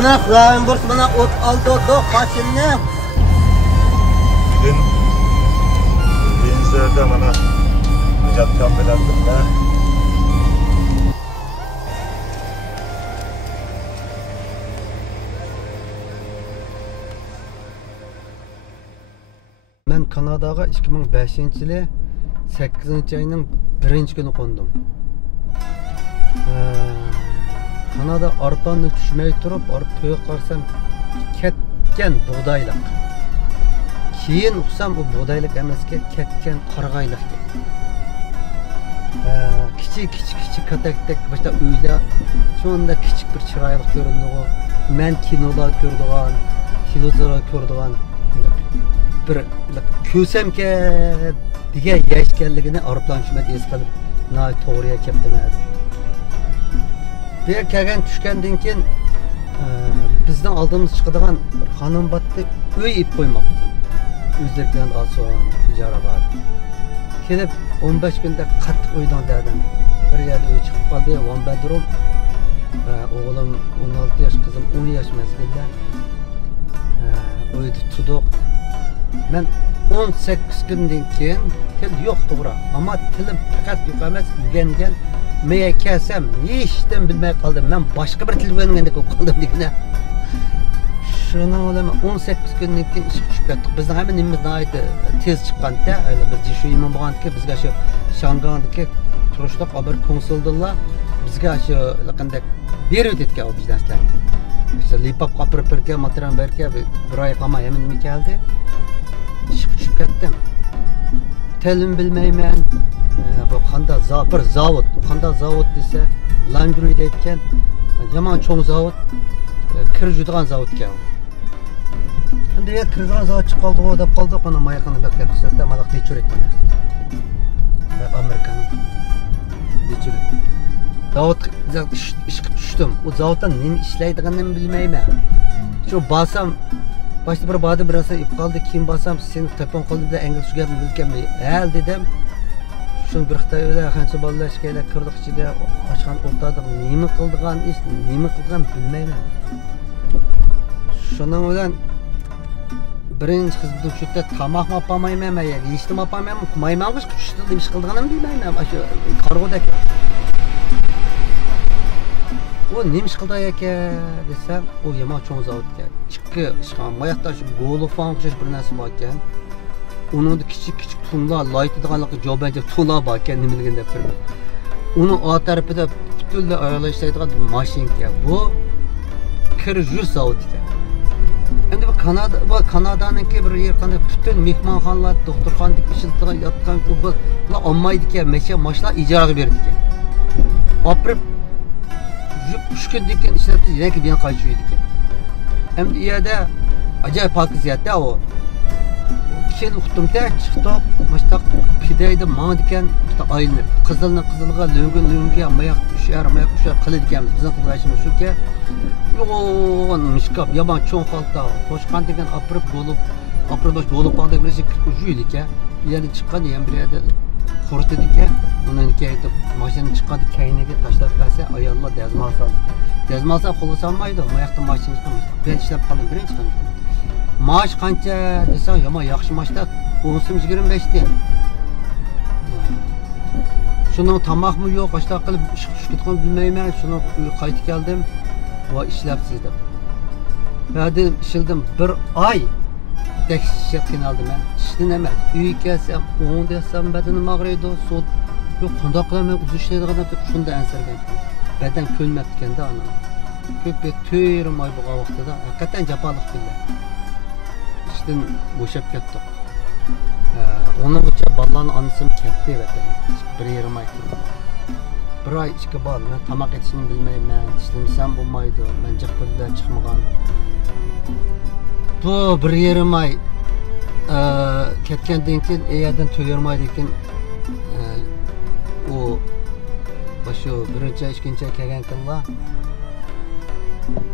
Mana Xudoyim bo'lsa mana o't oldi qoshimni. Benzerda mana ijodkor bilandirda. Ben Kanadaga 2005-yili 8-ayning 1-kuni qo'ndim. Kanada arpanni tushmay turib, to'ya qarsam ketgan buğdayliq. Keyin uqsam u buğdayliq emasga ketgan qarag'ayliq. Kichik katakdak başta uyda sonunda kichik bir chiroyli ko'rindi. Men kinolar ko'rdigan, televizion ko'rdigan bir ko'samka degan yashkanligini arplan tushmay es qilib, nay to'g'riga keldim. Bir kelgan tushgandan keyin bizdan oldimiz chiqadigan bir xonim batdi, uy ip qo'ymabdi. O'zlaridan asosan ijara bor. Kelib 15 kunda qattiq uydan dedim. Bir yerda uy chiqib qoldi, 1 bedroom. O'g'lim 16 yosh, qizim 10 yosh mezgilda. Uyda tutuq. Men 18 kundan keyin til yo'q to'g'ri, ammo tilim faqat yo'q emas, o'rgangan. Meye kelsem hechdan bilmay qoldim. Men boshqa bir til o'rgangandek bo'lib qoldim degina. Shuni o'ylama 18 kundan keyin ish tushib ketdik. Bizning hamma nimamiz nihoyatda tez chiqqanda, biz shu imon bo'lganki, bizga shu Shangandagi turishliq bir konsuldirlar bizga shu qanday berib o'tgan o bizneslar. İşte lipap qapirib bergan, material bergan, bir oy qolmay ham nima keldi. Ish tushib ketdim. Tilim bilmayman. Bu qanda bir zavod, qanda zavod desa, Landry deyotgan, yomon cho'ng zavod, kirjuydigan zavod ekan. Endi yer kirjuydigan zavod chiqib qoldi, deb qoldik, mana mayaqini beklar qisatda malaq dechuret mana. Amerikan dechuret. Zavod ish qilib tushdim. U zavoddan nima ishlaydiganini bilmayman. Shu basam başta bir badi birasa ip qoldi, keyin basam sen telefon qildi, ingliz gapni bilganmi? Hal dedim. Şun bir Xitoyda qancha bolalar ishga kirdik ichiga ochgan o'rtadik, nima qildigan ish, nima qilgan bilmayman. Shuning bilan birinchi xizmat uchda tamoq olmayman, yeyishni olmayman, qilmayman, kuchli ish qildiganimni bilmayman. Shu qarg'udak. O nima ish qildi ekan desam, u yomon cho'ng zavod ekan. Ikki ishxon, moyoqda shu golofon o'xshash bir narsa bor ekan. Onun da küçük tuğla, laytıdığanlıklı jobancı tuğla bakken nimeligen de yapıyorum. Onun o tarafı da bütünle ayarlaştırdığı maşin ki. Bu kırıcı zavod ki. Hem de bu Kanada'nın ki bir yer kanı bütün mihmanxanalar, doktorxanalık işiltiği yaptığı bu olmaydı ki, maşlar icra verdi ki. Aprip 3 gündeki işletti, yine ki bir yana kaçıyordu ki. Hem de yerde acayip pakiziyette o. Sen uqtumda chiqdi, başta pidayda ma'dikan ayni qizilga löngün mayaq tushar qiladi ekanmiz. Bizning qilg'ashimiz shuki, yo'g'on mishkab, yomon cho'ng xalta, qo'shqan degan aprib bo'lib qoldi birisi juydi ekan. Yani chiqqan ham bir yerda qurtdi ekan. Uni aytib, mashina chiqqanda kayniga tashlab bersa, ayollar dazmol soldi. Dazmol solib qo'lga solmaydi, mayaqda mashina chiqamiz. Ben ishlab qoldim birinchi qildim. Maaş qancha desam, yomon yaxshi maoshda 10-25 ti. Shuni tamoqmi yo'q, boshqa qilib ish qilib bilmayman. Shuni qaytib keldim va ishlabsiz deb. Dedim, ishildim 1 oy. Dehshat qiynaldim men. Ishdan emas. Uyga kelsam, 10 desam badanim og'riydi, sut. Yo'q, qanday qilaman, o'zi ishlaydigan deb shunda ansirgan. Badan ko'nmabdi-kanda ana. Ko'p 4 oy bo'lgan vaqtida haqiqatan jafoliq bo'ldi. İşten boşap ketdik. Onun için ballarının anısını ketdi vatan. Bir yerim aytdım. Bir ay içki bal, ben tamak etişini bilmeyim, işlemesem bulmaydı, ben cıqbılda çıkmagan. Bu bir yerim ay ketkendan keyin yerden to'yirmaydi ekan. O başı birinchi, ikkinchi kelgan killa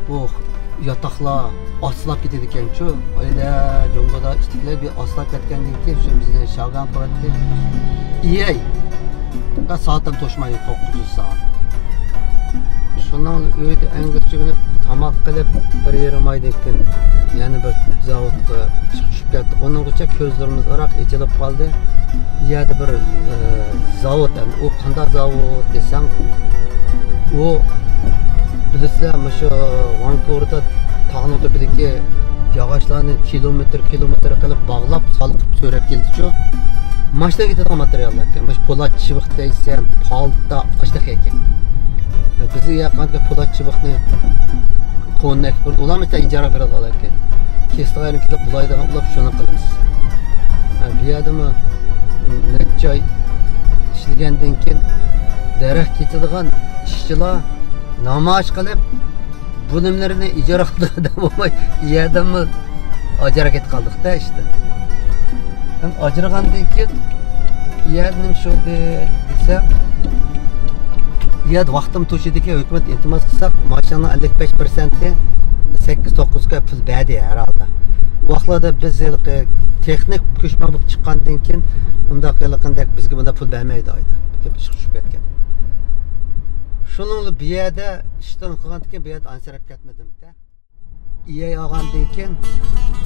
bu yataklar aslap ketadi ekan-ku. Oyda Jongoda ishtiklar bir aslap ketgandan keyin shu bizni Shavgan qiladi. Iyay. Soatim to'shmaydi 900 soat. Shu Şundan öyle Engilçigini tamak qilib bir yarim aydan keyin yana bir zavodga chiqib ketdi. Onun uchun ko'zlarimiz iriq echilib qoldi. Yerda bir zavod, o qanday zavod desang, o bilasizlar, shu Vancouverda tog'ning tepidagi yog'ochlarni kilometr qilib bog'lab, salqib so'rab keldi-ku. Mashina ketadigan materiallar ekan. Mana po'lat chiviq deysan, palta, ashtaqa ekan. Bizi yaqinda po'lat chiviqni qo'nnak bir ularni ijara berib olar ekan. Kestiraylik deb ulaydigan ulab shuni qilamiz. Bu yerdami necha oy ishlagandan keyin daraxt ketadigan ishchilar namoyish qilib bunimlarini ijara qildi bo'lmay, yerdami ajara ketib qoldik-da işte. Ajragandan keyin yernim shu desam, yer vaqtim to'shidiki hukumat iltimos qilsa, mashinaning 55%ni 8-9 ga pul berdi herhalde. Bu vaqtlarda biz texnik ko'chma bo'lib chiqqandan keyin unda qilqandak bizga bunda pul bermaydi oyda deb chiqib ketgan. Shuning bu yerda ishdan qilgandan keyin bu yerda ansirab ketmadim-da. İyi olgandan keyin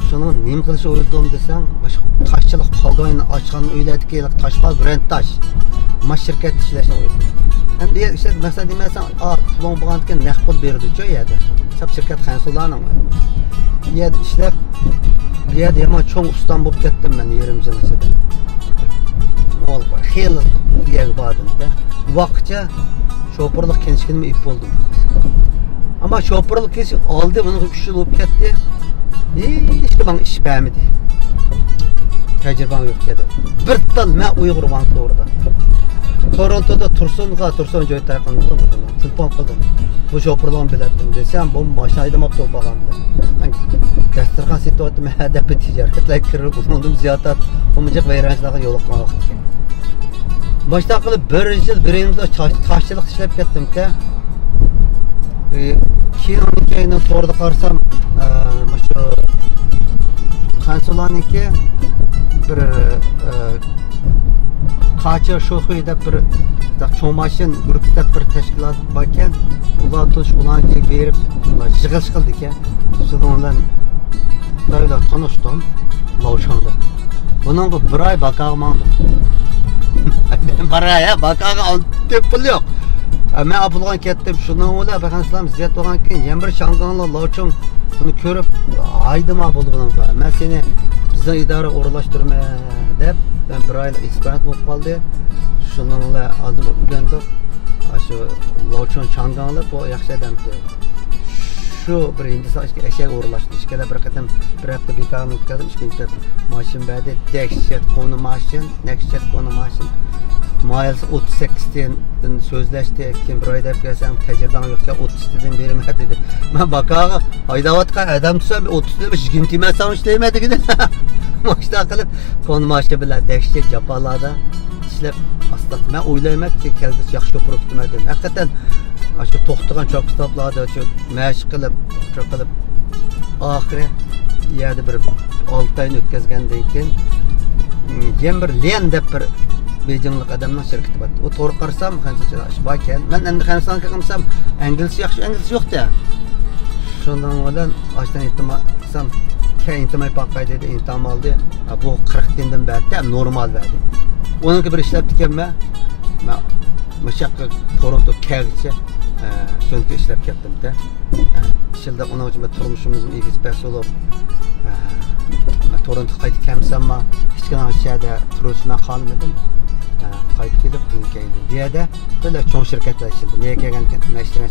shuni nima qilish o'yladim desam, shu toshchilik qolganini ochgan uylardagi toshbal brend tosh. Mash shirkat ishlashni o'yladim. Hem diye işte mesela demesen, pulun bulgandan keyin naqd pul berdi-ku yerda. Sab shirkat qansolarning. Yer ishlab bu yerda yomon cho'ng ustam bo'lib ketdim men yerim yil ichida. Ol xil yerga bordim-da. Vaqtcha şoförlük kenişkinime ip oldum. Ama şoförlük keniş aldı, bunu 3 yıl olup gitti. Hiç bana iş vermedi. Tecrübem yok dedi. Bir tal ben Uygur bankta orada. Toronto'da Tursun joy tarafından telefon kıldım. Bu şoförlüğün bilettim dedi. Sen bu maşinayı da maptol bağlam dedi. Ben dasturxon setiyotdim, hedefi ticaretler kirib bulundum, ziyaret olmayacak vayronachilarga yo'liqma vaqt. Başta qilib 1 yil birimizda toshchilik ishlab ketdim-da. Keyin to'g'ri qarsam, shu Qansolarniki bir Qacha Sho'xi deb bir cho'ng mashin guruhida bir tashkilot bor ekan. Ular tush ularga berib, yig'ilish qildik ekan. Shundan davlat tanishdim Lavshonda. Bunun bir ay bakağmandım. Bir ay bakağı antep pul yo'q. Men apulgan ketdim. Shundan o'ylab baqansam ziyat bo'lgan keyin yana bir Shanganlar Lavchon buni ko'rib aydima bo'ldi buning. Men seni bizning idora o'rlashtirma deb ben bir ay eksperiment bo'lib qoldi. Shundan azim o'rgandim. Shu Lavchon Shanganlar bu yaxshi odamdi. Şu bir Hindiston eşek uğurlaştı. İşkele bir qatam bir hafta bekarını o'tkazdim. İkinci mashin berdi. Dehshat konu mashin, nekshat konu mashin. Miles 38'den sözleşti. Kim bir ay deb gelsem tecrübem yo'qqa 30'dan berime dedi. Men bakağı haydavatqa adam tutsam 30'da bir gimtimesam işlemedi dedi. Maşta qilib konu mashin bilan dehshat japalarda ishlab aslat. Men o'ylayman ki keldi yaxshi ko'rib dedim. Hakikaten şu to'xtagan çok kitaplarda şu məşq qilib oxiri yerda bir 6 oyni o'tkazgandan keyin yana bir Len deb bir Beijinglik odamning shirkati bor. O to'g'ri qarsam qancha ish bor ekan. Men endi Hindistonga qilsam ingliz yaxshi, ingliz yo'q-da. Shundan bilan ashdan aytdim, keyin intimay paqay dedi, intim oldi. Bu 40 dindan ba'da normal berdi. Onunki bir ishlab ekanman. Men Mashaqqa Toronto kelgacha so'nggi ishlab ketdim-da. Shilda uning uchun turmushimizning egis bas bo'lib, Toronto qaytib kelsam, hech qanday shaharda turishni xohlamadim. Qaytib kelib, keldim. Bu yerda böyle cho'ng shirkatlar ishlaydi. Men kelgan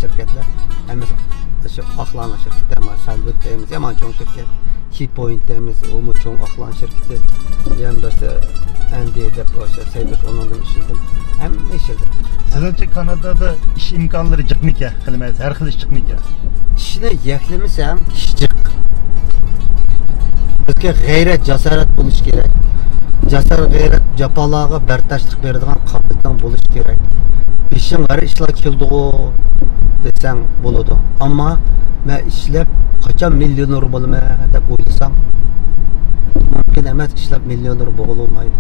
shirkatlar hammasi shu oqlan shirkatlar, Salbut deymiz, yomon cho'ng shirkat. Keypoint deymiz, u cho'ng oqlan shirkati. Yandaşda Andy deb o'sha Saydosh onundan ishladim. Hamma ishladim. Sizce Kanada'da iş imkanları çıkmıyor, her xil iş çıkmıyor. İşini yaklamasam ish jiq. Bizga g'ayrat, jasorat bo'lish kerak. Jasorat, g'ayrat, jafolarga bardoshlik beradigan qobiliyat bo'lish kerak. İşim var, ishlar keldi-ku desang bo'ladi. Ammo men ishlab qachon millioner bo'laman deb o'ylasam, mumkin emas, ishlab millioner bo'lolmaydi.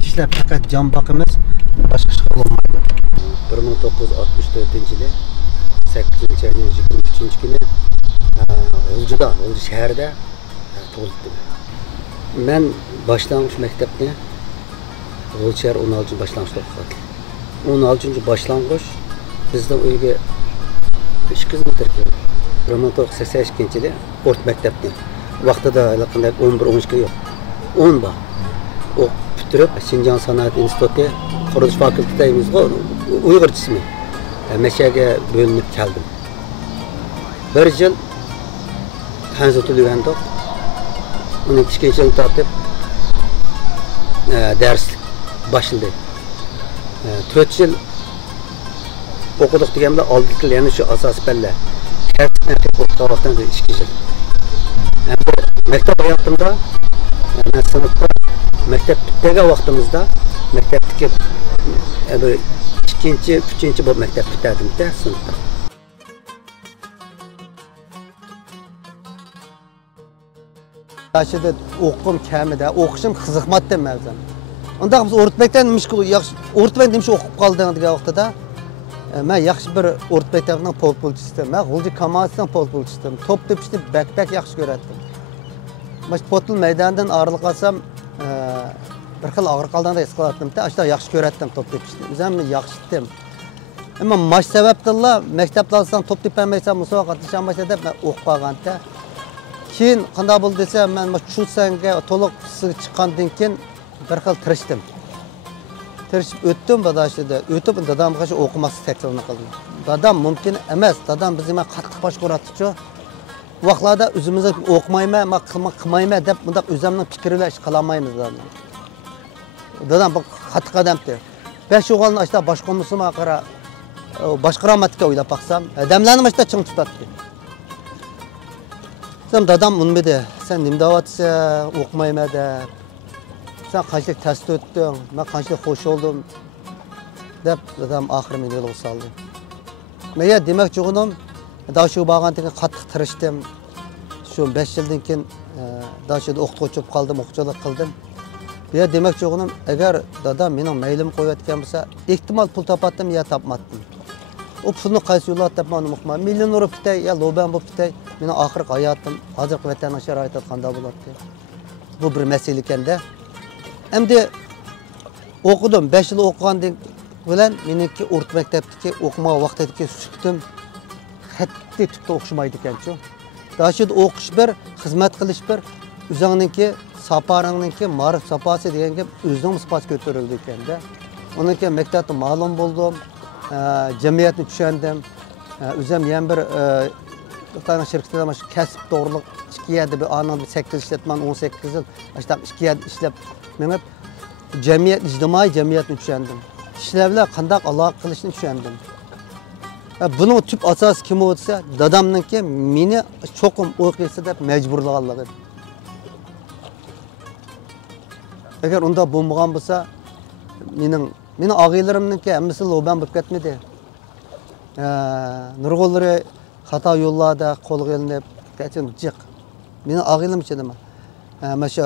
İşlab faqat jon boqimiz, boshqa ish qilolmaydi. 1964-yili 8 ayning 23-kuni G'uljida, G'ulji shahrida tug'ildi. Men boshlang'ich maktabni G'ulji shahar 16-boshlang'ich o'qidim. 16-boshlang'ich bizning uyga 200 metr keldi. 1982-yilda o'rta maktabni vaqtida 11-12 yo'q. 10 bor. O'qib bitirib Şinjan Sanoat instituti qurilish fakultetidaymiz-ku, Uyg'ur ismi. Meshaga bo'linib keldim. Bir yil Hanzo tug'andik. Uni ikkinchi yil tortib dars boshladi. 4 yil o'qidik deganda oldi til, ya'ni shu asos palla. Kasbni o'qigan vaqtdan 2 yil. Endi maktab hayotimda men sinfda maktab bitgan vaqtimizda maktabdagi bir 2-3 bu maktab bitirdim-da sinfda. Aşıda okum kamida, o'qishim qiziqmatdi mavzum. Unda biz o'rtmakdan yaxshi o'rtmak nima o'qib qoldim degan vaqtida men yaxshi bir o'rtmakdan polpulchidim. Men G'ulji komandasidan polpulchidim. Top tepishni bak yaxshi ko'rardim. Mash potl maydondan ayrılib qolsam bir xil og'ir qolganda his qilardim-da, ashta yaxshi ko'rardim top tepishni. O'zimni yaxshidim. Ammo mash sababdan maktablardan top tepolmaysam, musobaqa qatnashamasam deb men o'qib qolganda keyin qanday bo'ldi desam, men shu sanga to'liq chiqqandan keyin bir xil tirishdim. Tirishib o'tdim badashida. O'tib dadamga shu o'qimaslik taklifini qildim. Dadam mumkin emas. Dadam bizni qattiq bosh ko'ratdi-ku. Vaqtlarda o'zimiz o'qimayman, qilmayman deb bundaq o'zimning fikrimla ish qila olmaymiz dadam. Dadam bu qattiq odamdir. 5 o'g'ilni ashta boshqonmisimi qara boshqaramatga o'ylab baqsam, odamlarni ashta ching tutadi. Sen dadam unmedi. Sen nima deyapsan? O'qimayman deb. Sen qanchalik test o'tding? Men qanchalik xush bo'ldim deb dadam oxiri meni yo'lga soldi. Men demoqchi o'g'lim, dashu bo'lgandan qattiq tirishdim. Shu 5 yildan keyin dashuda o'qituvchi bo'lib qoldim, o'qituvchilik qildim. Ya demoqchi o'g'lim, agar dadam mening maylim qo'yayotgan bo'lsa, ehtimol pul topatdim ya topmadim. O pulni qaysi yo'lga topmani muhim. Million euro bitay ya loban bo'lib bitay. Mening oxirgi hayotim, hozirgi vatanning sharoiti qanday bo'ladi? Bu bir masala ekanda. Endi o'qidim, 5 yil o'qigandan bilan meniki o'rta maktabdagi o'qima vaqtidagi suhbatim xatti tutda o'xshamaydi ekan-ku. Dashida o'qish bir, xizmat qilish bir, o'zingniki saparingniki ma'rif sapasi degan gap o'zining sifati ko'tarildi ekanda. Undan keyin maktabda ma'lum bo'ldim, jamiyatni tushundim. O'zim ham bir Xitoy shirkatida mana shu kasb to'g'riliq 2 yilda bir anında 8 ishlatman, 18 yil ashta 2 yil ishlab men jamiyat, ijtimoiy jamiyatni tushundim. Kishilar bilan qanday aloqa qilishni tushundim. Buning tüp asosi kim bo'lsa, dadamniki meni cho'qim o'qiysa deb majburlaganligi. Agar unda bo'lmagan bo'lsa, mening og'aylarimniki hammasi loban bo'lib ketmedi. Nurg'unlari xato yo'llarda qo'lga ilinib ketgan jiq. Mening og'aylim ichidimi? Mana shu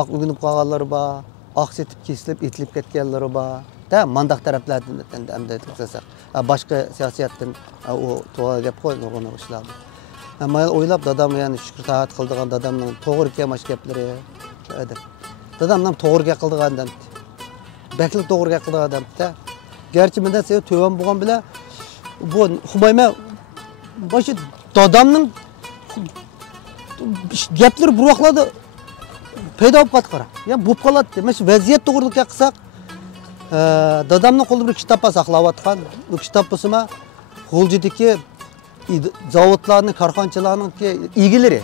oq ugunib qolganlar bor, oq setib kesilib, etilib ketganlar bor. Da mandaq taraflardan endi desak, boshqa siyosatdan u to'g'ri gap qo'y nurg'un ishlardi. Men o'ylab dadam ya'ni shukr taat qildigan dadamning to'g'ri kelmash gaplari edi. Dadamning to'g'ri gap qildigan odam. Bakli to'g'ri gap qildigan odam-da. Garchi mendan sev to'van bo'lgan bilan bu xumayma boshi dadamning gaplari bu vaqtlarda paydo bo'lib qoldi. Ya bo'lib qoladi. Mana shu vaziyat to'g'rilikka qilsak, dadamning qo'lida bir kitob saqlayotgan. Bu kitob bo'lsa, G'uljidagi zavodlarning, korxonachilarning egilari.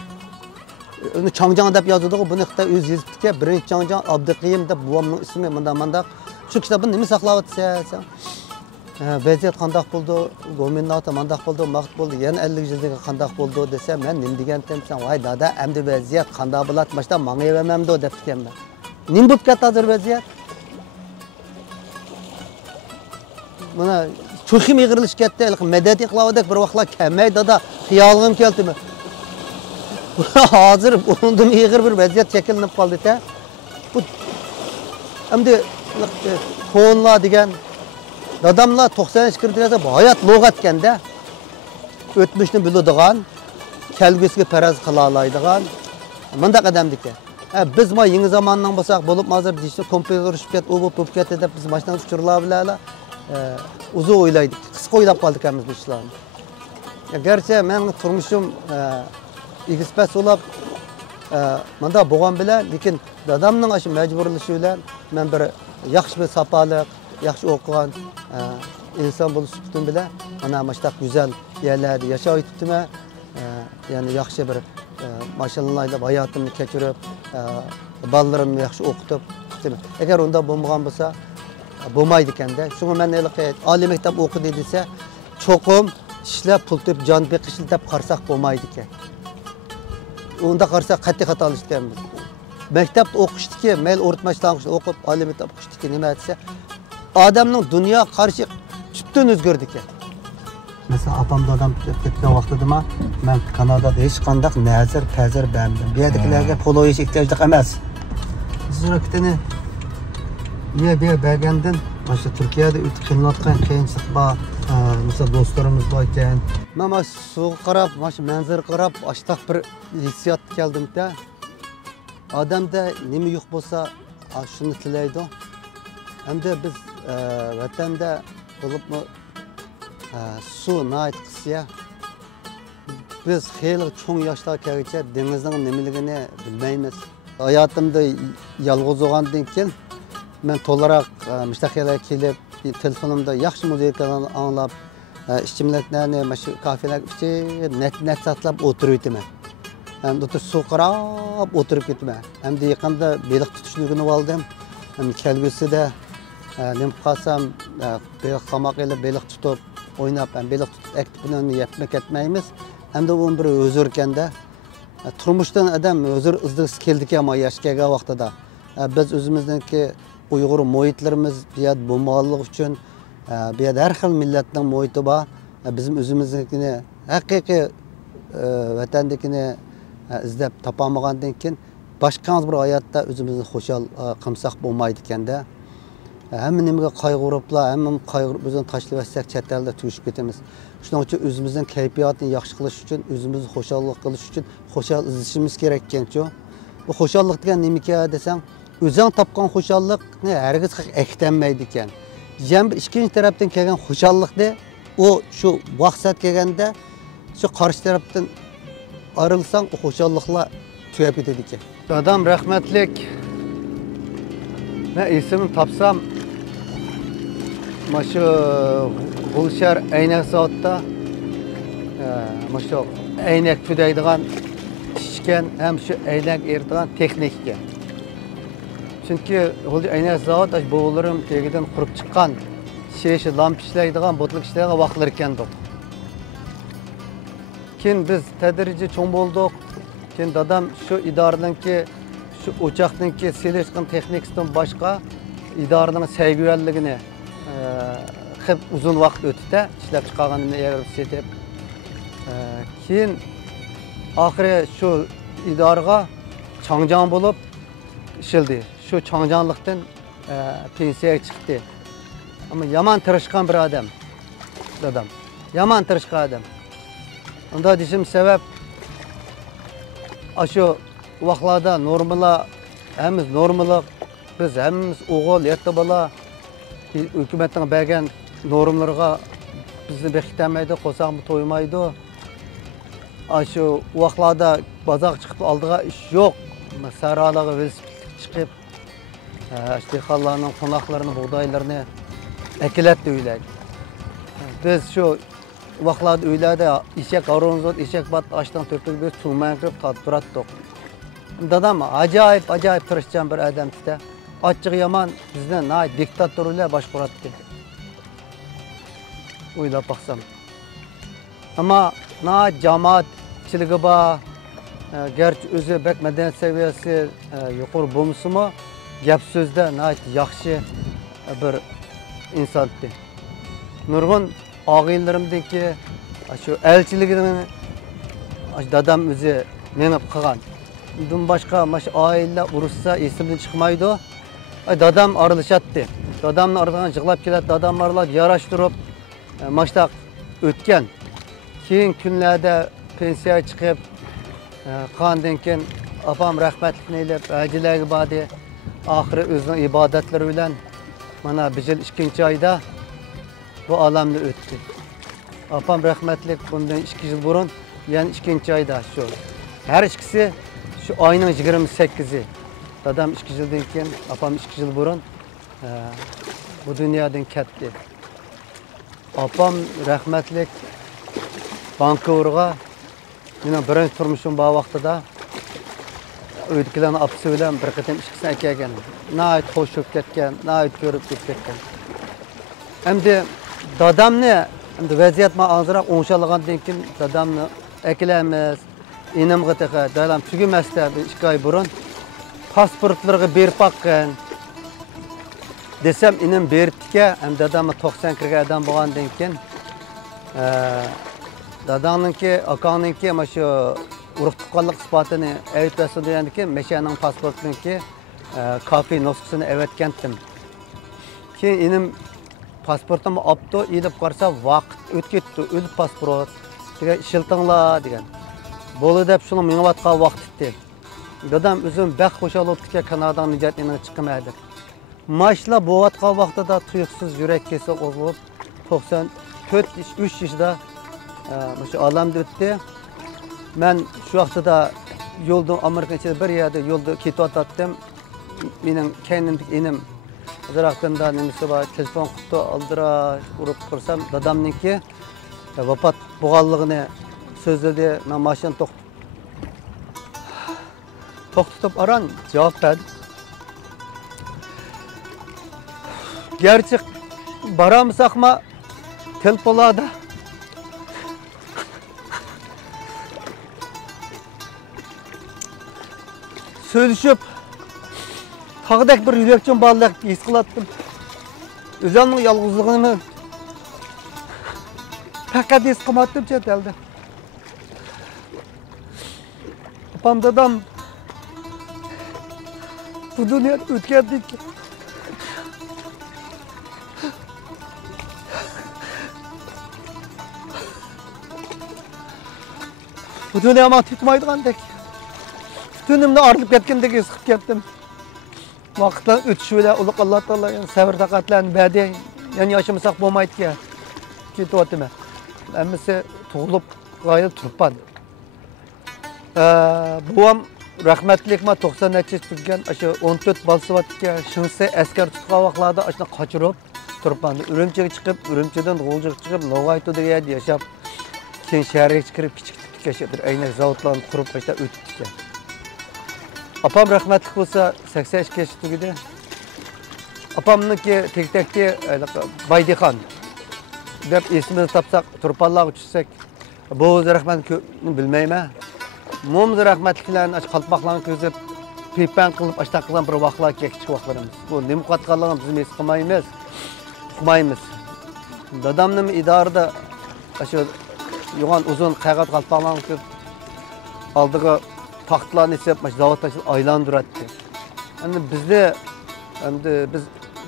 Uni Changjang deb yozadi-ku, buni Xitoy o'z yozibdi-ki, birinchi Changjang Abduqiyim deb buvamning ismi menda. Shu kitobni nima saqlayotsan? Vaziyat qanday bo'ldi? Go'minata qanday bo'ldi? Maqt bo'ldi. Yana 50 yildan qanday bo'ldi desa, men nima degandim? Voy dada, endi vaziyat qanday bo'ladi? Mashta mangayvermamdi debdikanman. Nima bo'lib ketdi hozir vaziyat? Mana cho'xim yig'irilish ketdi, madadiy qilaverdik bir vaqtlar kamay dada, xayolim keldimi? Hozir undan yig'ir bir vaziyat shakllanib qoldi-da. Bu endi fonlar degan dadamlar 90 kirdi desa, bu hayot lug'at ekanda. o'tmishni biladigan, kelgusiga faraz qila oladigan bundaq odam ekan. Biz ma yangi zamondan bo'lsak, bo'lib hozir digital kompyuter urushib ketdi, u bo'lib ketdi deb biz mashina uchurlar bilan uzun o'ylaydik. Qisqa o'ylab qoldik biz bu ishlarni. Gerçi mening turmushim igispas bo'lib manda bo'lgan bilan, lekin dadamning shu majburlashi bilan men bir yaxshi bir sopaliq, yaxshi o'qigan inson bo'lish suhbatim bilan mana mashta go'zal yerlarda yashayotibdim. Yani yaxshi bir maşallah hayotimni kechirib, balalarimni yaxshi o'qitib, agar unda bo'lmagan bo'lsa, bo'lmaydi ekanda. Shunga men oliy maktab o'qidi desa, cho'qim ishlab pul topib jon beqish deb qarsak bo'lmaydi ekan. Unda qarsak qat'iy xato qilishganmiz. Maktabda o'qishdiki, mayl o'rtmashdan o'qib, oliy maktab o'qishdiki nima desa, odamning dunyo qarashi tubdan o'zgardi ekan. Mesela apam dadam ketgan vaqtida men Kanadada hech qanday nazar, ta'zir bermadim. Bu yerdagilarga polo yeyish ehtiyojli emas. Zurakatini niye bir bergandan, mana Turkiyada o'tib kelayotgan qiyinchilik bor. Mesela do'stlarimiz bor ekan. Men mana suvga qarab, mana manzara qarab, ashtaq bir hissiyot keldim-da. Odamda nima yo'q bo'lsa, shuni tilaydi. Hamda biz vatanda bo'libmi su nait qisiya. Biz xeyli cho'ng yoshda kelgacha dengizning nimaligini bilmaymiz. Hayotimda yolg'iz bo'lgandan keyin men to'laroq mustaqillikka kelib, telefonimda yaxshi muzikalarni anglab, ichimliklarni mana shu kafelarga ichib, net satlab o'tiribman. Endi o'tib suv qarab o'tirib ketman. Endi yaqinda baliq tutishligini oldim. Endi kelgusida nima qilsam, baliq qamoq elib baliq tutib o'ynab, baliq tutib aktivini yapmak etmaymiz. Endi u bir o'zir ekanda, turmushdan odam o'zir izdagisi keldi-ki ama yosh kelgan vaqtida. Biz o'zimizningki Uyg'ur muhitlarimiz bu yerda bo'lmaganligi uchun, bu yerda har xil millatning muhiti bor. Bizim o'zimiznikini haqiqiy vatandikini izlab topolmagandan keyin boshqa bir hayotda o'zimizni xushal qilsak bo'lmaydi ekanda. Hamma nimaga qayg'uriblar, hamma qayg'urib o'zini tashlab etsak chet elda tugishib ketamiz. Shuning uchun o'zimizning kayfiyatni yaxshi qilish uchun, o'zimizni xushallik qilish uchun xushal izlashimiz kerak ekan-ku. Bu xushallik degan nima ekan desang, o'zing topgan xushallikni hargiz aktanmaydi ekan. Jam ikkinchi tarafdan kelgan xushallikni o şu vaqt kelganda shu qarshi tarafdan ayrılsang o xushalliklar tugab ketadi ekan. Dadam rahmatlik. Men ismini topsam mana shu Gulshar aynak zavodda mana shu aynak tudaydigan ishkan, ham shu aynak eritigan texnik ekan. Chunki Gulshar aynak zavod bovlarim tegidan qurib chiqqan şişe lamp işleydiğen, botluk işleydiğen vaqtlar ekendi. Keyin biz tedirici çoğun bulduk. Keyin dadam şu idareninki, şu uçakninki selişkin teknikten başka idarenin sevgivelligini hep uzun vaqt ötüde işlep çıkarganını eğerip setip. Keyin ahire şu idarega çangcan bulup işildi. Şu çangcanlıktan pensiyaya çıktı. Ama yaman tırışkan bir adam, dadam. Yaman tırışkan adam. Onda dişim sebep, şu vaqtlarda normala, hemiz normalık, biz hemiz oğul, yetti bala, hükümetin bergen normlarga bizni bekletemeydi, qo'saq mı toymaydı. Şu vaqtlarda bazaq çıkıp aldığa iş yok. Saralaga velosiped çıkıp, dehqonlarning qonaqlarini, buğdaylarını ekiletli uylar. Biz şu vaqtlarda uylarda eşek aronzot, eşek bat açtan töpüp biz tuğmayan kırıp tatbirattık. Dadam acayip tırışcan bir adam işte. Açık yaman bizden diktatörler başkurattı. Uylap baksam. Ama cemaatçiligi var. Gerçi özü bek medeniyet seviyesi yukarı bulmusu mu? Gap sözde yaxshi bir insondi. Nurg'un og'aylarimdagi shu elchiligini dadam o'zi meni qilgan. Bundan boshqa mash oila urushsa esimdan chiqmaydi. Dadam aralashadi. Dadamni aralagan yig'lab keladi, dadam aralab yarashtirib, mashtaq o'tgan. Keyin kunlarda pensiya chiqib, qandan keyin opam rahmatlikni aylab, ajilarga bordi. Oxiri o'zining ibodatlari bilan mana bu yil 2-oyda bu olamni o'tdi. Opam rahmatlik bundan 2 yil burun, yani 2-oyda shu. Her ikisi şu ayının 28'i. Dadam 2 yıldan keyin, opam 2 yıl burun bu dunyodan ketdi. Opam rahmatlik Vancouverga mening birinchi turmushim bor vaqtida uydagilarni opasi bilan bir qatam ishga kelgan. Nayt xo'shib ketgan, nayt ko'rib ketgan. Endi dadamni endi vaziyat men ozroq o'ngshalagandan keyin dadamni akilamiz, enamga taqa dadam tugamasda 2 oy burun pasportlarga berib baqqan. Desem inim beribdika, hem dadamni 90 kirgan adam bo'lgandan keyin dadamninki, akamninki mana shu urug' tuqqanlik isbotini aytasi degandan keyin meshaning pasportiniki kopi nusxasini avatgandim. Keyin inim pasportimni olibdi, ilib qarsa vaqt o'tib ketdi, o'lib pasport degan shiltinglar degan. Bo'ldi deb shuni mingvatgan vaqt etdi. Dadam o'zim bax qo'shaloqdika Kanadadan nijotini chiqmadi. Maşla bo'layotgan vaqtida tuyuqsiz yurak kesib o'lib 94-3 yoshda shu olamdan o'tdi. Men shu vaqtida yo'lda Amerika ichida bir yerda yo'lda ketayotdim. Mening kendimdek enim Iroqdan nimasi bor, telefon qutdi aldira urib tursam dadamniki vafot bo'lganligini so'zladi. Men mashina to'xtatib aran javob berdi. Gerçek baramsakma telpolarda söylüşüp tağdak bir yürekçen bağlayak his kılattım. Özümün yalnızlığını fakat his kılattım chet elde. Apam dadam bu dünyada ötkendik. Bu dünya ama tutmaydıgandek. Tütünümde arılıp ketgendeki sıkıp kettim. Vaqtlar ötüşüyle uluk Allah Teala yani sabır takatlarını verdi. Yani yaşamasak olmaydı ki. Ketiyotdim ben. Emmisi tuğulup gayet turpan. Buam rahmetlik ma 90 neçe tutgan, aşı 14 balsı vatdı ki. Şınsı asker tutkan vaqtlarda aşına kaçırıp turpan. Ürümçiga çıkıp, ürümçiden G'oljiga çıkıp, No'g'aytu degan yaşap. Keyin shaharga chiqib kichik bir aynak zavodlarni qurib tashlab o'tibdi. Apam rahmatli bo'lsa 82 yoshda tugadi. Apamniki tektakki Baydixon deb ismini topsak, turpanlar uchsak, bu rahmatni bilmayman. Mo'miz rahmatlilarni qalpoqlarni ko'zib, pipan qilib, ashta qilgan bir vaqtlar kichik vaqtlarimiz. Bu nima qatqanligini biz his qilmaymiz, uqmaymiz. Dadamning idorada shu yoğun uzun kaygat kalpağlarını koyup aldığı taxtlarını isep zavodda aylandırdı. Yani biz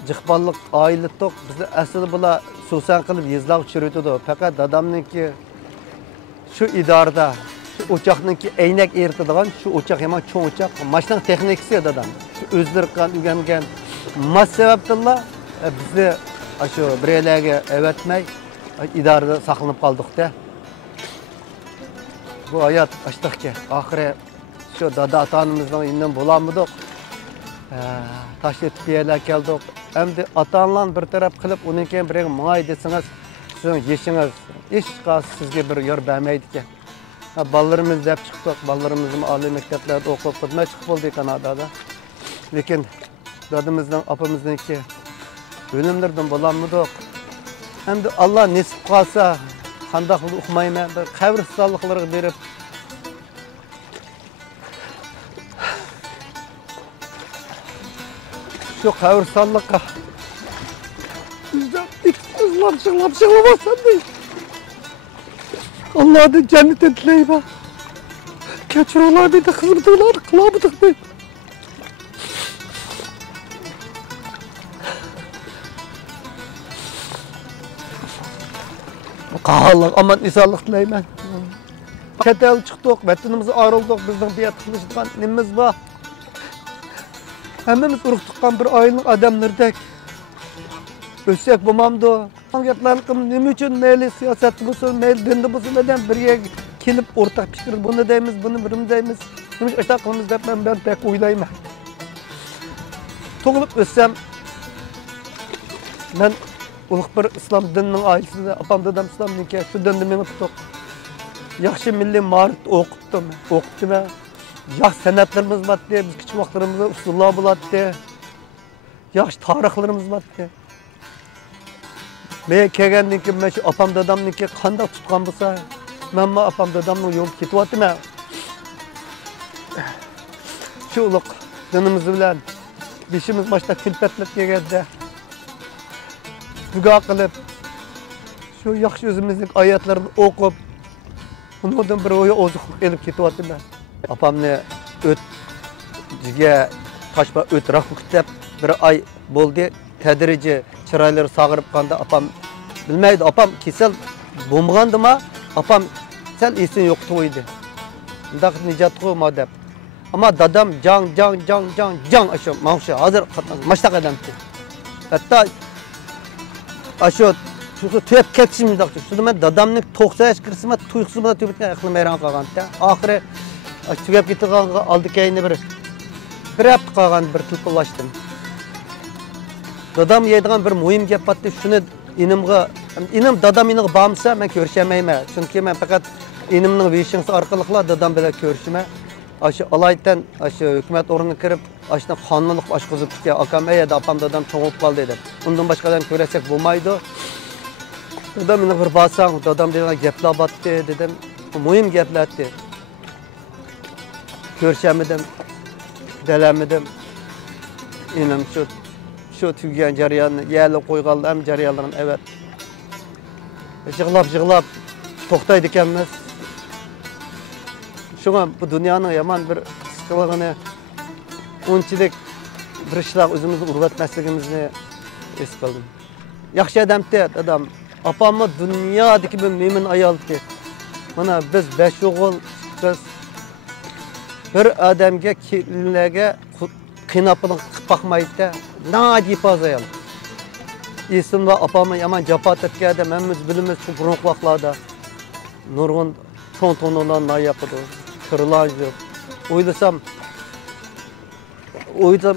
cıqballık ailittik. Bizde asıl bula susan kılıp yazılar çürütüdü. Fakat dadamınki şu idarda şu uçakınki eynek eritadigan şu uçak hemen çoğun uçak. Maşının texnikisi dadam. Şu özlürkan ügengen mas sebeptilla bizi şu bireylerge evetmey idarada saklanıp kaldık da. Bu hayat açtık ki, ahire şu dada atanımızdan inden bulanmadık. Taşlı yerler geldik. Hem de atanla bir taraf kılıp, onun için bir mağay desiniz, sizin yeşiniz, hiç sizge bir yer vermeydi ki. Ballarımız hep çıktık, ballarımızın âli mekteplerde okup gitmeye çıkıp oldu Kanada'da. Lakin dadımızdan, apamızdan ki, ölümlerden bulanmadık. Hem de Allah nasip kalsa, qandaq uqmayman, bir qabristonliklarga berib shu qabristonlikqa izlab Allah'ın cennetin tileyim. Keçirolar bir de hizmetler kılamadık ben. Qahalıq, aman isalıq dileymen. Çetel çıktık, vatanımızı ayrıldık, bizden bir yatışmıştıkan nimiz var. Hemimiz uruk tutkan bir aylık adamlardek. Ölsek bulmamdı. Hangiyetlerinkim nimi için meyli siyaseti bulsun, meyli dindi bulsun neden bir yere kelip ortak pişkirir. Bunu deyimiz, bunu birim deyimiz. Bunu ortak kılımız deyip ben pek uylayayım. Toğulup ölsem, ben uluk bir İslam dininin ailesinde, apam dedem İslam dinke, şu dindi meni tutup. Yaxşı milli marit okuttum. Yaxşı sanatlarımız var diye, biz küçük vaxtlarımızda usullar buladı. Yaxşı tarixlarımız var diye. Men kelgandan keyin men shu apam dadamniki qanday tutgan bo'lsa, men apam dadamning yo'li ketyaptim. Shu ulug' dinimiz bilan beshimiz boshda kulpatlab kelganda duo qilib, shu yaxshi o'zimizning oyatlarni o'qib, bundan bir o'yi ozuqlik elib ketyaptim. Apamni o'tga toshba o't rahmkitib bir oy bo'ldi. Tədirici çırayları sağırıp qanda apam bilmeydi. Apam kesel bulmağandı mı? Apam sel isin yoktu oydu. Bundak nicat koyma dep. Ama dadam can aşağı mağuşa hazır katmaz. Maçtak edemdi. Hatta aşağı tüyep ketişimizde akçı. Şurada ben dadamın 90 yaş kırısıma tuyuksuzuma da tüyebetken aklım meyran kalgandı. Ahire tüyep gitti aldı kayını bir hafta kalgan bir tılpılaştım. Dadam yeydiğen bir mühim gap battı. Şunu inim dadam inig bağımsa ben görüşemeyim. Çünkü ben fakat inimnin vişinsi arkalıkla dadam bile görüşme. Aşı alaydan aşı hükümet orunu kırıp aşına kanlılık aşkızıp ki akam eydi apam dadam çoğulup kaldı dedim. Ondan başkadan göresek bulmaydı. Dadam inig bir basan dadam dediğine gapla battı dedim. Mühim gaplardı. Görüşemedim. Delemedim. İnim şu tüygen jarayanı yerli koygaldı hem jarayanların evet. Jığlap toktaydı ekanmiz. Şuna bu dünyanın yaman bir sıkılığını, onçilik bir işler özümüzü urbatmasligimizni es qildim. Yaxshi adamdi adam. Apamı dünyadaki bir memin ayoldi. Mana biz 5 o'g'il, biz bir adamga kelinlarga qiynaplik qilib boqmaydi. Nadip azayal. İsimde apamı yaman japat etkende, memimiz bilimiz şu burunq vaqtlarda nurgun tontonolar yapıdı, kırılan yok. Oylasam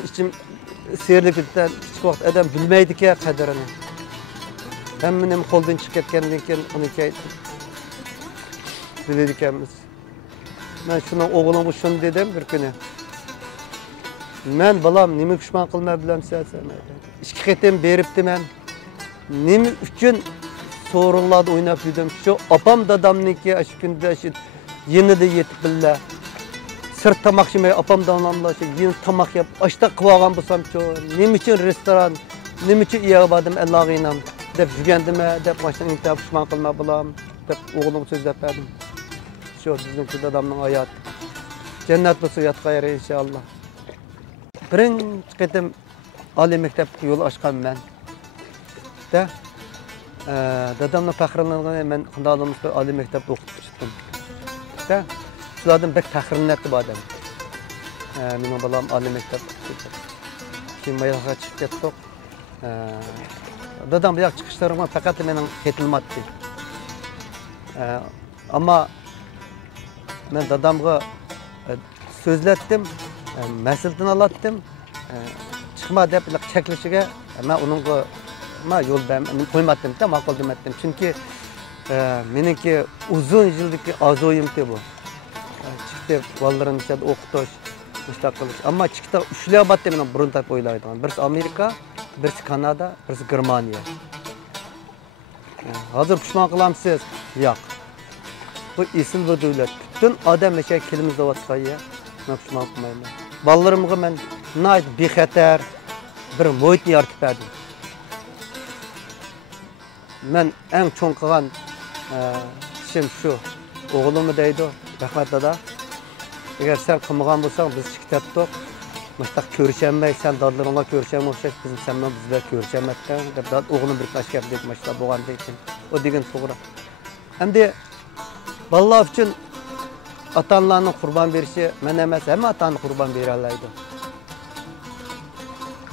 içim serlikten hiç vaqt adam bilmeydi ki qadrini. Hemmenim qo'ldan chiqib ketgandan keyin uni biladi ekanmiz. Men shuni o'g'limga shuni dedim bir kuni. Men balam nima kushman qilma bilamsan sen? İki qatim beribdi men. Nima uchun so'rinlarda o'ynab yurdim? Shu opam dadamniki shu kunda shu yenida yetib billa. Sırt tamaq yemay opamdan olamlar shu yen tamaq yeb ashta qilib olgan bo'lsam-chu, nima uchun restoran, nima uchun iyabadim Allohga inam deb yurgandimmi deb boshdan intihab kushman qilma balam deb o'g'limga so'zlab berdim. Shu bizning dadamning hayoti. Jannat bo'lsa yotqa yer inshaalloh. Birinchi qatim oliy maktabga yo'l ochgan men. Dadamla faxrlangan men qandayligimizda oliy maktabda o'qib chiqdim. Shulardan bek faxrlanatdi bu odam. Mening balam oliy maktabga chiqdi. Keyin mayoqqa chiqib ketdik. Dadam bu yoq chiqishlarimga faqat mening ketilmadi. Ammo men dadamga so'zlatdim. Maslahatini alatdim. Chiqma deb cheklishiga men uningga yo'l qo'ymadim, ma'qul dematdim. Chunki meniki uzun yildagi orzuimdi bu. Chiqdi bolalarni ichida o'qitish, ishlab qilish. Ammo chiqdi ushlayapti men burun tap o'ylaydigan. Birisi Amerika, birisi Kanada, birisi Germaniya. Hozir pushman qilamsiz? Yo'q. Bu esil bir davlat. Butun odam o'sha kelimizda o'tqaya. Men pushman qilmayman. Bolalarımga men nayt bexatar bir muhit yaratib berdim. Men eng cho'ng qilgan ishim shu. O'g'limni deydi, rahmat dada. Agar sen qilmagan bo'lsang, biz chiqib Mustaq ko'rishamay, sen dadlaringga ko'risham o'xshash, bizlar ko'rishamatdan deb o'g'lim bir tashkab deb mashta bo'lgandek. O degan to'g'ri. Endi balalar uchun ota-onalarning qurban berishi men emas, hamma ota-ona qurban bera oladi.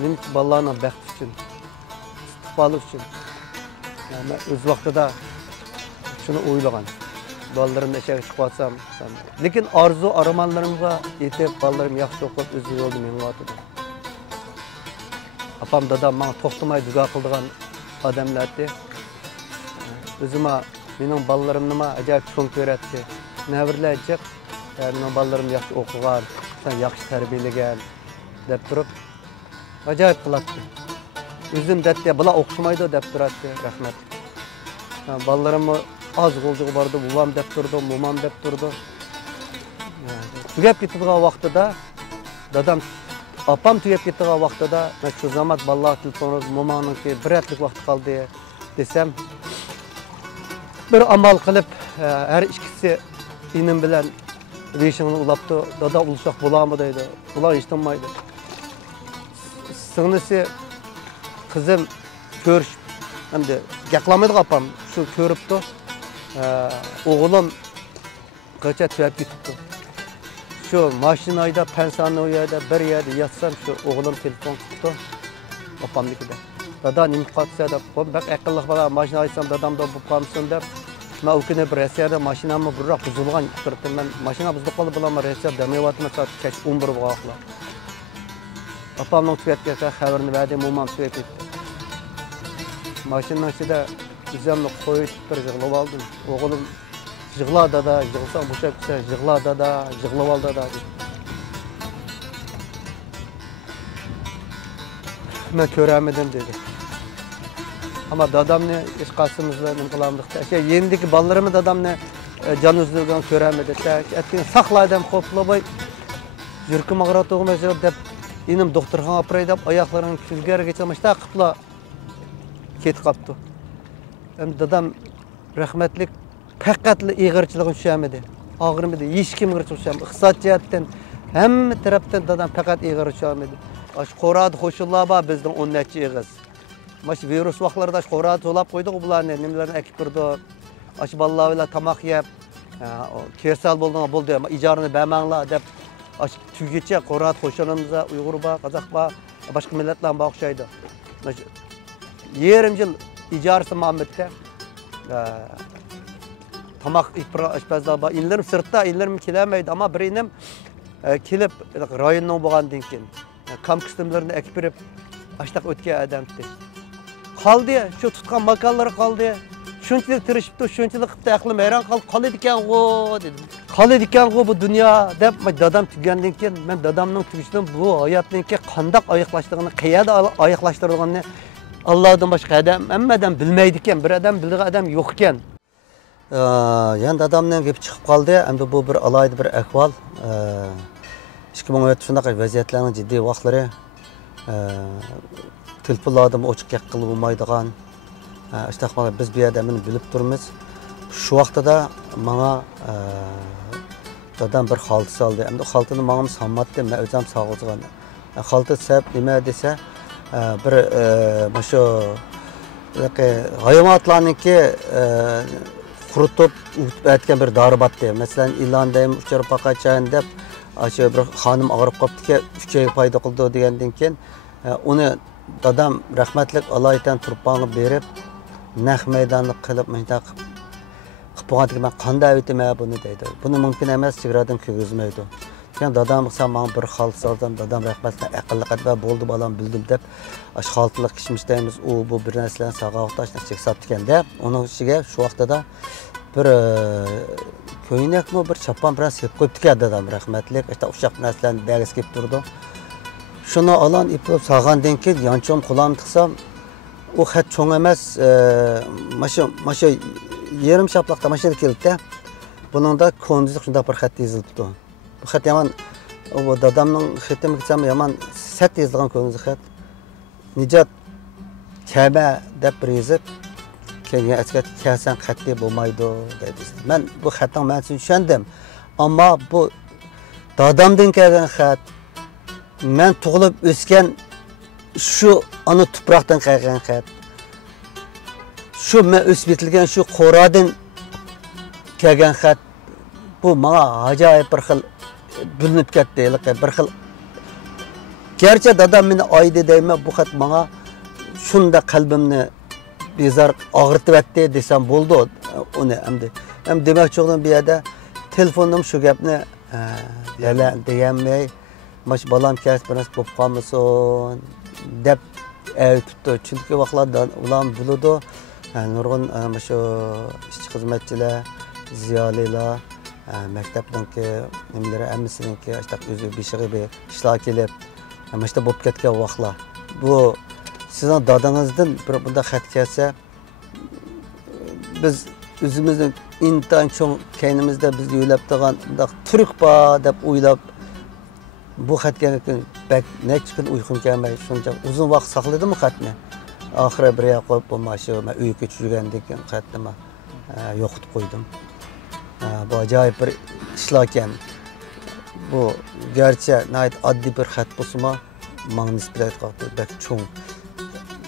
Nima balalarning baxti uchun, istiqboli uchun. Yani o'z vaqtida shuni o'ylagan. Balalarimni ishga chiqib olsam, lekin orzu armonlarimga yetib, balalarim yaxshi o'qib, o'z yo'lida mengayotdi. Apam dadam menga to'xtamay duo qildigan odamlardi. O'zima mening balalarimni ajoyib cho'ng ko'ratdi. Navirlar jiq, mening balalarim yaxshi o'qigan, sen yaxshi tarbiyalagan deb turib ajoyib qilatdi. O'zim debdi, bular o'qishmaydi deb turadi, rahmat. Balalarimni az qo'ldiga bordi, buvam deb turdi, momam deb turdi. Tugab ketadigan vaqtida dadam apam tugab ketadigan vaqtida men shu zaman balalar telefoni momamniki bir oylik vaqt qoldi desam, bir amal qilib her ikkisi inim bilan veshingni ulabdi. Dada ulsaq bo'larmi deydi. Ular eshitmaydi. Singlisi kızım ko'rish endi gaplamaydi apam shu ko'ribdi. O'g'lim qacha tugab ketibdi. Shu mashinada pensionerda bir yerda yatsam shu o'g'lim telefon qildi opamnikida. Dada nima qilsa deb, "Bak aqlli bola mashina olsam dadamda bo'lib qolsin" deb. Men u kuni bir Rossiyada mashinamni burroq buzilgan turibdi. Men mashina buzilib qoldi bilan Rossiya demayapman soat kech 11 bo'lgan. Opamning tugab ketgan xabarini berdi, momam tugab ketdi. Maşının içinde üzerine koyup bir yığılıp aldım. Oğlum yığla dada, yığılsan bu şekilde yığla dada, yığılıp al dada. Ben köremedim dedi. Ama dadam ne iş kasımızla kılamdıkta. Yendeki ballarımı dadam ne can üzülgen köremedi. Etkin saklaydım koplamay. Yürküm ağrıt oğumacı dep inim doktorxana apray dep ayaklarını küzgere geçirmiş. Ta kıpla ketib qapti. Hem dadam rahmetlik faqatli ig'irchiligini tushunmadi. Og'rimidi, hech kim ig'irchilik tushunmadi. Iqtisod jihatdan hamma tarafdan dadam faqat ig'ir tushunmadi. Ash qo'rad xo'shullar bor bizning 10 necha ig'iz. Mash virus vaqtlarida ash qo'rad to'lab qo'ydik bularni, nimalarni ekib turdi. Ash bolalar bilan tamoq yeb, kersal bo'ldi, ijorini bermanglar deb ash tugicha qo'rad xo'shulimizda Uyg'ur bor, Qozoq bor, boshqa millatlar bor o'xshaydi. Yerim yıl icaresi Muhammed'de tamak işpazlar var. İnlerim sırtta, inlerim kilemeydi ama birinim kilip rayonun boğandın ki. Kamp kısımlarını ekipirip açtak ötke adamdı. Kaldı ya, şu tutkan makalları kaldı ya. Şunçilik tırışıptı, şunçilik kıptı aklım hayran kaldı. Kalı diken o dedim. Kalı diken o bu dünya dep dadam tügendin ki. Ben dadamның tügüştüm bu hayatın ki kandak ayıklaştığını, kıyada ayıklaştırdığını Allah'dan başka adam, emmeden bilmeydiken, bir adam bildiği adam yokken. Yani dadamdan gelip çıkıp kaldı. Hem de bu bir alaydı bir ahval. 2017 şundaq vaziyetlerin ciddi vaxtları. Telefonlardan açık yakılı olmaydıgan. İşte biz bir adamını bilip durumuz. Şu vaxtta da bana dadam bir xaltı saldı. Hem de xaltını bana sanmadı. Ben özüm sağlıqlıqan. Xaltı sebep nime dese bir şu hayvanatlarınki kurutup etken bir darbatdı. Mesela ilandayım uçarıp bakacağın dep aşı bir hanım ağırıp kaptı ki 3 ay payda kıldı degenden keyin onu dadam rahmetlik Allah'tan turpanı berip naq meydanlık kılıp mendaq qıpıqadık ben qanday öteme bunu deydi. Bunu mümkün emas çigiradan kögüzmeydi. Yani dadam sen bana bir xalt saldım, dadam rahmetli aqıllı qadba boldu balam bildim dep aş xaltılık kişmişdeyimiz o bu bir neslen sağaqtaşna çek saptıken de onun içige şu vaqtda da bir köynek mi bir çapan biraz hep koyuptu ki dadam rahmetli işte uşaq neslen degis kep durdu. Şunu alan ipip sağandan keyin yançom kulağım tıksam o xat çoğ emas maşa yerim şaplaqda maşa keldi de bunun da kondizlik şunda bir xat yazılıptı. Bu xat yaman o dadamның xatimi gitsem yaman sat yazılgan kondizlik xat. Nicat Kabe deb bir yazıp keyin askat kelsen xatli bo'lmaydi dedi. Men bu xatning ma'nosini tushundim. Ammo bu dadamdan kelgan xat men tug'ilib o'sgan shu ana tuproqdan kelgan xat. Shu men o'sib yetilgan shu qo'radan kelgan xat bu menga ajoyib bir xil bilinib ketdi. Bir xil gerçi dadam meni aydı deyman, bu xat menga shunda qalbimni bezar og'ritib etdi desam bo'ldi. Uni ham demoqchi bo'ldim bu yerda telefonim shu gapni deganmay, mash balam kas biras bo'lib qolmasin deb tutdi. Chunki vaqtlarda ular biladi, nurg'un shu ishchi xizmatchilar, ziyolilar, maktabdagi nimalar hammasiniki o'zi beshig'i ishlar kelib, mana bo'lib ketgan vaqtlar. Bu sizning dadangizdan bir bunda xat kelsa, biz o'zimizning intan cho'ng kaynimizda bizga yo'lab turgan turk bor deb o'ylab bu xatga bak necha kun uyqum kelmay shuncha uzun vaqt saqladim xatni. Oxiri bir yoqqa qo'yib bo'lmashi, men uyga ko'chib yurgandan keyin xatni yo'qotib qo'ydim. Bu ajoyib bir ishlar ekan. Bu gerçi nayt oddiy bir xat bo'lsa-mu, menga nisbatan bak cho'ng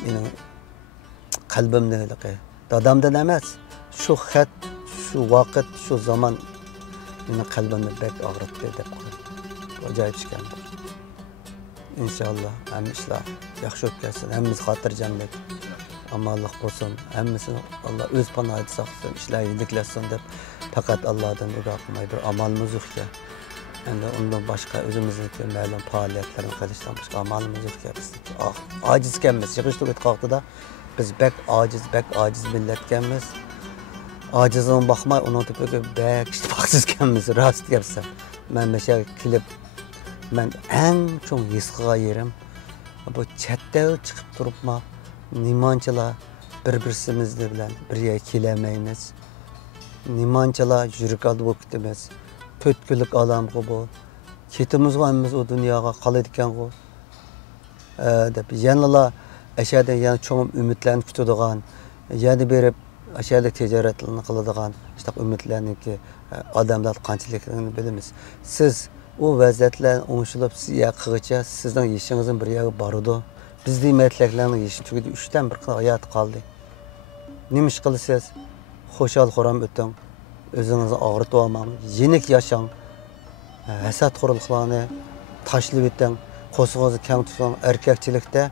mening qalbimni dadamdan emas, shu xat, shu vaqt, shu zaman mening qalbimni bak og'ritdi deb qo'ydim. Ajoyib ishkan. İnşallah hamma ishlar yaxshi o'tkasin, hammamiz xotirjamlik, amonlik bo'lsin, hammasini Alloh o'z panohida saqlasin, ishlar yengillatsin deb faqat Allohdan duo qilmay bir amalimiz yo'q. Endi undan boshqa o'zimizniki ma'lum faoliyatlarni qilishdan boshqa amalimiz yo'q. Biz ojiz ekanmiz. Yig'ishtirib o'tqoqda biz bek ojiz millat ekanmiz. Ojizdan baxmay onun tepiga bek ishtiqsiz ekanmiz, rost gapsa. Men mesha klip men eng cho'ng his qilgan yerim bu chatda chiqib turibma, nimanchalar bir-birimiz bilan birga kelamaymiz. Nimanchalar yurak oldi bo'lib ketamiz. 4 kunlik olamga bu. Ketimizga hammamiz o dunyoga qoladi ekan-ku. Deb yanala ashada yana cho'ng umidlarni kutadigan, yana berib ashada tijoratlarni qiladigan, işte umidlarniki odamlar qanchalikligini bilamiz. Siz o vaziyatlarni o'ngishilib siz yaqig'icha sizning yeshingizning bir yo'li bor edi. Bizning metlaklarning yeshi tugadi 3 dan 1 hayot qoldi. Nima ish qilasiz? Xo'shal-xuram o'ting. O'zingizni og'ritib olmang, yenik yashang. Hasad-xurliklarni tashlab o'ting. Qo'shingizni kang tuting. Erkakchilikda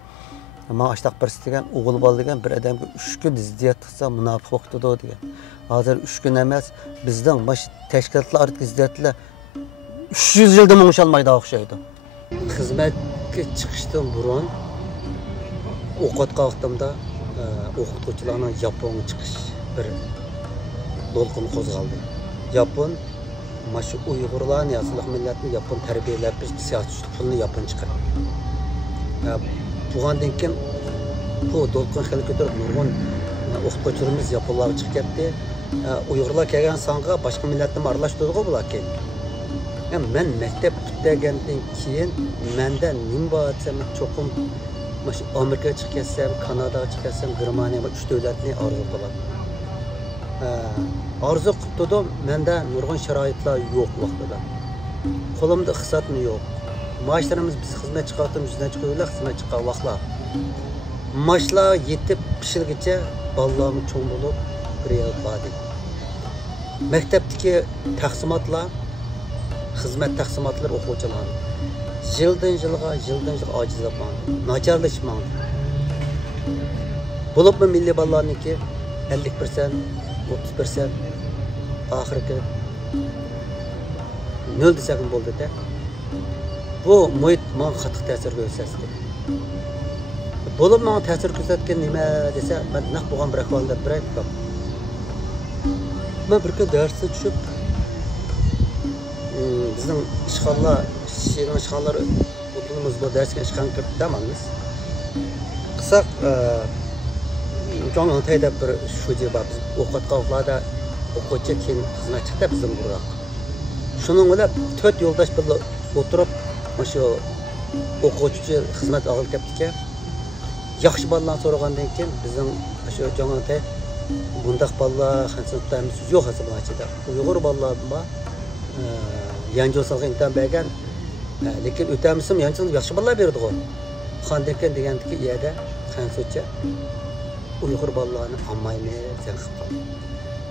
men ashtaq bir degan o'g'il bola degan bir odamga 3 kun ziddiyat qilsa munofiq o'qitadi degan. Hozir 3 kun emas, bizning bash tashkilotlar orqali ziddiyatlar 300 yılda mo'ng'isholmaydi o'xshaydi. Xizmatga chiqishdan burun o'qitgan vaqtimda o'qituvchilarning Yaponga chiqish bir to'lqin qo'zg'aldi. Yapon mashu Uyg'urlarni asli millatni Yapon tarbiyalab biz siyosiy pulni Yapon chiqardi. Bundan keyin bu to'lqin xil ko'tarib nurg'un o'qituvchilarimiz Yaponlarga chiqib ketdi. Uyg'urlar kelgan songa boshqa millatni aralashtirdiga bular keyin. Men maktab bitirgandan keyin menda nima bor desam, cho'qim mash Amerikaga chiqib ketsam, Kanadaga chiqib ketsam, Germaniyaga 3 davlatni orzu qilaman. Orzu qildim, menda nurg'un sharoitlar yo'q vaqtida. Qo'limda iqtisodmi yo'q. Maoshlarimiz biz xizmat chiqartimiz, bizdan chiqaylar, xizmat chiqqan vaqtlar. Maoshlar yetib pishilgicha bolalarimiz cho'ng bo'lib, bir yil qoldi. Maktabdagi taqsimotlar xizmat taqsimotlar o'quvchilar yildan yilga ojizlashmoqda, nacharlashmoqda. Bo'libmi milliy bolalarniki 50%, 30% oxirgi 0 desam bo'ldi-da. Bu muhit menga qattiq ta'sir ko'rsatdi. Bo'lib menga ta'sir ko'rsatgan nima desa, men naq bo'lgan bir ahvolda biray ko'p. Men bir kun darsga tushib bizning ishxonlar, o'timiz bu darsga ishxon kirib damalmiz. Qisaq John Tayda bir shuji bor. Biz o'qituvchilarda o'quvchi keyin xizmat chiqdi bizning buraq. Shuning bilan 4 yo'ldosh birga o'tirib, o'sha o'quvchi xizmat olib kelibdi. Yaxshi bolalarni so'ragandan keyin bizning o'sha John Tay bundaq bolalar xizmatlarimiz yo'q hisoblanadi. Uyg'ur bolalar bor. Yanjolsalga imtihon bergan, lekin o'tamizim yanjol yaxshi bolalar berdi-ku. Xondekan degandiki, yerda Xansocha Uyg'ur bolalarni olmaymi, sen qilib qoldi.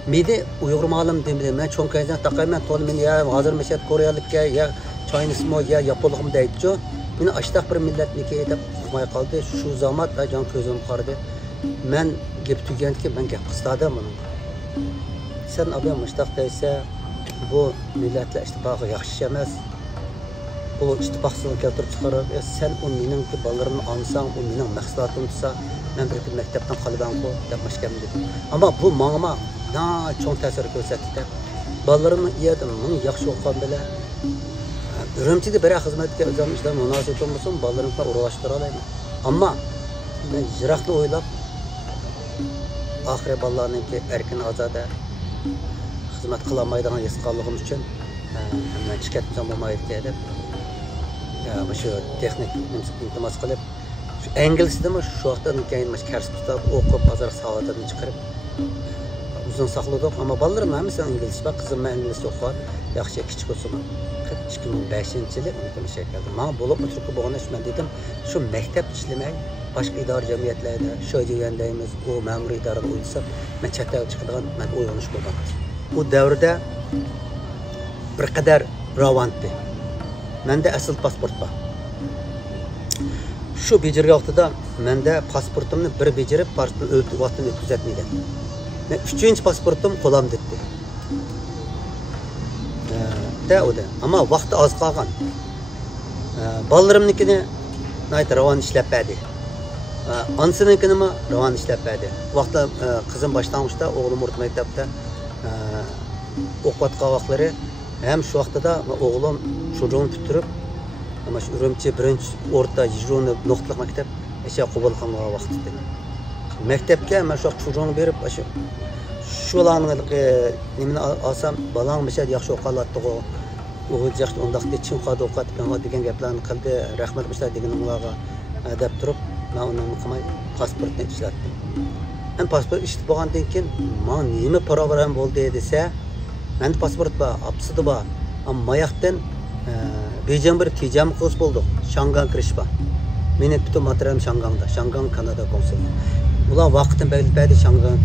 Meydi Uyghur malım demedi. Ben çoğun kayızdan takayım to'ni meni ya hozir meshat Koreyalikka ya Chinese ya Yaponlikmi deydi. Meni ashtaq bir millatniki deb qilmay qoldi. Shu zamat jon ko'zim qaradi. Men gap tuganki men gap qistadi buni. Sen adam ashtaq deysa bu millatlar ittifoqi yaxshi emas. Bu ittifoqsizlik keltirib chiqarib, sen u meningki bolalarimni olsang, u mening mahsulotim desa, men bir kun maktabdan qolganku deb mashkam dedim. Ammo bu menga cho'ng ta'sir ko'rsatdi. Bolalarimni iyadim, men yaxshi o'qigan bilan Ürümçide bir xizmatga o'zim ishlar munosabatim bo'lsin, bolalarimga urg'ashtira olaman. Ammo men jiroqni o'ylab oxiri bolalarningki erkin ozoda xizmat qila olmaydigan his qilganligim uchun men chiqatmasam bo'lmaydi deb shu texnik iltimos qilib shu inglizcadami shu vaqtdan keyin kars tutab o'qib hozir savodini chiqarib uzun saqladik. Ammo bolalarim hammasi ingliz va qizim men inglizcha o'qigan yaxshi kichik bo'lsin. 2005-yili unutma keldi. Men bo'lib o'tirib bo'lganda men dedim, shu maktab ishlamay, boshqa idora jamiyatlarda shu degandaymiz, u ma'muriy idorada o'ylsam, men chetga chiqadigan men o'yinish bo'lgan. Bu davrda bir qadar ravantdi. Menda asl pasport bor. Shu bejirga vaqtida menda pasportimni bir bejirib, vaqtini o'tkazatmagan. Men 3-chi pasportim qo'limda etdi. Da. Ama vaqti az qolgan. Bolalarimnikini nayt ravan ishlab berdi. Anasinikini mi ravan ishlab berdi. Vaqtda qizim boshlang'uchda, o'g'lim o'rta maktabda o'qiyotgan vaqtlari ham shu vaqtida o'g'lim cho'jog'ini bitirib, mana shu Urumchi birinchi o'rta yig'runi nuqtalik maktab o'sha qabul qilgan vaqtida. Maktabga mana shu cho'jog'ini berib, shularni nimani olsam, balang mishad yaxshi o'qilatdi-ku. O'g'il yaxshi undaqda chin qadi o'qat degan gaplarni qildi. Rahmat mishlar deganimlarga deb turib, men uni qilmay pasportni ishlatdim. Ham pasport ishlab bo'lgandan keyin, men nima program bo'ldi desa, menda pasport bor, apsida bor. Ammo yoqdan Beijing bir tejam qilish bo'ldi. Shangang kirish bor. Mening butun materialim Shangangda, Shangang Kanada konsulluğu. Ular vaqtini belgiladi Shangang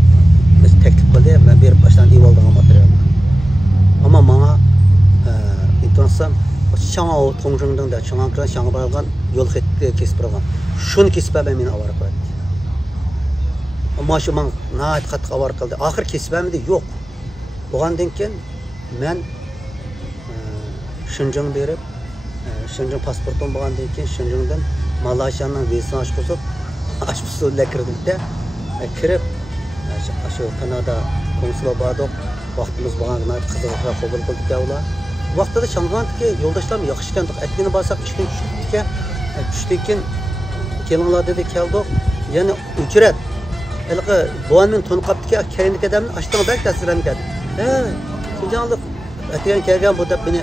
teklif qildi, men berib boshlanib oldigan material. Ammo menga intinsam Şangao Tongshengda Shanghaiga Shanghaiga borgan yo'l xatni kesib qo'ygan. Shuni kesib ben meni avara qo'ydi. Ammo shu men nəhayət qattiq avara qildi. Oxir kesib hamdi yo'q. Bo'lgandan keyin men Shenzhen berib, Shenzhen pasportim bo'lgandan keyin Shenzhendan Malayziyaning vizasini ochqizib, usulga kirdim-da, kirib shu Kanada konsulluğu bordik. Vaqtimiz bo'lgandan qiziqroq qabul qildik ular. Vaqtida Shanghayga yo'ldoshlarım yaxshi ekandik. Atgini borsak 3 kun tushdik. Tushdan keyin kelinglar dedi keldik. Yana uchrat. Haliqi bo'anning to'ni qaptiki, keyingi odamni ashtan bak tasirlangan. Shunjaqlik atgan kelgan bu deb meni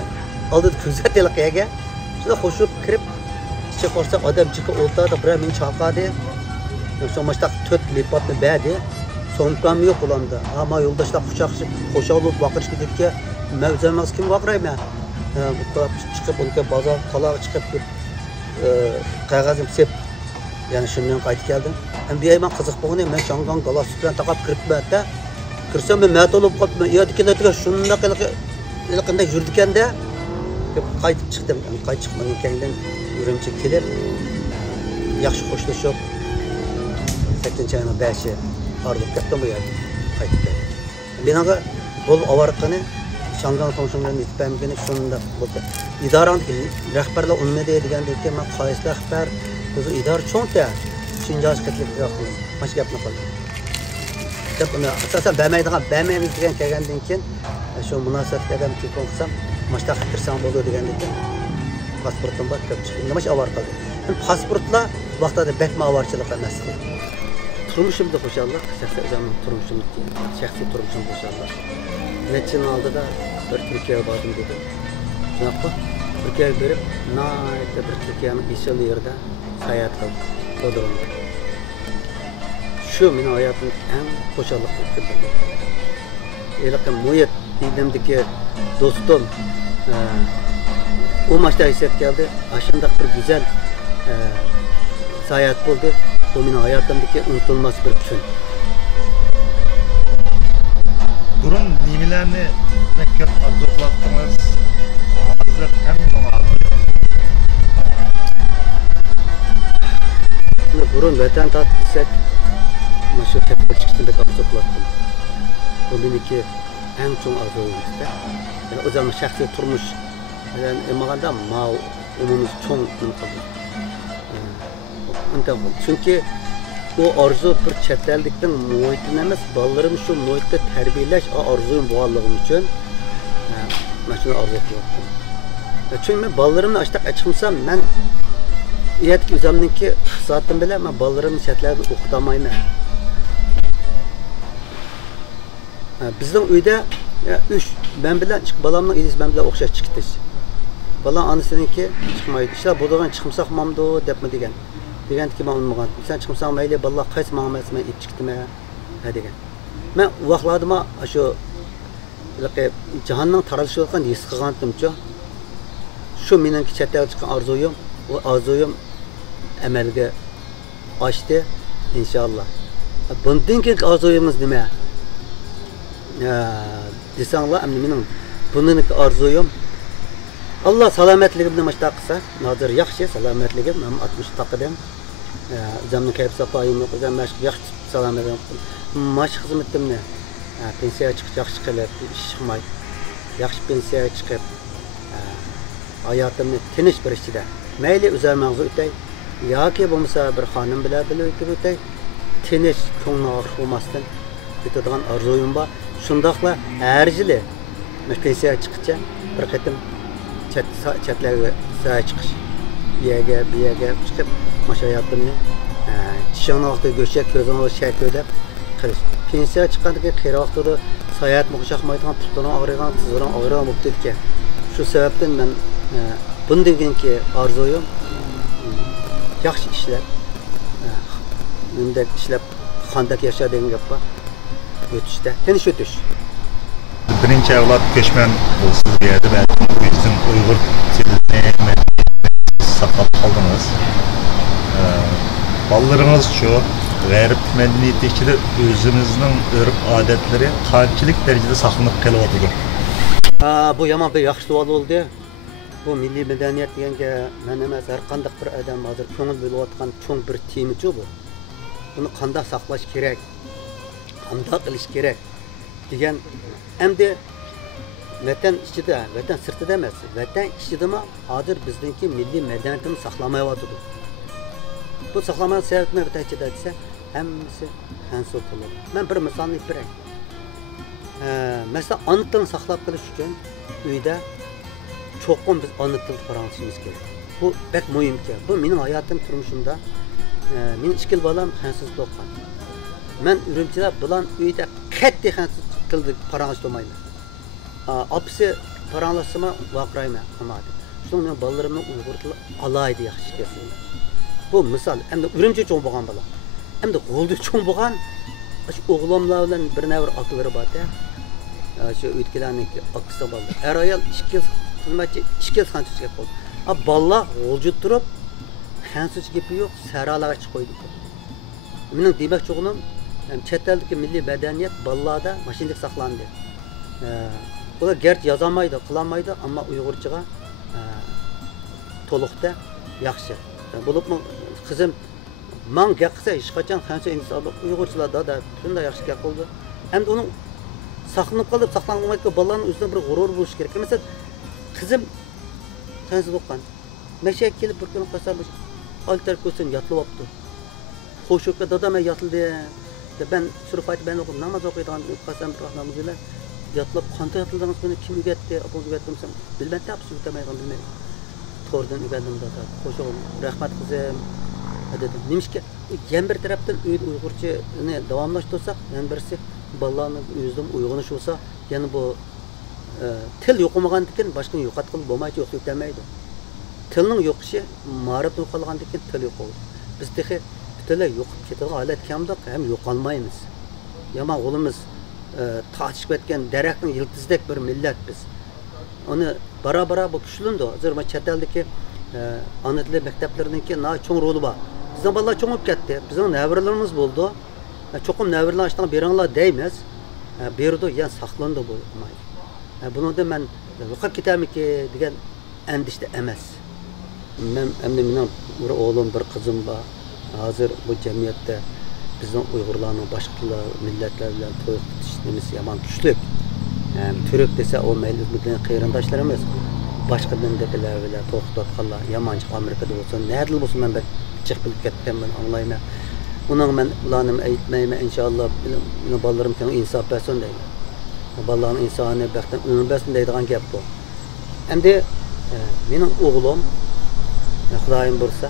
oldida kuzatdilar qiyaga. Shunda qo'shib kirib, ichga qo'rsak odam chiqib o'ltirdi, bir men chaqadi. Shu mashtaq 4 lipatni berdi. So'mkam yo'q ulamda. Ammo yo'ldoshlar quchoqlashib, qo'shaqlib vaqirishga ketdi. Mevzumuz kim vaqirayman? Chiqib unga bozor qaloq chiqib qog'ozim sep. Yani shundan qaytib keldim. Ham beyman qiziq bo'lgani, men Shangang galasi bilan taqab kiribman-da. Kirsam men matolib qolibman. Yo'dikilarga shunday qilqanda yurdikanda qaytib chiqdim. Qaytib chiqmagan ekandan Urumchi kelib yaxshi xo'shlashib 8-ayning 5-i aralab ketdim bu yerda. Qaytib keldim. Menaga bol avarqani Shangang Tongshengdan yetpamgani shunda bo'ldi. İdaranın rahbarlar unmadi degandek men qaysi rahbar o'zi idora cho'nta Şinjan qatlik yo'qmiz. Boshqa gapni qildi. Deb uni asosan bermaymiz degan kelgandan keyin shu munosabatga ham telefon qilsam, "Mashta qirsam bo'ldi" degandek pasportim bor, kirib chiqdim. Nima ish avar qildi. Pasportlar vaqtida bekma avarchilik emas. Turmushimda xo'shallik, shaxsiy turmushim xo'shallik. Necha yil oldida bir Turkiyaga bordim dedi. Shunaqa Turkiyaga berib, nayta bir Turkiyaning ishil yerida sayohat qildim. Shu mening hayotimning eng xo'shallik o'tdi. Eliqim muhit dilimdagi do'stim u mashta hissiyat keldi. Ashundaq bir go'zal sayohat bo'ldi. Bu mening hayotimdagi unutilmas bir kun. Durun nelerni köp arzu qilyapsınız? Hazır hem to'g'ri. Burun vatan tatlısak şu katta çıkışını pek arzu qilyaptim. Bu meniki eng cho'ng orzuyimizda. Yani o zaman şahsiy turmush emaganda ma umumimiz cho'ng qildi. Çünkü o arzu bir chet ellikning muhitini emas, bolalarni shu muhitda tarbiyalash orzuyim bo'lganligim uchun mana shuni orzu qilyapman. Çünkü men bolalarimni ashtaq chiqmasam, men uyatki o'zimniki hisobatim bilan men bolalarimni chetlarda o'qitamayman. Bizning uyda 3 men bilan chiq bolamning idiz men bilan o'xshash chiqdi. Bola anasiniki chiqmaydi. İşte budagan chiqmasa qilmamdi debmi degan. Deganki men olmagan. Sen chiqmasang mayli, balla qaysi ma'nosi men ip chiqdimi degan. Men vaqtladim shu jahonning taralishayotgan his qilganimcha shu meningki chetga chiqqan orzuyim, o orzuyim amalga oshdi inshaalloh. Bundan keyingi orzuyimiz nima? Desanglar mening buningki orzuyim Allah salomatligimni mashta qilsa, hozir yaxshi salomatligim, men 60 taqadim. Zamni kayf safoyim yo'q, o'zim yaxshi salomatim. Mash xizmatimni pensiyaga chiqib yaxshi qilib, ish qilmay, yaxshi pensiyaga chiqib, hayotimni tinch bir ichida. Mayli o'zimizga o'tay, yoki bo'lmasa bir xonim bilan birga o'tay, tinch ko'ngli og'riq bo'lmasdan o'tadigan orzuyim bor. Shundaqla har yili pensiyaga chiqcha bir qatim chatlarga sağa chiqish, biyaga chiqib, masha hayotimni tishingni vaqtida go'shak, ko'zingni shako'dab qilish. Pensiya chiqqandan keyin qiyra vaqtida sayohat muqashaqmaydigan, putlaring og'rigan, tizlaring og'rigan bo'lib ketgan. Shu sababdan men bundan keyingi orzuyim yaxshi ishlab, bunday ishlab qanday yasha degan gap bor. O'tishda, tinch o'tish. Birinchi avlod ko'chman bo'lsiz deydi va bizim Uyg'ur tilini saqlab qoldingiz. Bolalarınız şu, g'arb madaniyati ichida o'zimizning urf odatlari qanchalik darajada saqlanib qelyapti? Bu yomon bir yaxshi savol bo'ldi. Bu milliy madaniyat deganga men emas, har qanday bir odam hozir ko'ngil bo'layotgan cho'ng bir temachi bu. Buni qanday saqlash kerak? Qanday qilish kerak degan endi vatan ichida, vatan sirtida emas, vatan ichidami hozir bizningki milliy madaniyatimiz saqlamayapti. Bu saqlaman sebebini vatan ichida desa, hammasi hansol bo'ladi. Men bir misolni beray. Mesela ana tilini saqlab qilish uchun uyda cho'qim biz ana tilni paranglashimiz kerak. Bu bek muhimki. Bu mening hayotim, turmushimda men 2 yil bolam xansiz o'qigan. Men Urumchida bilan uyda qat'iy xansiz tilni paranglashmayman. Apsi paranglashsam vaqrayman amadi. Shundan men bolalarimni Uyg'ur tili alaydi yaxshi kelsin. Bu misol, endi Urumchi cho'ng bo'lgan bola. Endi G'o'lda cho'ng bo'lgan shu o'g'limlar bilan bir navr otalari bor-da. Shu o'tkilarniki aksa bo'ldi. Har ayol 2 yil xizmatchi, 2 yil xansiz gap bo'ldi. Balla G'o'lda turib xansiz gapi yo'q, saralarga chiqib qo'ydi. Mening demoqchig'im chet eldagi milliy madaniyat ballada mashinalik saqlandi. Ular gerçi yazamaydı, qılamaydı ama Uyg'urchaga to'liqda yaxshi. Bo'lib qizim men gap qilsa hech qachon qancha inson Uyg'urchalarda da shunday yaxshi gap bo'ldi. Endi uni saqlanib qolib, saqlanmaydi bolalarning o'zida bir g'urur bo'lish kerak. Masalan, qizim qancha o'qigan. Mashak kelib bir kun qasam altar ko'sin yotlayapti. Xo'shukka dadam yotildi. Ben surfayt ben o'qib namoz o'qiydigan qasam namozlar yatlab qancha yotildingiz buni kim o'rgatdi? Apam o'rgatdimsan. Bilmay tapsiz o'tamayman bilmayman. To'rdan o'rgandim dada. Qo'shig'im rahmat qizim dedim. Nimishki yan bir tarafdan Uyg'urchani davomlashtirsak, yan birisi bolalarning o'zidan uyg'onish bo'lsa, yana bu til yo'qolmagandan keyin boshqa yo'qotqil bo'lmaydi, yo'qotamaydi. Tilning yo'qishi ma'rif yo'qolgandan keyin til yo'qoladi. Bizdagi butunlay yo'qib ketadigan holat kamda ham yo'qolmaymiz. Yomon o'g'limiz tatishib ketgan daraxtning yildizdek bir millat biz. Onu bara bu kuchlandi. Hozir men chet eldagi ana tili maktablariniki cho'ng roli bor. Bizning bolalar cho'ngib ketdi. Bizning navralarimiz bo'ldi. Cho'qim navralar ashtan beringlar deymiz. berdi, yani saqlandı bu. Bunu da ben yo'qolib ketamiki degan andishda emas. Men endi mening bir o'g'lim, bir qizim bor. Hozir bu jamiyatda bizning Uyg'urlarning boshqa millatlar bilan to'y qilishimiz yomon kuchli. Türk desa o mayli bizning qarindoshlarimiz, boshqa dindagilar bilan to'xtatganlar, yamonchi Amerikada bo'lsa, nədil bo'lsa men bir chiq bilib ketganman, anglayman. Uning men ularni aytmayman, inshaalloh mening bolalarim kan insof bersin deyman. Balalarning insoni baxtdan umr bersin deydigan gap bu. Endi mening o'g'lim Xudoyim bo'lsa,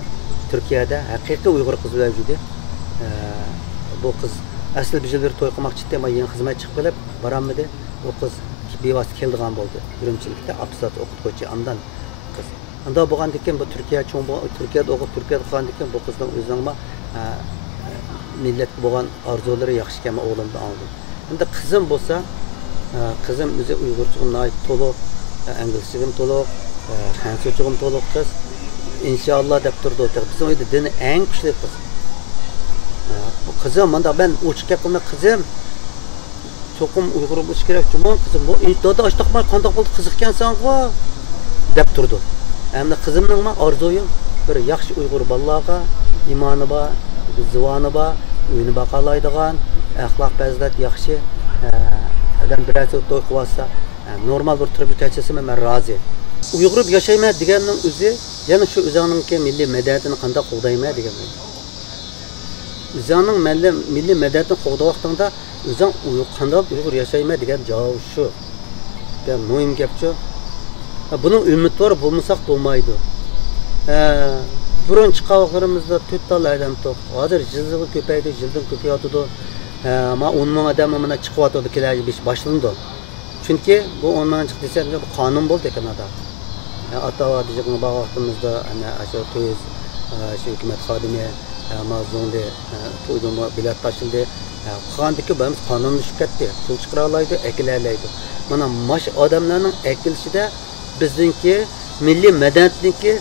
Turkiyada haqiqiy Uyg'ur qiz mavjudi. Bu qiz asli bir yil bir to'y qilmoqchi edi, ammo yangi xizmat chiqib kelib boramidi. O kız bevosita keldigan bo'ldi. Ürümchilikda apsat o'qituvchi andan qiz. Anda bo'lgandan bu Turkiya cho'ng Turkiyada o'qib Turkiyada qolgandan bu qizning o'zining millat bo'lgan orzulari yaxshi ekan, o'g'limni oldim. Endi qizim bo'lsa, qizim o'zi Uyg'urcha to'liq, inglizchagim to'liq, fransuzchagim to'liq qiz. İnşallah deb turdi. Bizim uyda dini eng kuchli qiz. Bu qizim, manda ben uçuk yapımda qizim çokum Uyg'ur bo'lish kerak, chumon qizim bu dada ashtaqmay qandoq bo'ldi qiziqkansan ku deb turdi. Endi qizimning orzuyim bir yaxshi Uyg'ur bolalarga imoni bor, zuvoni bor, uyini baqalaydigan, axloq fazilat yaxshi adam birasi to'y qilsa, normal bir turmush kechirsa men rozi. Uyg'urib yashayman deganning o'zi, yana shu o'zingning milliy madaniyatini qanday qo'g'dayman degan. O'zingning milliy madaniyatini qo'g'day vaqtida o'zing qanday Uyg'ur yashayman degan javob shu. Ben muhim gap shu. Bunun umidvor bo'lmasak bo'lmaydi. Burun chiqavoqlarimizda 4 tal odam to'q. Hozir yildan ko'paydi, yildan ko'payadi. Ama 10 ming odam mana chiqyapti kelajak ish boshlandi. Chunki bu 10 ming chiqdi desa bu qonun bo'ldi Kanada. Atava diyeceğim bu vaqtimizda ana aşağı to'y shu hukumat xodimi Amazon'da to'yda bilet tashildi. Qandiki biz qonunni tushib ketdi. Pul chiqara oladi, ekilaydi. Mana mash odamlarning ekilishida bizningki milliy madaniyatniki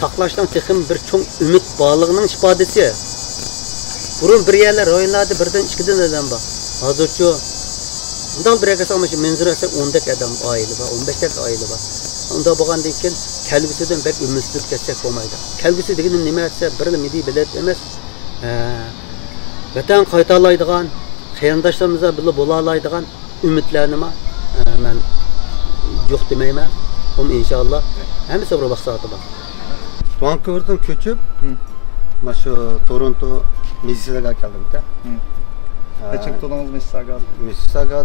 saqlashning texim bir cho'ng umid borligining ifodasi. Burun bir yerlar rayonlarda birdan ikkidan adam bor. Hozircha bundan bir yerga saqlash menzirasi 10 dak adam oila bor, 15 dak oila bor. Onda bo'lgandan keyin kelgusidan bek umidsiz ketsak bo'lmaydi. Kelgusi deganim nima desa, bir milliy bilet emas, vatan qaytalaydigan, qarindoshlarimiz bilan bo'la oladigan umidlarni men yo'q demayman. Buni inshaalloh hammasi bir vaqtida bor. Vancouverdan ko'chib, mana shu Toronto Mississaugaga keldim-da. Qachon to'dingiz Mississauga? Mississauga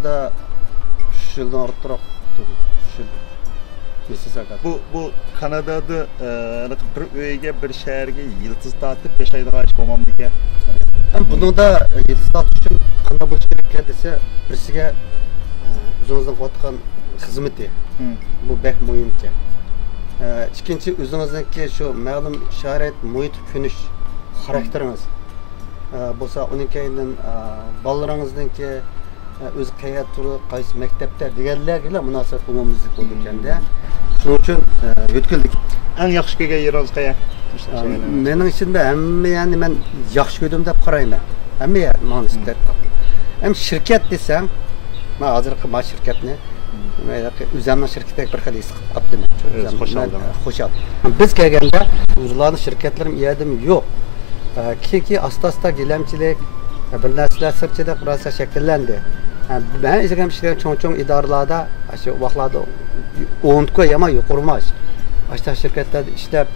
3 yildan ortiqroq turdim. Bu Kanada'da bir uyga, bir şehirge yıldız tatip yaşaydigan iş bo'lmam degan. Bunun da yıldız tatip için qanday bo'lish kerak desa, birisiga o'zingizning qilayotgan xizmati. Bu bek muhim ekan. Ikkinchi o'zingizniki shu ma'lum sharoit, muhit ko'nish xarakteringiz. Bo'lsa uning keyin bolalaringizniki o'z qayerda turib, qaysi maktabda deganlarga munosabat umumizlik bo'ldi ekanda. Shuning uchun yetkildik. Eng yaxshi ko'rgan yeringiz qayerda? Mening ichimda hamma yani men yaxshi ko'rdim deb qarayman. Hamma munosabat. Ham shirkat desam, men hozirgi ma shirkatni o'zimning shirkatga bir xil his qildim. Xo'shal. Biz kelganda o'zlarning shirkatlarim yedim yo'q. Ki asta-asta gilamchilik bir narsalar sirchilik biroz shakllandi. Ben izlegen işleyen çoğun idarelarda, şu vaqtlarda 10 koy ama yuqurmaş. Aşağı şirketlerde işlep,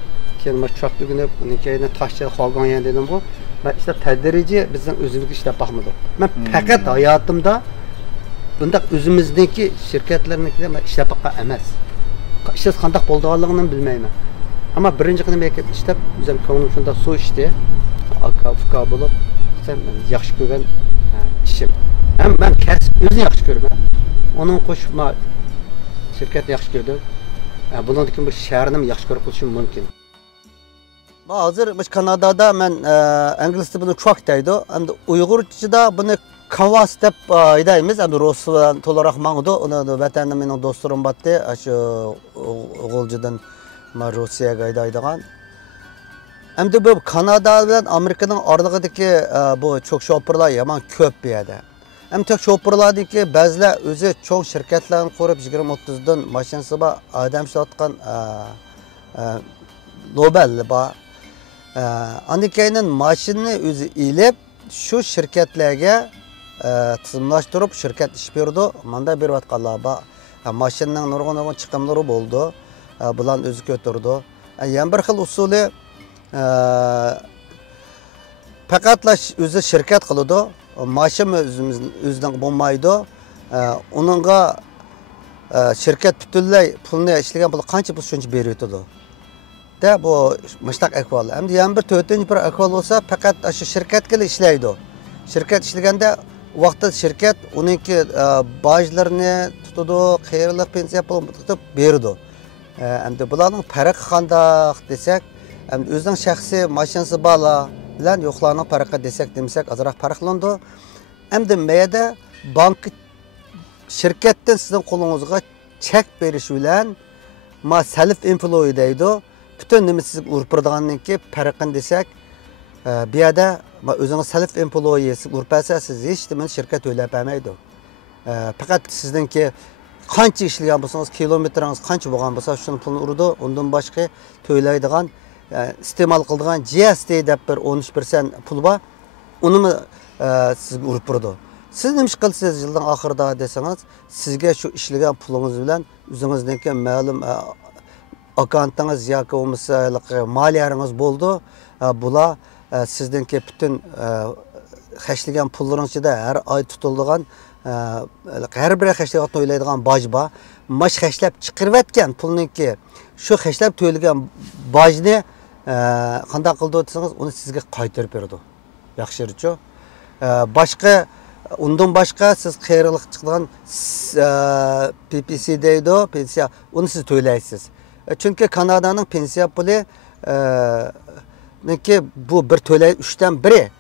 kelime çok düğünüp, nikahını taşçı xalqan yani dedim bu. Ben işte tedrici bizden özümüzü işlep bakmadım. Ben fakat hayatımda bunda özümüzdeki şirketlerindeki işlep bakma emas. İşte qanday bo'lganligini bilmayman. Ama birinci qilib işlep özüm ko'nglim shunda su içti. Aka bo'lib, sen yaxshi ko'rgan işim. Hem ben özünü yaxshi ko'raman. Onun qo'shma şirket yaxshi ko'rdi. Bundan keyin bu shaharni yaxshi ko'rib qolishim mumkin. Hozir biz Kanadada men ingliz tilini çok deydi. Endi Uyg'urchada buni kavas deb aytamiz. Endi rus bilan to'liq ma'noda uni vatanimda mening do'stlarim bordi. Shu o'g'iljidan men Rossiyaga aytadigan. Endi bu Kanada bilan Amerikaning oralig'idagi bu çok şopirlar yaman ko'p bu yerda. Hem tek şoförlardaki bazılar özü çok şirketlerini kurup 20-30'dan maşinası var adam işlatkan Nobel var. Andikayının maşinini özü ilip şu şirketlerge tizimlaştırıp şirket iş berdi. Manda bir vatqanlar var. Maşinning nurg'un chiqimlari bo'ldi. Bulan o'zi ko'tardi. Yana bir xil usuli faqatla o'zi shirkat qiladi. Mashin o'zining bo'lmaydi. Uningga shirkat butunlay pulni ishlagan pul qancha pul shuncha berib da bu mushtaq ahvol. Endi yana bir to'rtinchi bir ahvol bo'lsa, faqat shu shirkatga ishlaydi. Shirkat ishlaganda vaqtda shirkat uningki bojlarni tutadi, qayerlik pensiya pulini tutib berdi. Endi bularning farqi qanday desak, endi o'zining shaxsiy mashinasi borlar bilan yo'qlarning farqi desak azroq farqlandi. Endi mayda bank shirkatdan sizning qo'lingizga chek berish bilan ma self employee deydi. Bütün nima siz urpirdigandan ki farqini desak, bu yerda o'zingiz self employee urpasa siz hech nimani shirkat o'ylab bermaydi. Faqat sizningki qancha ishlagan bo'lsangiz, kilometringiz qancha bo'lgan bo'lsa, shuni pulni urdi. Undan boshqa to'laydigan, iste'mol qiladigan GST deb bir 13% pul bor. Uni sizga urib turdi. Siz nima ish qilsiz yilning oxirida desangiz, sizga shu ishlagan pulingiz bilan o'zingizniki ma'lum akkantingiz yoki bo'lmasa moliyaringiz bo'ldi. Bular sizningki butun xashlagan pullaringiz ichida har oy tutiladigan har bir xashlab to'laydigan boj bor. Mash xashlab chiqarayotgan pulniki shu xashlab to'lagan bojni qanday qildi desangiz, uni sizga qaytarib berdi. Yaxshiroq. Boshqa undan boshqa siz qayerlik chiqgan PPC deydi, pensiya, uni siz to'laysiz. Çünkü Kanada'nın pensiya puli bu bir to'lay 3'ten biri.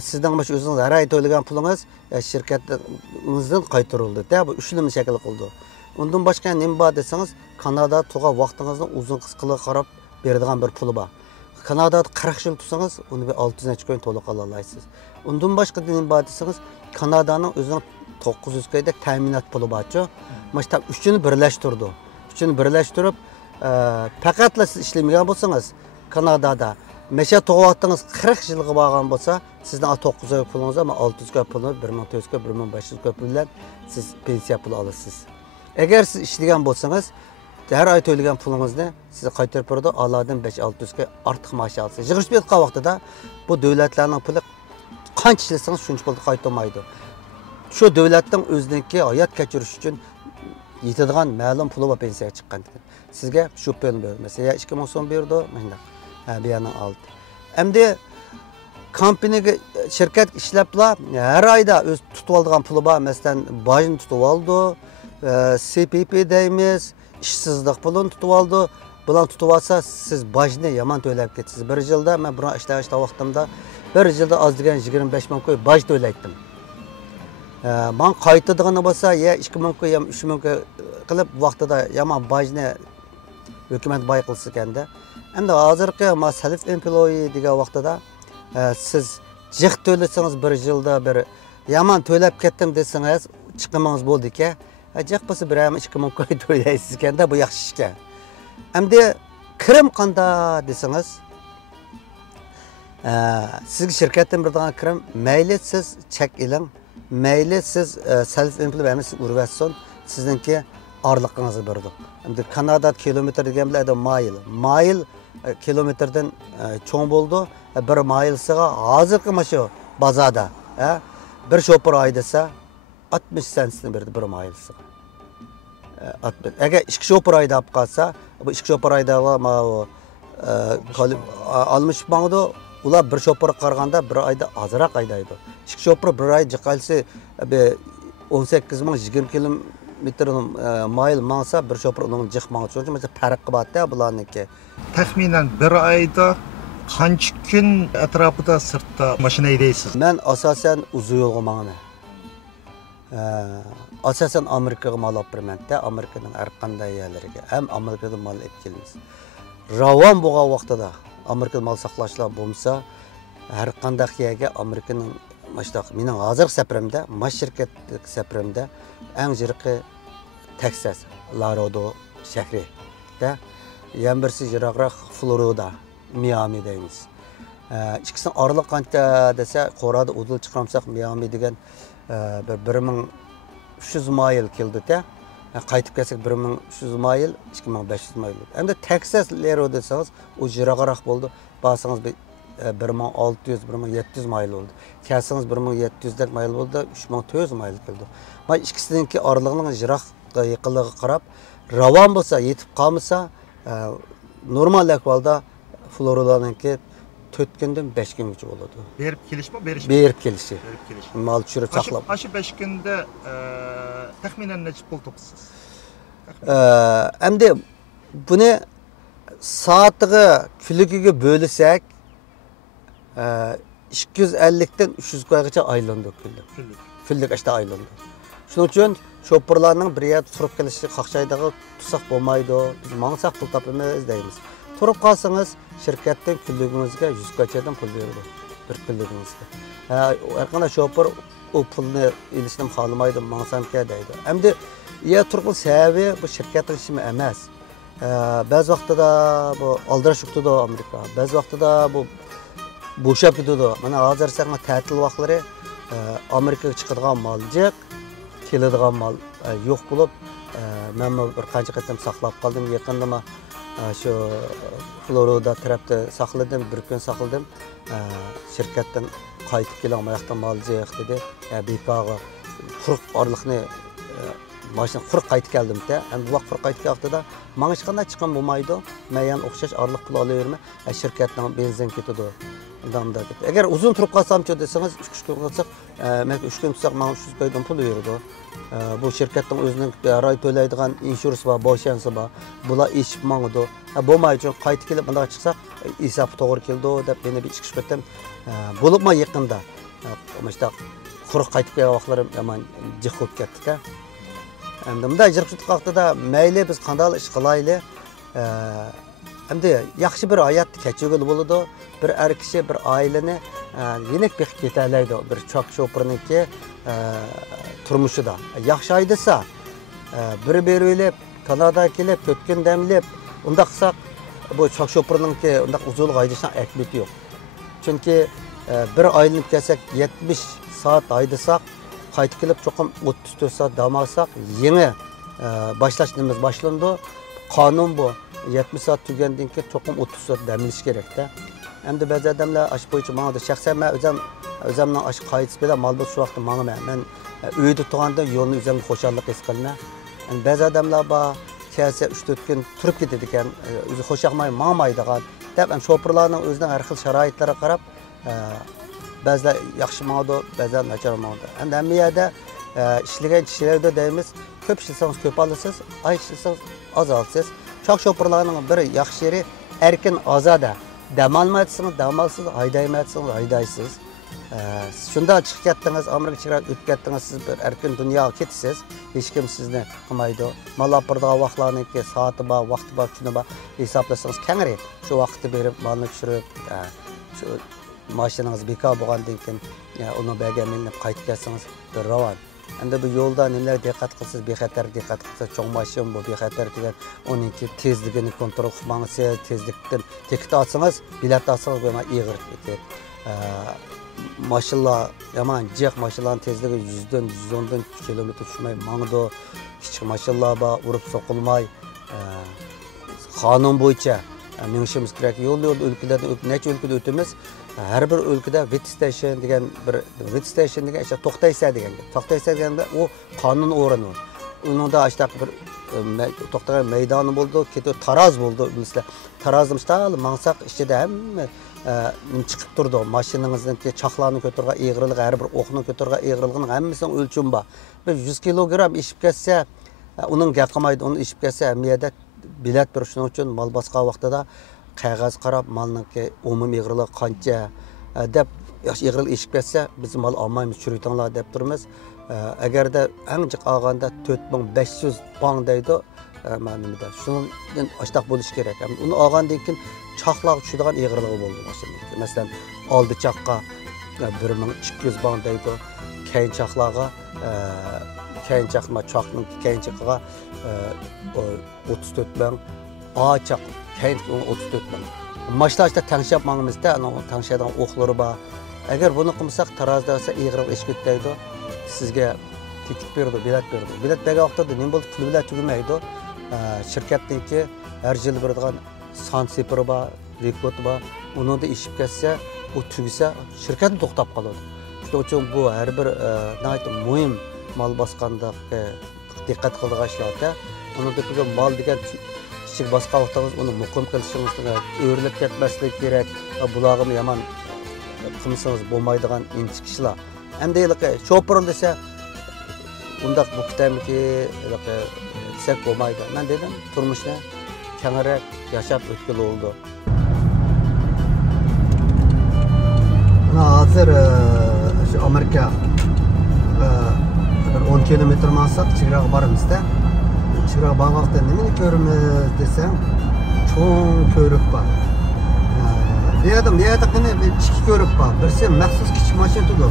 Sizden baş özünüz her ay to'lagan pulunuz şirketinizden qaytarıldı. Bu üçlü şekilde oldu. Ondan başka nima bor deseniz, Kanada tuğa vaqtingizni uzun qisqaga qarab beradigan bir puli bor. Kanadada 40 yil tutsangiz, uni 600 necha kun to'liq ola olasiz. Undan boshqa nima bor deseniz, Kanadaning o'zining 900 kayda ta'minot puli bor-ku. Mana shu uchini birlashtirdi. Uchini birlashtirib faqatla siz ishlamagan bo'lsangiz, Kanadada mesha to'g'atingiz 40 yilga borgan bo'lsa, sizning 900 oy pulingiz ama 600 oy pulni 1400 oy, 1500 oy pul bilan siz pensiya puli olasiz. Agar siz ishlagan bo'lsangiz, her ay to'lagan pulingizni siz qaytarib beradi, Allodan 5-600 ga ortiq maosh olasiz. Yig'ishib yotgan vaqtida bu davlatlarning puli qancha ishlasangiz shuncha pulni qaytarmaydi. Shu davlatning o'ziniki hayot kechirish uchun yetadigan ma'lum puli va pensiya chiqqan. Sizga shu pulni bermasa, ya 2000 so'm berdi, mana bu yana oldi. Endi kompaniyaga shirkat ishlablar, har oyda o'z tutib olgan puli bor, masalan, bojni tutib oldi, CPP deymiz, ishsizlik pulini tutib oldi. Bularni tutib olsa, siz bojni yomon to'lab ketasiz. Bir yilda men buni ishlashda vaqtimda bir yilda oz degan 25 ming qo'y boj to'laydim. Men qaytadigani bo'lsa, ya 2 ming qo'y, ya 3 ming qo'y qilib vaqtida yomon bojni hukumat boy qilsa ekanda. Endi hozirgi self employee degan vaqtida siz jiq to'lasangiz bir yilda bir yomon to'lab ketdim desangiz, chiqimingiz bo'ldi ekan. Jiq bo'lsa bir ham 2 ming qo'y to'laysiz ekanda, bu yaxshi ish ekan. Endi kirim qanday desangiz, sizga shirkatdan beradigan kirim mayli siz chek iling, mayli siz self employee urvatsin, sizningki orliqingizni berdi. Endi Kanada kilometr degan bilan mile kilometrdan cho'ng bo'ldi. Bir milesiga hozirgi mana shu bozorda bir shopir oy desa 60 sentni berdi bir milesiga. Agar 2 shopir oyda olib qolsa, bu 2 shopir oyda olmuş mangdi, ular bir shopir qaraganda bir oyda ozroq aydaydi. 2 shopir bir oy jiqalsa 18 ming 20 kilometr mile mangsa bir shopir uning jiq mangdi. Chunki mesela farqi bor-da bularniki. Taxminan bir oyda qancha kun atrofida sirtda mashina haydaysiz? Men asosan uzun yo'lga manaman. Asosan Amerikaga mal olib beraman. Amerikaning har qanday yerlariga, ham Amerikadan mal olib kelamiz. Ravon bo'lgan vaqtida Amerikadan mal saqlashlar bo'lsa, har qanday yerga Amerikaning mening hozirgi safarimda, maş şirketlik safarimda eng jirqi Texas, Laredo shahrida, yana birisi jiroqroq Florida, Miami deymiz. İkisinin aralıq qancha desa, qo'rada udul chiqaramsak, Miami degan bir 1300 mayl keldi-da. Qaytib kelsak 1300 mayl, 2500 mayl. Endi Texas Laredo desangiz, u jiroqroq bo'ldi. Basangiz 1600-1700 mayl oldu. Kelsangiz 1700 mayl oldu, 3400 mayl keldi. Mana ikkisidagi oralig'ning jiroqqa yaqinligiga qarab, ravon bo'lsa, yetib qolmasa, normal ahvolda Florida'ningki 4 kundan 5 kungacha bo'ladi. Berib kelish mi, berish mi? Berib kelishi. Berib kelish. Mal tushirib saqlab. Aşı 5 kunda taxminan necha pul topasiz? Endi buni soatiga, kunligiga bo'lsak, 250 dan 300 qo'ygacha aylandi kunlik. Kunlik işte aylandi. Shuning uchun shoferlarning bir yerda turib kelishi qaqshaydiga tutsak bo'lmaydi. Biz mangsak pul topamiz deymiz. Turib qolsangiz, şirkatdan kunligingizga 100 qachadan pul beradi. Bir kunligingizga. Har qanday shofer o pulni ilishni xohlamaydi, mangsamka deydi. Endi ya turib sababi bu şirkatning ishi emas. Ba'zi vaqtida bu aldirash yuqtidi Amerika. Ba'zi vaqtida bu bo'shab ketadi. Mana hozir sana ta'til vaqtlari Amerikaga chiqadigan mal jiq, keladigan mal yo'q bo'lib, men bir qancha qatam saqlab qoldim. Yaqinda şu Florida tarafda saqladim, bir kun saqladim. Şirkatdan qaytib kelolmayapman mal jiq dedi. Bekaga quruq orliqni mashina quruq qaytib keldim-da. Endi vaqt quruq qaytib keldi-da, menga hech qanday chiqim bo'lmaydi. Men ham o'xshash orliq pul olaverma. Şirkatdan benzin ketadi. Eğer uzun turib qolsam-chi desangiz, 3 kun qolsak, men 3 kun tutsak, men 300 qo'ydan pul beradi. Bu şirkatning o'zining ray to'laydigan insurans va boshyansi bor. Bular eshib mangdi. Bo'lmaydi, qaytib kelib bunday chiqsak, hisob to'g'ri keldi deb meni bir chiqish ketdim. Bo'libma yaqinda. Mana quruq qaytib kelgan vaqtlarim yomon jiq bo'lib ketdi-da. Endi bunday jiq tutib qoldi-da, mayli biz qanday ish qilaylik. Endi yaxshi bir hayot kechirgil bo'ladi. Bir er kishi bir oilani yenik bekib ketalaydi. Bir choq sho'pirniki turmushida. Yaxshi aydisa, bir berib, Kanadaga kelib, 4 kun damlab, unda qilsak, bu choq sho'pirniki unda uzun aydishdan akmeti yo'q. Chunki bir oylanib kelsak, 70 soat aydisak, qaytib kelib cho'qim 34 soat dam olsak, yangi boshlashimiz boshlandi. Qonun bu. 70 saat tükendiğinde çokum 30 saat demliş gerek de. Hem de bazı adamlar aşı boyunca bana da şahsen ben özümden aşı kayıtsız bile mal bu şu vakti bana ben öğüdü tuğanda yolunu üzerine hoşallık eskalına. Yani bazı adamlar bana kelse 3-4 gün turup gidiyorken hoşakmayı mağmaydıgan. Ben şoförlerin özünden her xil şaraitlere qarab bazılar yaxşı mağdı, bazılar naçar mağdı. Hem bir yerde işleyen kişilerde deyimiz köp işleseniz köp alırsınız, az işleseniz az alırsınız. Çok şoförlerin bir yaxşı yeri erkin azada. Dam almayasınız, dam alsınız, haydaymayasınız, haydaysınız. Şunda çıkıp gettiniz, Amerika çıkıp ötüp gettiniz, siz bir erkin dünyaya ketisiz. Hiç kim sizni kılmaydı. Mal apırdığı vaxtlarınki, saati var, vakti var, şunu var, hesaplasanız kengri. Şu vakti verip, malını düşürüp, şu maşinanız beka boğandan keyin onu belgeminip qaytib kelsiniz bir ravan. Endi bu yo'lda neler dikkat qilsiz, bexatar dikkat qilsiz, cho'ng mashin bu bexatar degan oniki tezligini kontrol qilmangsiz, tezlikdan tiket olsangiz, bilet olsangiz bu ig'ir ketadi. Maşinlar, yaman jiq maşinlarning tezligi 100dan 110dan kilometr tushmay mangdi. Kichik maşinlar bor, urib so'qilmay, qonun bo'yicha minishimiz kerak. Yo'l ülkelerden necha ülkede o'tamiz. Her bir ülkede wet station degan işte to'xtaysa degan. To'xtaysa deganda o qonun o'rni. Uningda işte bir to'xtagan maydoni bo'ldi, ketib taroz bo'ldi. Bizlar tarozimizda mangsak ichida hamma chiqib turdi. Mashinangizniki chaqlarni ko'targan eg'irlik, har bir o'qni ko'targan eg'irligini hammasining o'lchami bor. Bir 100 kilogram ishib ketsa, uning gap qilmaydi, uni ishib ketsa, hamiyada bilet bir shuning uchun mal bosqa vaqtida qog'oz qarab malniki umumiy eg'irlik qancha deb yaxshi eg'irlik ishib ketsa, biz mal olmaymiz, churitinglar deb turamiz. Agarda eng jiq olganda 4500 pound deydi, ma'nimda. Shundan ashtaq bo'lish kerak. Uni olgandan keyin chaqlar tushadigan eg'irligi bo'ldi mashinaniki. Masalan, oldi chaqqa 1200 bang deydi. Keyinchaqlarga keyinchaqma çoqning keyinchaqiga 34 bang, ağaçaq keyin 34 bang. Maşlaşda tangshab mangimizda tangshaydigan o'qlari bor. Agar buni qilmasak tarozda olsa ig'riq ish ketmaydi. Sizga tetik berdi, bilet berdi. Bilet bergan vaqtda nima bo'ldi? Pul bilan tugamaydi. Shirkatniki har yil beradigan son sepiri bor, rekord bor. Uningda ishib ketsa, u tugisa shirkat to'xtab qoladi. Shuning uchun bu har bir muhim mal bosqanda diqqat qiladigan ishlarda uningda turgan mal degan kichik bosqa vaqtingiz uni muqim qilishingiz kerak, o'rilib ketmaslik kerak. Bularni yomon qilsangiz bo'lmaydigan inchik ishlar. Endi shofer desa undaq bu kitamiki desak bo'lmaydi. Men dedim turmushni kengroq yashab o'tgan oldu. Hozir shu Amerika 10 kilometr mansaq chegaraga boramizda. Chegaraga borgan vaqtda nimani ko'ramiz desam, cho'ng ko'rib bor. Bu yerda qani ichki ko'rib bor. Birsi maxsus kichik mashina turdi.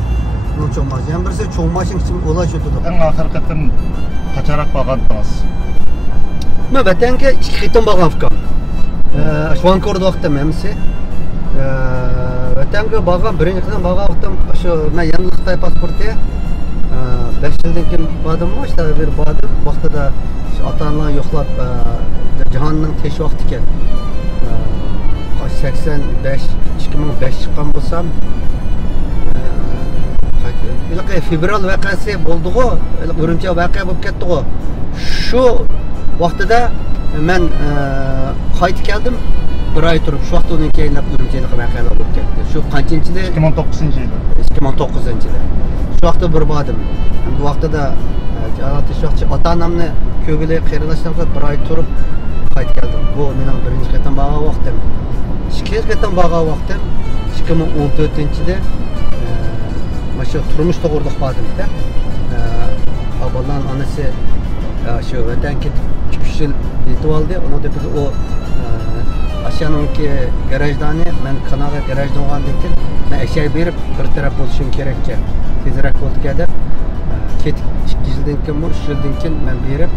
Bunun cho'ng mashina, birsi cho'ng mashina kichik ulash turdi. Eng oxirgi qatim qachonroq borgandingiz? Men vatanga 2 qatim borgan ekan. Vankuvverda vaqtda memsi. Vatanga borgan birinchi qatim borgan vaqtim shu men yangi Xitoy pasporti 5 yildan keyin bordimmi, işte bir bordim. Vaqtida ota-onalar yo'qlab jahonning tesh vaqti ekan. 2005 chiqqan bo'lsam, fevral voqeasi bo'ldi-ku, Urumchi voqea bo'lib ketdi-ku. Shu vaqtida men qaytib keldim. Bir ay turib, shu vaqtdan keyin Urumchilik voqealar bo'lib ketdi. Shu qanchinchida? 2009-yil. 2009-yil. Shu vaqtda bir bordim. Bu vaqtida ota-onamni ko'ngli qirilishdan bir ay turib qaytib keldim. Bu mening birinchi qatam borgan vaqtim. İkinci qatam borgan vaqtim 2014-yilda mana shu turmush to'g'riliq bordim-da. Abondan onasi shu vatan ketib 2 yil yetib oldi. Undan keyin o aşağınınki garajdani, men kanaga garajda olgandan keyin men eşya berib bir taraf bo'lishim kerak ekan. Tezroq bo'ldi deb ketib 2 yildan keyin, 3 yildan keyin men berib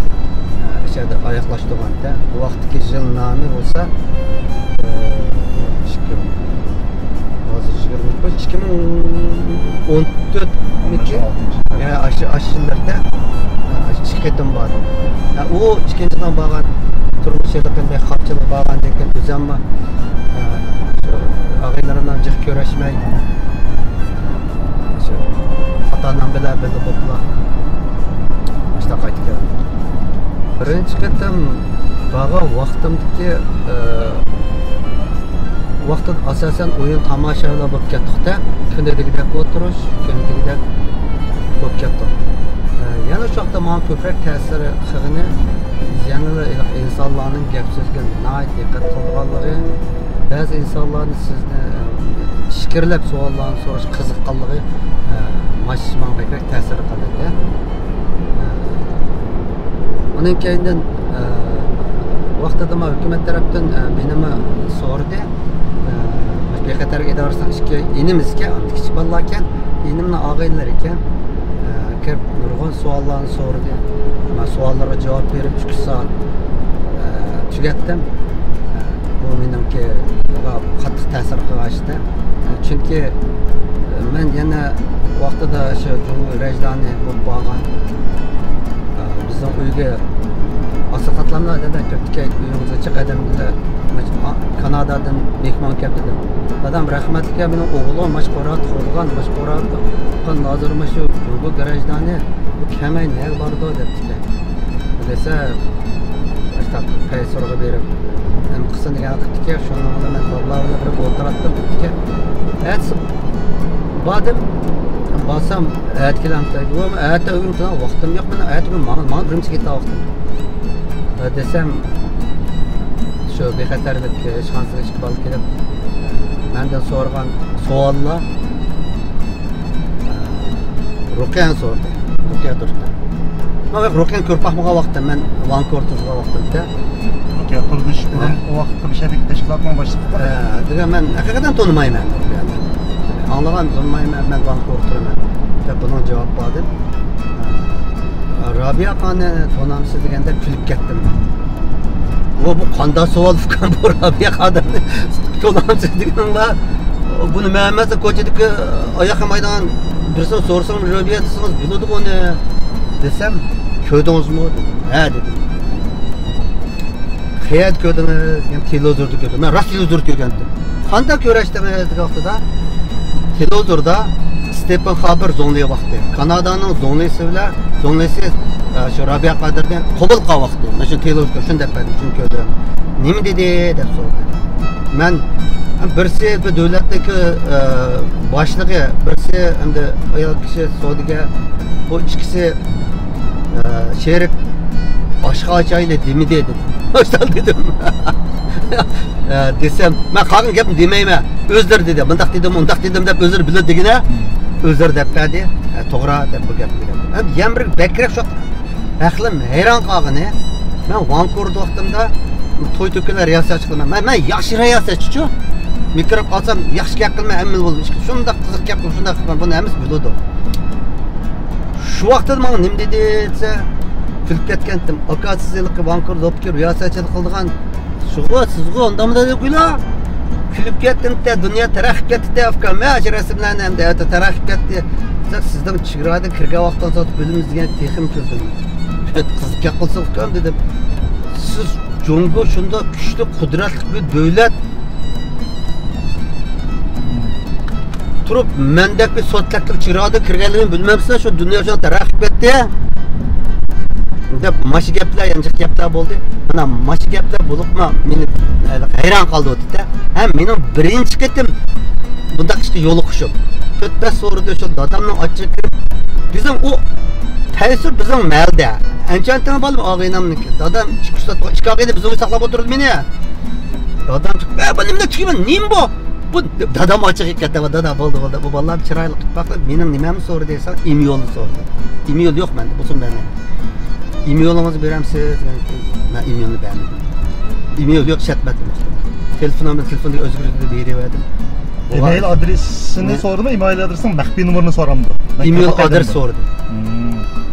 aşağıda oyoqlashtirganda. Bu vaqtdagi yil nomi bo'lsa 2014-niki aşılarda chiqetim bor. O ikkinchidan borgan turmushda qanday xatchilik borgandan keyin o'zimmi og'aylarimdan jiq ko'rashmay shu ota-onam bilan birga bo'ldilar. İşte qaytib keldim. Birinchi qatam borgan vaqtimdagi vaqtda asosan o'yin tomoshalar bo'lib ketdi-da. Kundagidek o'tirish, kundagidek bo'lib ketdi. Yana shu vaqtda men ko'proq ta'siri qilgani yana insonlarning gap so'zga nihoyat diqqat qilganligi, ba'zi insonlarni sizni fikrlab savollarni so'rash qiziqqanligi mashman ko'proq ta'sir qildi. Uning keyindan vaqtida hukumat tarafdan menimi so'rdi. Bexatar idorasidan ishga inimizga, kichik bolalar ekan, inimni og'aylar ekan. Kirib nurg'un savollarni so'rdi. Men savollarga javob berib 2 soat tugatdim. Bu menimki qattiq ta'sir qildi. Chunki men yana vaqtida shu rajdani bo'lib borgan bizning uyga asaqatlamlar dedim, ko'pga uyimizga chiqadim dedilar. Kanadadan mehmon keldi dedim. Dadam rahmatli mening o'g'lim mashg'ulot qilgan hozir shu bu garajdani bu kamay ne bordi debdi. Desa işte paysorga berib ham qisini degan qildik. Shuni men bolalar bilan bir o'tirdim dedi. Et bordim. Basam aytganimda, "Aytda uyimda vaqtim yo'q, men aytga men birinchi ketdim vaqtim." Desam shu bexatarlik ishxonasiga chiqib olib kelib mendan so'ragan savollar Ruqiyan so'radi. Ruqiya turdi. Men Ruqiyan ko'rib baxmagan vaqtda men Vankuvverda turgan vaqtimda Ruqiya turdi. O vaqtda bir şeylik tashkilotni boshliqda. degan men haqiqatan tanımayman Ruqiyani. anlagan olmayman, ben banka oturaman. Deb bunun cevap verdim. Rabia qani tonamsiz deganda kulib ketdim. Bu qanday savol fikrim bu Rabia qadimni tonamsiz deganlar bunu Mehmet'e koçedeki ayak maydan birisi sorsam Rabia deseniz biladi onu desem köydünüz mü? He dedim. Hayat köydünüz, yani televizorda gördüm. Ben rast televizor görgendim. Qanday ko'rashdingiz vaqtida televizorda Stephen Haber zonliga vaqti. Kanadaning zonlisi bilan zonlisi shu Rabia Qadirdan qabul qilgan vaqti. Mana shu televizorga shunday dedim chunki nima dedi deb so'radi. Men birisi bu davlatdagi boshlig'i, birisi endi ayol kishi Saudiga bu ikkisi sherik oshqa ochayli demidi dedim. Hoştal dedim. Desem, ben kalkın gapni demayman. O'zlar dedi. Bundaq dedim, undaq dedim deb o'zlar biladi degina. O'zlar deb berdi. To'g'ri deb bu gapni dedim. Ham yamri bakrak shu aqlim hayron qolgani. Men Vancouverda vaqtimda to'y to'kilar riyosat qilaman. Men yaxshi riyosatchi-ku. Mikrofon olsam yaxshi gap qilmay ammil bo'ldim. Shundaq qiziq gap qilib, shundaq qilib buni hammasi biladi. Shu vaqtda menga nima dedi desa, kulib ketgandim. Akatsizlikqa Vancouverda olib kelib riyosatchilik qildigan sizg'u ondamı da deyla. Kulib ketdim-da, dunyo taraqqi ketdi, afkar ma'asharasi bilan ham da taraqqi ketdi. Sizdan chegaradan kirgan vaqtdan so'ng bilimiz degan texim ko'rdim. Qiziq gap qilsak dedim. Siz Jongo shunda kuchli qudratli bir davlat turib mendek bir sotlaqlik chegaradan kirganligini bilmamsizlar, shu dunyo shunday taraqqi ketdi. Deb maşı gaplar, yanlış gaplar bo'ldi. Mana maşı gaplar bo'libmi, meni hayron qoldi o'tda. Ham mening birinchi ketim bundaq ishga yo'liqishim. 4-5 so'rida shu dadamning ochiq kirib, bizim o ta'sir bizim malda. Anchantini bo'lib og'aynamniki. Dadam chiqishda ikki og'ayni bizni saqlab o'tirdi meni. Dadam chiqib, "Bu nimda chiqman? Nim bu?" Bu dadam ochiq ketdi va dada bo'ldi. Bu bolalar chiroyli qilib baqib, mening nimamni so'rdi desa, emailni so'rdi. Email yo'q menda, bu so'm bermayman. E-mail'ınızı veremsiz, ben e-mail'ini beğenmedim. E-mail yok, şatmadım. Telefonumda özgürlüğü veriverdim. E-mail adresini sordu, e-mail adresinin məxfi numarını soramdı. E-mail adres sordu.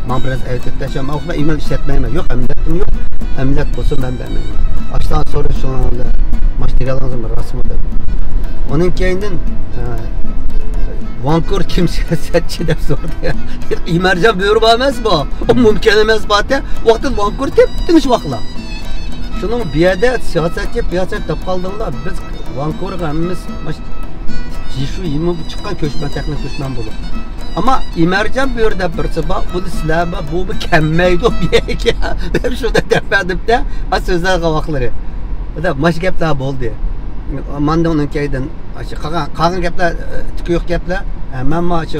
Ben biraz evet etmişim, ama e-mail işletmeyim. Yok, emniyetim yok. Emniyet olsun ben beğenmedim. Açtan sonra şu anda materialınızın rasmıdır. Onun keyinden Vancouver kimsiyatçı deb sordu. İmercan buyurup emas bu. O mümkün emas batı. Vaqtda Vancouver deb tinch vaqtlar. Şunun bir yerde siyosatçı piyasat tap qaldığında biz Vancouverga hammamiz shu yimi chiqqan ko'chman texnik ko'chman bo'lib. Ama İmercan buyur deb birisi bor. Bu sizlar bu kammaydi biyga. Deb shunda depdimda so'zlar qavaqlari. Da mash gaplar bo'ldi. Manda onun keyden qolgan gaplar yo'q gaplar. Men mana shu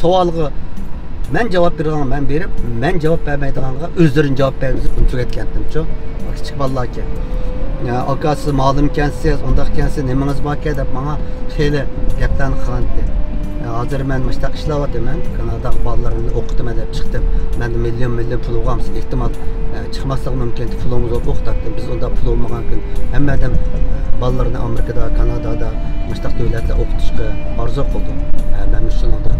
savolga men javob bergan, men berib, men javob bermaydiganga o'zlarini javob berib tugatgandim-chu. Kichik bolalar ekan. Ya akasi ma'lum ekansiz, undaq ekansiz, nimangiz bor ekan deb menga xeyli gaplarni qildi. Hozir men mushtaq ishlayapman. Kanada bolalarni o'qitaman deb chiqdim. Men million pul olganmiz. Ehtimol chiqmasligi mumkin. Pulimiz o'qitdim. Biz unda pul olmagan kun hammadan bolalarni Amerikada, Kanadada, mushtaq davlatlar o'qitishga orzu qildim. Men shunday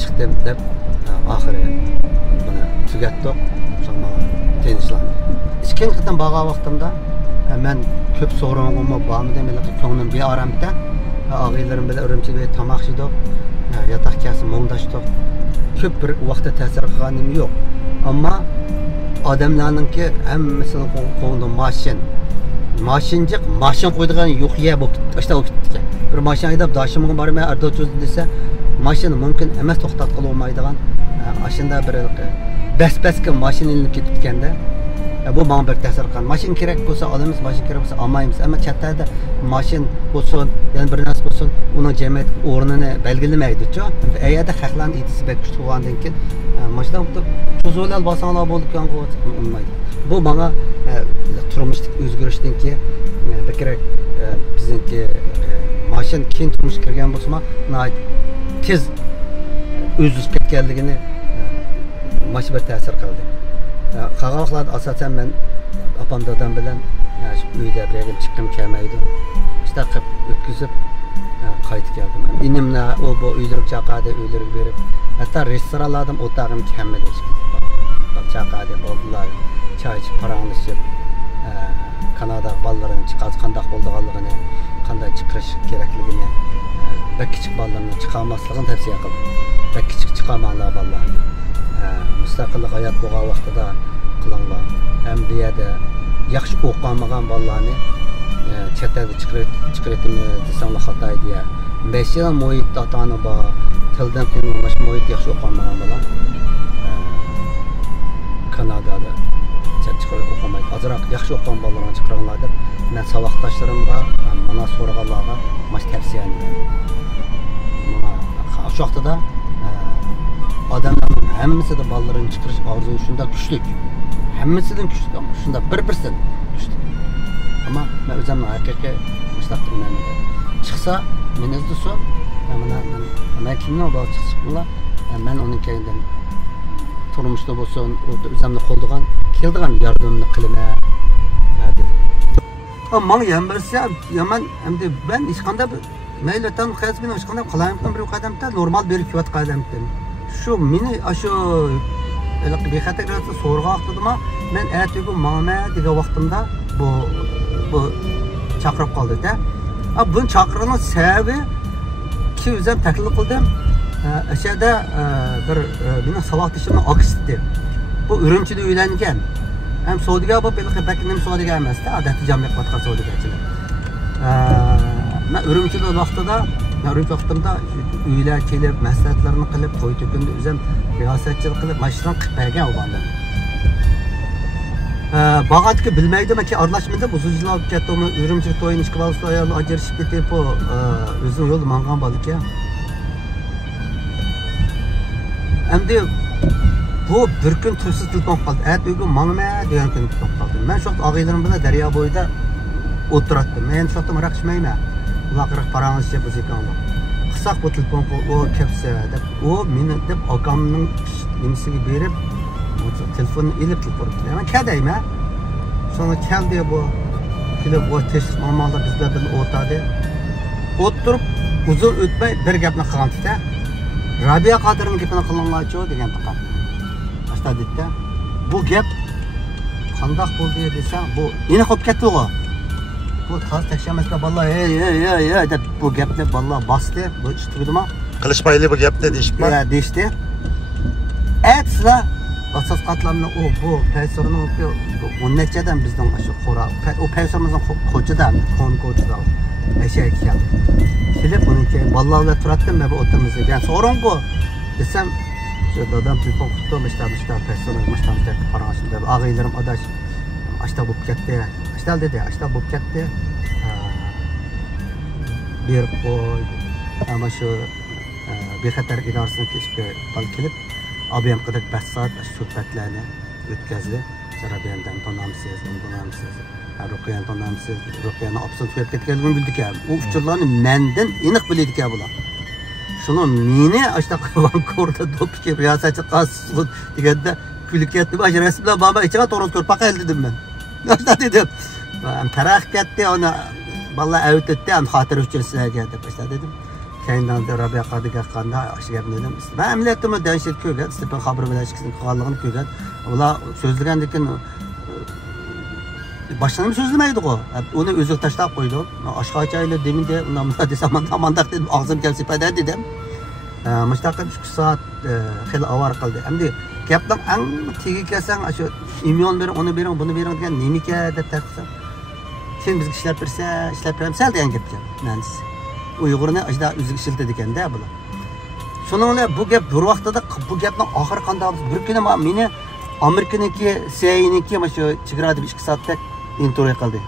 chiqdim deb oxiri buni tugatdik. Sonra tinchlandim. İkinci qitim borgan vaqtimda men ko'p so'rovnomlar bormi demaylik, ko'nglim beoramda. Ağaylarım bilan Urumchida tamoq yedik, yotoq kasi mo'ngdashdik. Ko'p bir vaqtda ta'sir qilganim yo'q. Ammo odamlarningki hammasining qo'lida mashinchiq, mashin qo'ydigan yo'q ya bo'lib ishda o'tdi. Bir mashin haydab dashimga bormay arda cho'zdi desa, mashin mumkin emas to'xtatib olmaydigan. Ashunda bir bas-basga mashinani ketganda bu bana bir ta'sir qilgan. Mashin kerak bo'lsa olamiz, mashin kerak bo'lsa olmaymiz. Ammo chatda mashin bo'lsin, yana bir narsa bo'lsin, uning jamiyat o'rnini belgilamaydi-ku. Ayada xalqlarning etisi bek kuchli bo'lgandan keyin mashindan cho'zuvlar bosanglar bo'lgan olmaydi. Bu bana turmushlik o'zgarishdan keyin bir kerak bizniki mashin keyin turmush kirgan bo'lsa, tez o'zgarib ketganligini mashin bir ta'sir qildi. Qağaqlar asasen ben apam dadam bilen uyda bir yere çıktım kelmeydi. İşte qilib o'tkazib qaytib keldim. İnimle o bu uylarga chaqadi, uylarga berib, hatta restoranlardan o'tag'im kelmadi. Chaqadi oldilar, choy ichib paranglashib, Kanada bolalarning chiqasi qanday bo'lganligini, qanday chiqish kerakligini, bir kichik bolalarni chiqarmasligini tavsiya qildim. Bir kichik chiqarmanglar bolalarni. Mustaqillik hayot bo'lgan vaqtida qilinglar. Ham bu yerda yaxshi o'qimagan bolalarni chet elga chiqaritimiz desanglar xato deya. 5 yil muhitda ota-ona bor, tildan qiynalmash muhit yaxshi o'qimagan bola. Kanadada chiqarib o'qimaydi. Azroq yaxshi o'qigan bolalarni chiqaringlar deb men saboqdoshlarimga, mana so'raganlarga mash tavsiya qilaman. Mana shu vaqtda odamlarning hammasida bolalarni chiqarish orzusi shunda kuchli. Hammasidan kuchli ama shunda bir-birsin kuchli. Ama men o'zimning haqiqiy mustaqilman. Chiqsa, men izdiso'm, men kimning bor chiqsa, men uning keyindan turmushda bo'lsin, o'zimni qo'ldigan, keldigan yordamni qilaman. Ama men bersam, yaman endi ben hech qanday mayli tan xazbini hech qanday qilayimdan bir qadamda normal berib kiyat qadamdan. Shu meni shu bexatarlikni so'rg'oqdimi? Men ertaga mana degan vaqtimda bu chaqirib qoldi-da. Buni chaqirishning sababi ki o'zim taklif qildim. Aşağıda benim savatışımın aksiydi. Bu Ürümçide uylangan. Hem Saudiga bu belki bekinim Saudiga emas da, adeti camiye batkan Saudigachilar. Men Ürümçide vaqtida, vaqtimda uylar kelib, maslahatlarni qilib, to'y to'kunda o'zim riyosatchilik qilib, mashina qilib bergan o'g'lim. Bağatki bilmeydim ki arlaşmada uzun yıllar olib ketdim. Ürümçi to'yini ishga borsa ayol ajrashib ketib, o'zim yo'l mangan bo'ldik ya. Endi bu bir kun tursiz telefon qildi. Ertaga mana degan kun telefon qildi. Men shu og'aylarim bilan daryo bo'yida o'tirdim. Men shu yerda raqshmayman. Ular qirq parangiz biz ekanlar. Qisaq bu telefon o kelsa deb, o meni deb akamning nimasiga berib, telefonni ilib turibdi. Men kadayman. Sonra keldi bu kelib o teşhis normalda bizlar bilan o'tadi. O'tirib uzun o'tmay bir gapni qildi. Rabia Qadirning gapini qilinglarchi degan taqam. Asta dedi. Bu gap qandoq bo'ldi desam, bu meni qo'yib ketdi-ku. Bu xalq tekshamasga vallahi ey deb bu gapni vallahi bosdi. Bu ishdimi? Qilishmayli bu gapni deyishmi? Ha, deyishdi. Aytsa asas qatlamni bu paysorning o nechadan bizning shu qo'ra. O paysorimizning qo'chidan, qon qo'chida. Eşek geldi. Kelip onun keyin vallahi turatdım ben bu otamızda. Ben sorun bu. Desem şu dadam telefon tuttum işte personel işte paraşında. Ağaylarım adaş işte bu ketdi. İşte dedi. İşte bu ketdi. Bir koy ama şu bir xatar idaresine keşke bal kelip abiyam kadar 5 saat sohbetlerini ötkazdi. Sarabiyamdan tonamsız. Rukiyan tanımsız, Rukiyan'ın absent verip ketkenligini bildik ya. O uçurlarını menden iniq bildik ya bular. Şunu meni işte Vancouv'da dopki riyasatçı qasıqlı degende kulib ketdi. Baş resimler baba içine to'g'ri ko'rpak dedim ben. İşte dedim. Hem taraq ketdi, onu vallahi avtitdi, ham xotir uchun sizlarga deb işte dedim. Keyindan da Rabia Qadirga qanda shu gapni dedim. Men amaliyatimni danshit ko'rgan, Stepan xabar bilan ishkisini qilganligini ko'rgan. Ular so'zlagandan başlanım sözlemeydi o. Onu özü taşlap koydum. Aşağı çayla demin de desem amandak dedim. Ağzım gelsi peder dedim. Müştakil 3 saat heli avar kaldı. Hem de yaptım en teki kelsen şu imyon verin, onu verin, bunu verin diyen nemike de taksan. Sen biz işler veremsel diyen gepken. Mühendis. Uygur'una ajda üzük işildi diken de bu. Sonunda bu gap bir vaqtda da bu gapning oxiri qanday bir kuni meni Amerikaniki, Seyiniki şu chigradi 2 saatda introy qildi.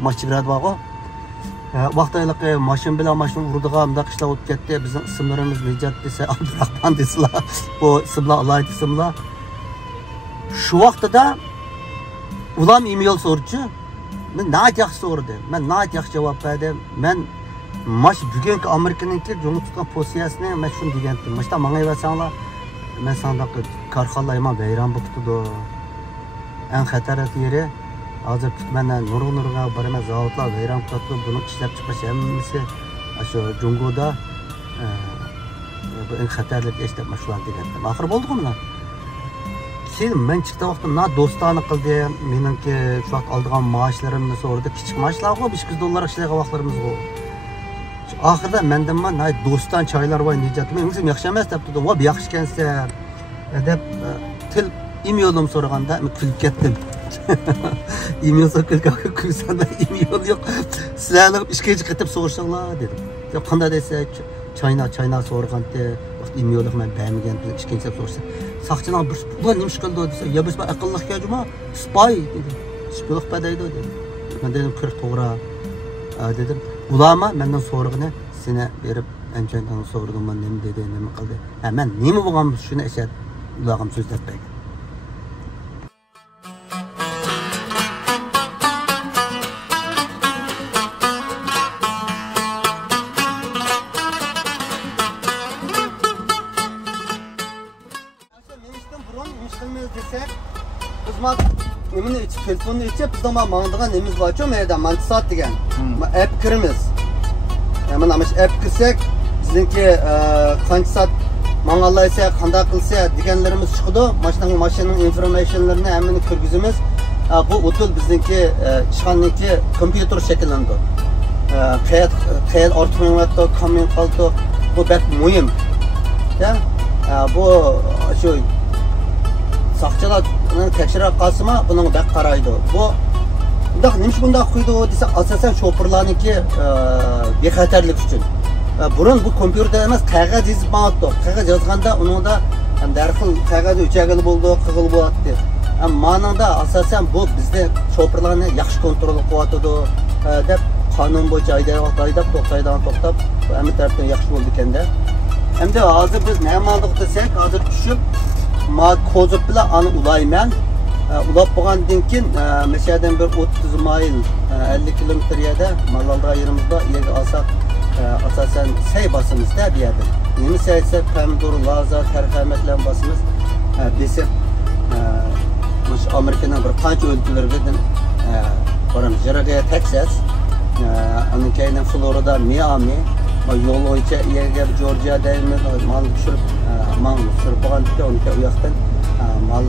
Mash chigradi bor-ku. Vaqtayliq mashin bilan mashin urdigan unda qishloq o'tib ketdi. Bizning ismlarimiz Nejat desa, Abdurahmon deslar. Bu ismlar Alloh ismlar. Shu vaqtda ulam email so'rchi. Men yaxshi so'rdi. Men yaxshi javob berdim. Men mash bugungi Amerikaniki jo'ngi tutgan posiyasini men shuni degandim. Mashta menga aytsanglar, men sandaq karxonlar ham vayron bo'lib turdi. En xatarat yeri hozir mana nurg'a boraman zavodlar vayron qilib buni ishlab chiqarish hammasi Şu Cungo'da bu en xatarlik iş deb şu an degandim. Axir bo'ldi-ku mana. Keyin men chiqdi vaqtim na do'stona qildim. Meningki shu vaqt oldigan maoshlarimni so'radi. Kichik maoshlar ku 500 dollar ishlagan vaqtlarimiz bu. Oxirida mendan do'stan choylar voy nejat. Men o'zim yaxshi emas deb turdim. Va bu yaxshi ekansan deb til imyolim so'raganda men kulib ketdim. İmyosa kulkaka kuysanda imyon yok. Sizlerle işkence çıkartıp soğuşsanlar dedim. Ya kanda dese çayna soğurganda vaqt imyonluk men beğenmegen işkence soğuşsa. Sakçılar bir ulan neymiş kaldı dese ya biz akıllık gelcuma spy dedim. Spyoluk badaydı dedim. Ben dedim 40 toğra dedim. Ulama menden soğurgını sene verip ençenden soğurdum ben nemi dedi nemi kaldı. Hemen nemi bulgam şunu eşet ulağım sözlep beyken. Nemini içip, telefonunu içip, biz de mağındıgan nemiz var çok meydan, mantisat degen. App kirimiz. Hemen amış app kirsek, bizdenki kanç saat mağallaysa, kanda kılsa degenlerimiz çıkıdı. Maşının informationlarını hemen kırgızımız. Bu otul bizdenki işhanlıki kompüter şekillendi. Kayıt ortamı yaptı, kamyon kaldı. Bu pek mühim. Bu şu Sakçılar tekşirip kalsıma bunun bek karaydı. Bu neymiş bunda koydu dese asasen şoförlerinki bexatarlik için. Burun bu kompüter emas kağıt yazıp bağıttı. Kağıt yazganda onun da hem derhal kağıt üçagil buldu, kıgıl buldu. Ama manada asasen bu bizde şoförlerini yaxşı kontrol kılatıdı. Dep kanun boyunca aydap toktap hem taraftan yaxşı oldu kendi. Hem de hazır biz ne mandık desek hazır düşüp ma kozup bile anı ulayman. Ulap boğandan keyin meşeden bir 30 mil 50 kilometre yerde Malalda yerimizde yerge alsak asasen sey basımızda bir yerde. Yeni seyse pomidor, laza, terhametlen basımız besip Amerika'nın bir kanç ülkeleri dedim varam Jeragaya, Texas onun kayından Florida, Miami yol boyunca yerge Georgia deyimiz mal düşürüp mal düşürüp boğan diye onu uyaktan mal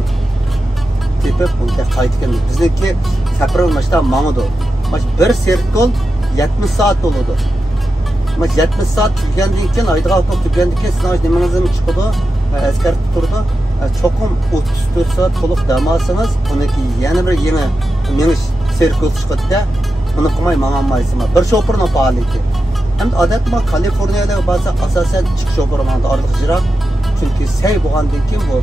tepip onu kayıt gelmiş. Bizdeki separılmışta mağdı. Bir serkol 70 saat doludu. 70 saat tükendiğin keyin ayda kalkıp tükendiğin keyin sınav demeniz mi çıkıdı? Asker tuturdu. Çokum 34 saat toluk damasınız. Onunki yeni bir yeni meniş serkol çıkıdı. Onu kımay mağanmaysın. Bir şoförün pahalı ki. Hem de adet Kaliforniya'da bazı asasen çıkış şoförü vardı artık jirak. Çünkü sey boğandan keyin bu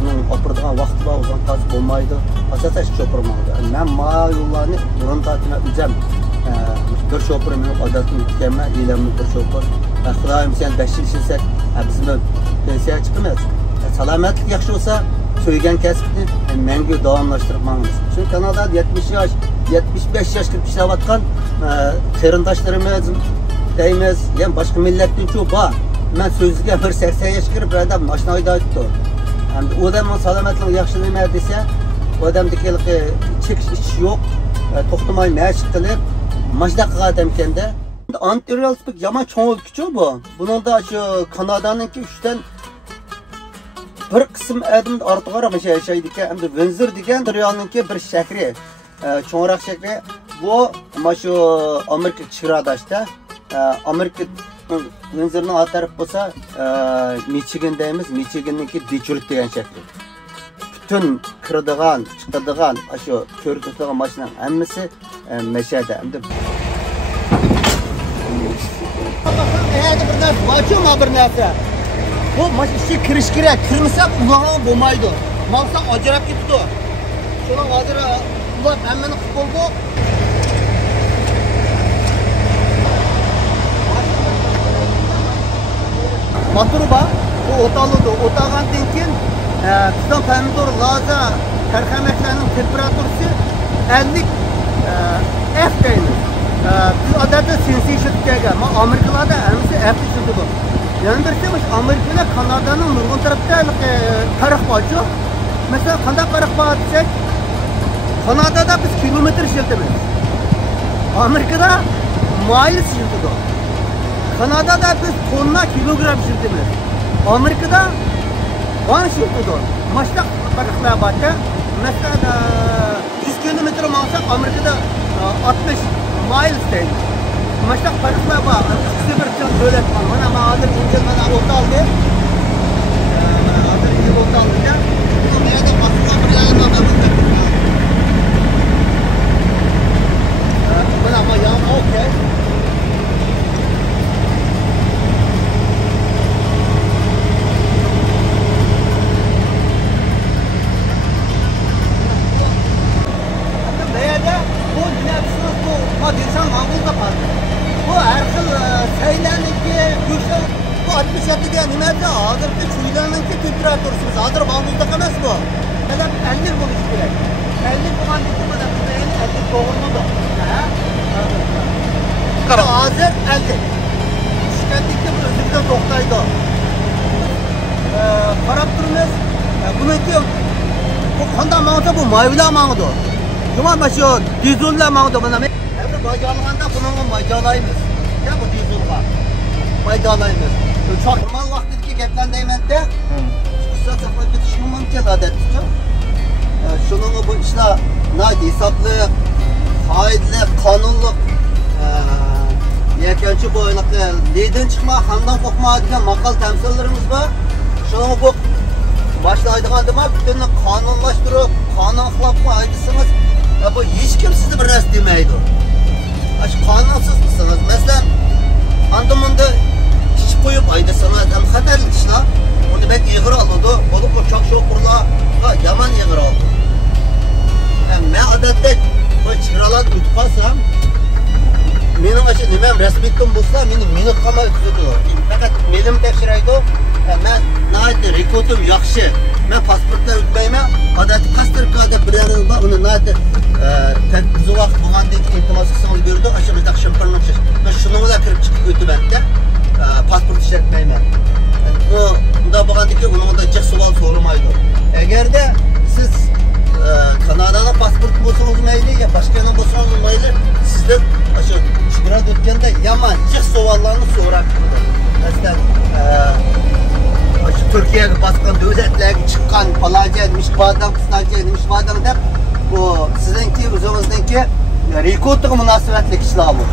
onun apırdıgan vakti var, uzun tasip olmaydı. Asasen çıkış şoförü vardı. Ben ma yollarını burun tatına üzem. Bir şoförüm yok, adetim tükenme, iyilemli bir şoför. Xudayım sen 5 yıl işirsek, bizimle pensiya çıkmaz. Salametlik yaxşı olsa, söygen kesipni mengü davamlaştırmanız. Çünkü Kanada'da 70 yaş, 75 yaş kırıp işlevatkan kırındaşlarımız deyimiz, yani başka milletin çoğu var. Ben sözlüğe bir 80 yaş kırıp adam maşına ayda tuttu. O adamın salametliği yaxşılığına dese, o adamdaki çekiş iş yok, toxtumay məşq qilib, maşda qilgan ekanda. Ontario spek yaman cho'ng o'lkichu bu. Bunun da şu Kanada'nınki 3'ten bir qism adam ortiqroq yashaydi ekan. Hamda Windsor degan Ontario'ningki bir shahri, cho'ngroq shahri. Bu shu Amerika chegaradoshda. Amerika Windsorning alt taraf bo'lsa, Michigan deymiz. Michigan'ninki Detroit degan shahri. Bütün kırdıgan, çıkıdıgan, şu körgütüğün maşının hemmisi meşede. Eğer bir nerede bakıyor mu bir nerede? Bu maç işe kiriş gerek, kırmızı ulağı bulmaydı. Malsa acayip gitti. Şuna acayip ulan hemen futbolda. Motoru var, bu otalıdı. Otagan denkin. Bizden pomidor, laza, terkameklerinin temperatürüsü 50 F deyimiz. Biz adette sinsi işittiğe ama Amerikalarda hemisi F işitiyor. Yani birisi Amerika'da Kanada'nın nurgun tarafta karık var. Mesela kandak karık var desek, Kanada'da biz kilometre işitiyoruz. Amerika'da mile işitiyor. Kanada'da biz tonna kilogram işletimiz. Amerika'da 10 şirketi var. Maçta farklar var ya. Mesela 100 kilometre mağasak Amerika'da 60 miles değil. Maçta farklar var. Kısa bir çan böyle var. Bana hazır İngiliz bana orta aldı. Hazır İngiliz orta alınca. Bu nerede bakıma bir yana bakıma. Bana ama ya okey. Bu her xil saylaniki, go'sht bu 67 ga nimaga hozirgi chuylarninki temperaturasiz. Hozir Mang'ulda emas bu. Mana 50 bo'lishi kerak. 50 bo'lgandan keyin mana bizda 50 to'g'riladi. Ha? Hozir 50. Tushgandan o'zidan to'xtaydi. Qarab turmiz. Buniki bu qanday mang'da bu mayvilar mang'di. Nima mana shu dizollar mang'di mana. Baydalanğanda bununla baydalayımız. Ya bu dizolga. Baydalayımız. Çok normal vaxtdaki geplen deymende. Kısa saklayıp bitişim mümkün adetçi. Şunun bu işler hesaplık, faidlik, kanunluk, yekenci boyunluklu, leyden çıkma, handan kokma diyen makal temsillerimiz var. Şunun bu başlaydıgan dema bütün kanunlaştırıp, kanun xilafına aydısınız. Ya bu hiç kim sizi bir rest demeydi. Kanunsuz mısınız? Mesela andımında hiç koyup aydısınız. Hem xatarlı işler. Onu ben yığır aldı. Olup o çok kurla yaman yığır aldı. Ben adette bu çıralar ütüpasam benim aşı nimem resmiyetim bulsa beni kama ütüdü. Fakat benim tekşiraydı. Ben naydı rekodum yaxşı. Ben pasportla ütmeyme. Adeti Kastarka'da bir yerim var. Onu naydı bizi vaqt bo'lgandek iltimos qilsangiz berdi. Aşağıda şampanlar chiq. Ben shuningga kirib chiqib o'tib banda pasport ishlatmayman. Bunda bo'lgandek uningda jiq savol so'ramaydi. Agarda siz Kanadaning pasporti bo'lsangiz mayli, yo boshqaning bo'lsangiz mayli, sizdan o'sha chegara o'tganda yaman jiq savollarni so'rab turadi. Masalan, Türkiye'ye baskan devletlerge çıkan falanca, mişvadan, kıslanca, mişvadan dep bu sizinki, özünüzdeki rekordluk münasebetlik işler bu.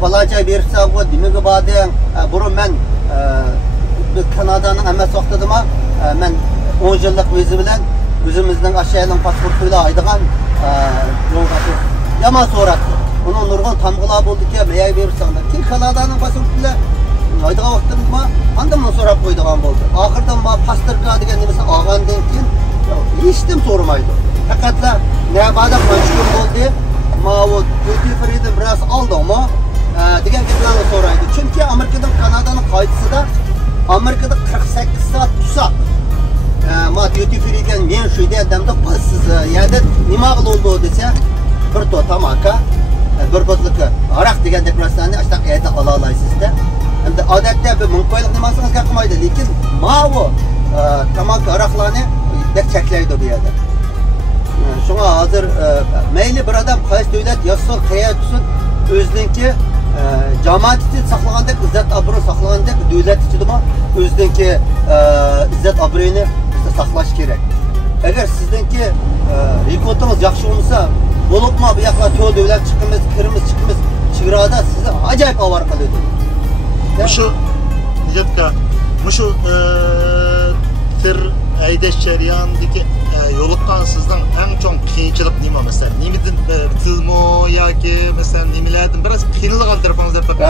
Falanca bir hesabı bu, demek baden, burun ben Kanada'nın emes vaxtıdıma, ben 10 yıllık vize bilen özümüzden aşağıdan pasportuyla aydıgan yoldaşı yaman sorattı. Onun nurgun tamgılar buldu ki, meyay verirsen de. Kim Kanada'nın pasportuyla aydıgan vaxtımda andımdan sorap koyduğum oldu. Ahırdan bana Pastarka degen nemesi ağandan keyin hiçtim sormaydı. Hakikaten ne bada konuştum oldu. Mavo duty free'den biraz aldı ama degen geplarni soraydı. Çünkü Amerika'dan Kanada'nın kaydısı da Amerika'da 48 saat tutsak. Ma duty free'den men şu demde siz yerde nima oldu dese bir to tamaka bir bozluk arak degen depresyonni aşağı qayta ala alaysız da. Hem adette bir mümkünlük nimasınız kalkmaydı. Lakin mavu tamak araklarını çeklerdi bu yerde. Şuna hazır meyli bir adam qaysi devlet yazsın, kaya tutsun, özünki cemaat için saklaganda izzet abro saklaganda devlet için ama özünki izzet abroni saklaş gerek. Eğer sizinki rekordunuz yaxşı olmasa, bulup mu bu yakla çoğu devlet çıkımız, kırmız çıkımız çığırada size acayip avar kalıyordu. Şu Nicetka, şu tir aydash jarayonidagi yo'liqqan sizdan eng chong qiyinchilik nima mesela? Nimidan tilmo yoki mesela nimalardan biraz qiynalgan tarafingiz deb toping.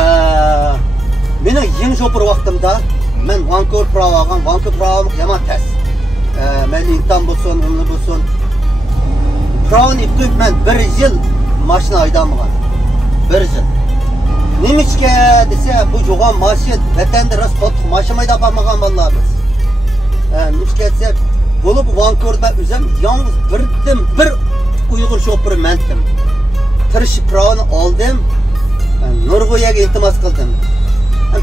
Meni yeni şoför vaqtimda men Vancouver pravo olgan, Vancouver pravo yaman tez. Men intan bo'lsin, umri bo'lsin. Pravoni iplik men 1 yil mashina haydamagan. 1 yil. Nimişke dese bu joğan maşin vatanda ras qotq maşimayda yapamagan vallahi biz. Nimişke dese bulup Vancouver'da özüm yalnız bir Uyghur şoförü mendim. Tırış pravını aldım. Nurg'oyaga iltimos qildim.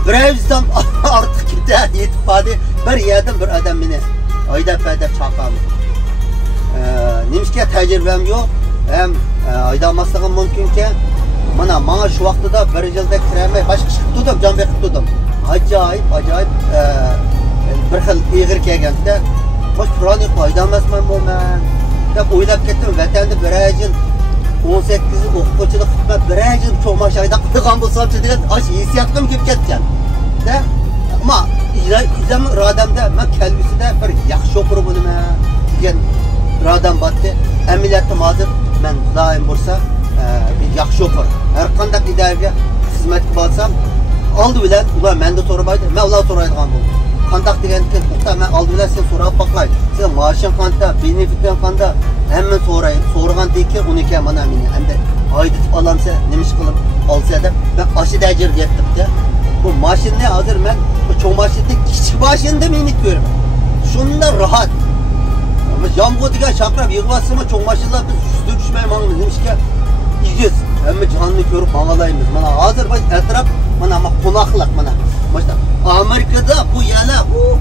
Bir aydan artık gider yetib qoldi. Bir yerdan bir adam meni haydab chaqirdi. Nimişke tecrübem yok. Hem haydamaslığım mümkünken Mana bana şu vaqtida bir yilda kiremey başka chiqib turdim, jon beqib turdim. Acayip bir xil ig'ir kelganda, "Bosh Qur'onni foyda emasman bu men." deb o'ylab ketdim. Vatanda bir yil 18 o'quvchilik xizmat bir yil cho'mash ayda qilgan bo'lsam-chi degan ash hissiyatım kelib ketgan. Da, ammo izam irodamda men kelgusida bir yaxshi o'qir bo'laman degan irodam botdi. Amaliyatim hozir men doim bo'lsa bir yaxshi o'qir. Har qanday idoraga xizmatga borsam, oldi bilan ular menda so'ramaydi, men ular so'raydigan bo'ldim. Qandaq deganki, "To'xta, men oldi bilan sen so'rab boqay. Sen maoshing qancha, benefiting qancha?" Hamma so'ragandan keyin uniki mana meni endi oyda olamsa, nima ish qilib olsa deb men oshi dajir yetdim-da. Bu mashinani hozir men bu cho'ng mashinani kichik mashinada meni ko'raman. Shunda rahat. Yomg'ir degan chaqirib yig'vatsimi cho'ng mashinlar biz juda tushmay mangimiz nimishga igiz. Hamma jonni ko'rib mang'alaymiz. Mana hozir biz atrof mana qo'noqliq mana. Boshda Amerikada bu yana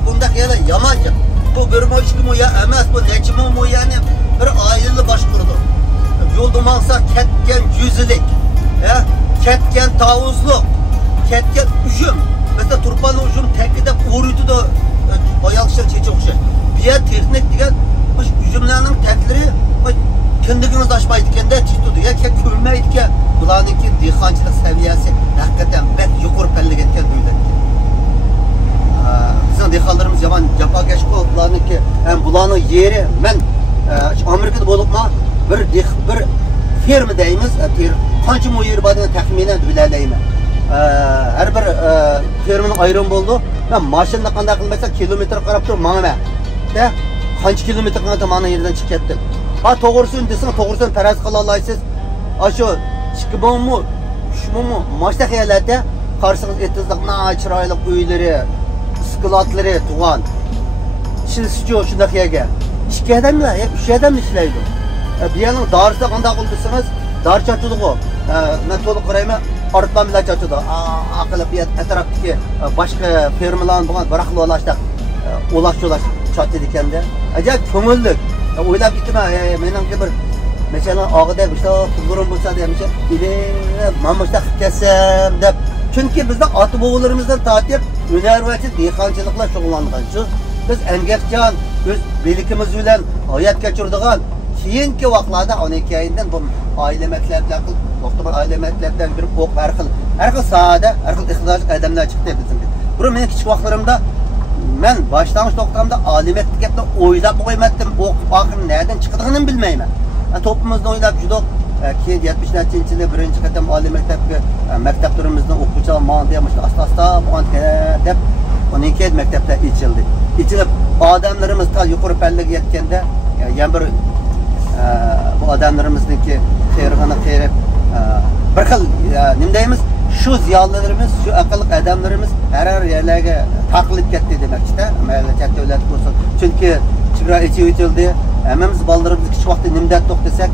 bundaq yana yamancha. Bu bir mo 2 mo ya emas, bu necha mo yani bir oilani boshqurdi. Yo'lda mangsa ketgan yüzlik, ketgan tavuzluq, ketgan ujum. Mesela turpan ujum tekide uğruydu da ayakışlar çeçe okşar. Bir yer teknik degan ujumlarning tekleri kendiniz aşmaydiken de tuttu ya ki külmeydiken bularninki dehqonchilik saviyasi hakikaten pek yuqori palliga yetgan deyiladi. Bizim dehqonlarimiz yaman jafokash bularninki hem bularning yeri men Amerikada bo'libma bir ferma deymiz, qancha mo yer borligini taxminan bilalayman. Her bir fermanın ayrım oldu. Ben maşinle qanday qilmasa kilometr qarab turib mangman. Da qancha kilometr qancha mana yerdan chiqib ketdim. Ha to'g'risini desang, to'g'risini faraz qila olasiz. Ashu 2 mu, 3 mu mashta xiyallarda qarshingizga etizliq chiroyli uylari, skladlari tug'an. Ishilsichu shunday qiyaga. 2 odamlar, 3 odam ishlaydi. Bir yerning dorisi qanday qilsangiz, dori chachudi-ku. Men to'liq qarayman. Arıtman bile çatıyordu. Akıllı bir etraftaki başka firmaların buna bırakılı ulaş çatıyordu kendi. Acayip kömüllük. Oylap gittim ha. Benim bir mesela ağda işte kuzurum bulsa demişim. Ben başta kesem de. Çünkü bizde atı boğularımızdan tatip üniversite dehqonchilikla şoğullangan. Biz engekcan, biz birlikimiz bilen hayat geçirdiğin keyinki vaqtlarda 12 ayından bu aile mekteplerden aile mekteplerden bir ok her xil sahada, her xil iqtidorli odamlar chiqdi bizimki. Buni men kichik vaqtlarimda men boshlang'ich to'xtamda aile mektepda o'ylab qo'ymadim. O'qib oxiri nereden chiqadiganini bilmayman. To'pimizni o'ylab juda keyin 70-yilda birinchi qatam aile mektep turimizdan o'quvchilar ma'no demoqchi asta deb 12 mekteplar ichilib odamlarimiz tal yuqori pallaga yetganda yana bir bu odamlarimizniki qeyrig'ini qeyrib bir xil nima deymiz, shu ziyolilarimiz, shu aqlli odamlarimiz har yerlarga taqilib ketdi demoqchi-da. Mayli katta davlat bo'lsin. Chunki chegara ichildi. Hammamiz bolalarimiz kichik vaqtda nimda to'xtasak,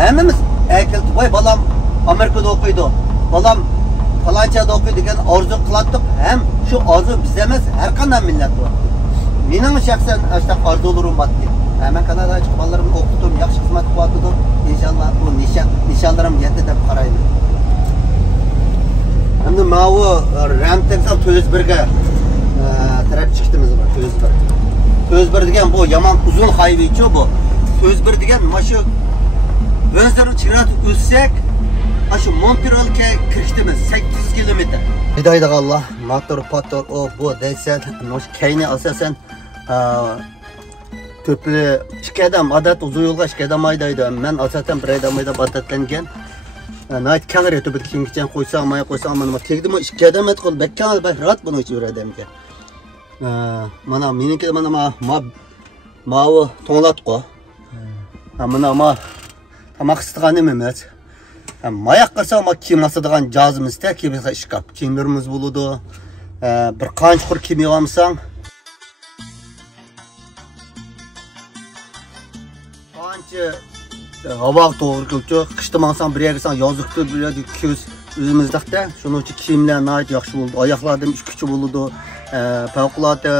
hammamiz aytildi, "Voy bolam Amerikada o'qiydi. Bolam falanchada o'qiydi" degan orzu qilardik. Ham shu orzu biz emas, har qanday millat bor. Mening shaxsan ashta orzularim bor. Hemen Kanada'ya çıkıp balalarımı okutum, yaxshi xizmat qilyapti. İnşallah bu nishonlarim yetdi deb qarayman. Endi mavu Ramteksan 101ga taraf chiqdimiz bor. 101 degan bu yomon uzun hayvichi bu. 101 degan mashu Özlerni chirat o'tsak, shu Montrealga kirishdimiz 800 kilometr. Hidayda Allah, motor pator o bu deysan, kayni asasan köprü 2 adam adat uzun yolga 2 adam aydaydı. Ben asaten bir adam ayda adatlangan. Nayt kanır etip kimkichen qo'ysam, may qo'ysam, mana tegdim 2 adam et qol bekkan rahat buni ichib yuradimga. Mana meniki mana mavi to'nglatqo. Mana tamaq istiganim emas. Mayak qilsam kiyim asadigan jazimizda kiyimga ishkap, kiyimlarimiz bo'ladi. Bir qancha qur kiyim olsang hava to'g'ri kelchi, qishda mansam bir yerga yozlikda bo'ladi, ko'z o'zimizda. Shuning uchun kiyimlar nayt yaxshi bo'ldi. Oyoqlardan ish kuchi bo'ladi. Favqulodda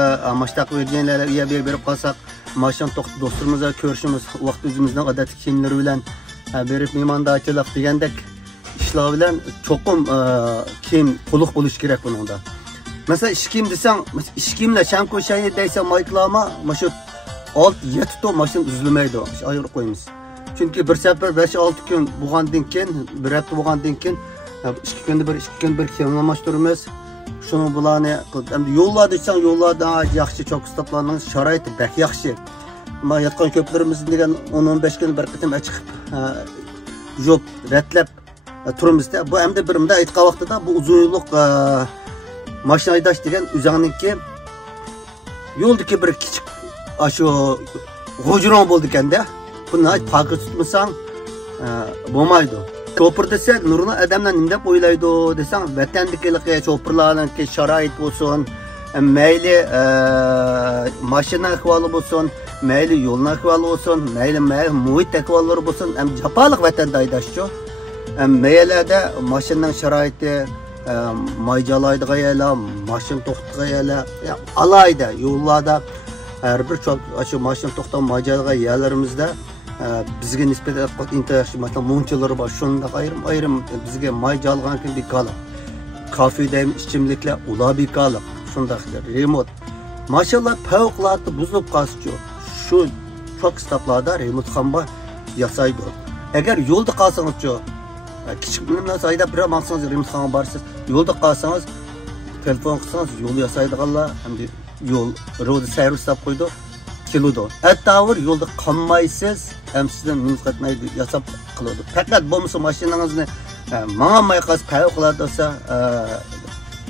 mashtaq verganlar uya berib qolsak, mashin to'xtab do'stlarimizga ko'rishimiz, vaqt o'zimizning odatli kiyimlar bilan berib mehmondachilik degandek ishlar ishlar bilan cho'qim kiyim to'liq bo'lish kerak buningda. Mesela ish kiyim desang, ish kiyimlar shanko shayni deysa mayklama, mana shu 6-7 ton mashina uzilmaydi. Ayirib qo'yamiz. Chunki bir safar 5-6 kun bo'lgandan keyin, bir hafta bo'lgandan keyin 2 kunda bir kiyim almashtiramiz. Şunu bularni endi yo'llarda desang, yo'llarda yaxshi cho'k stoplarning sharoiti bak yaxshi. Ama yatgan köplerimiz degan 10-15 kun bir qitim chiqib job ratlab turimizda. Bu hamda birimda aytgan vaqtida bu uzun yo'llik mashina haydash degan o'zingizki yo'ldagi bir kichik shu g'o'jiron bo'ldi ekanda. Buni taqib tutmasang bo'lmaydi. Chopper desa nurni odamlar nima deb o'ylaydi desang, vatandakilarga chopperlarning sharoit bo'lsin, mayli mashina ahvoli bo'lsin, mayli yo'lning ahvoli bo'lsin, mayli muhit ahvollari bo'lsin, ham japaliq vatanda haydashchi. Maylarda mashinaning sharoiti mayjalaydigan yerlar, mashina to'xtaydigan yerlar, alayda yo'llarda har bir shu mashina to'xtab mayjalaydigan yerlarimizda bizga nisbatan intihar mesela munchalar bor. Shunda ayrim bizga may jalgan kun bekala. Kafedagi ichimliklar ular bekala. Shundaqlar remote. Maşallah favqulodda buzilib qolsa shu çok stoplarda remote ham bor yasaydi. Agar yo'lda qolsangiz-chi, kichik bilimlar sayda bir maqsangiz remote ham borsiz. Yo'lda qolsangiz telefon qilsangiz yo'l yasaydiganlar hamda yo'l road servis deb qo'ydi. Kilodo. Hatta yolda qolmaysiz, ham sizdan minus qatmaydi yasab qiladi. Faqat bo'lmasa mashinangizni ma'may qaz favqulodda bo'lsa,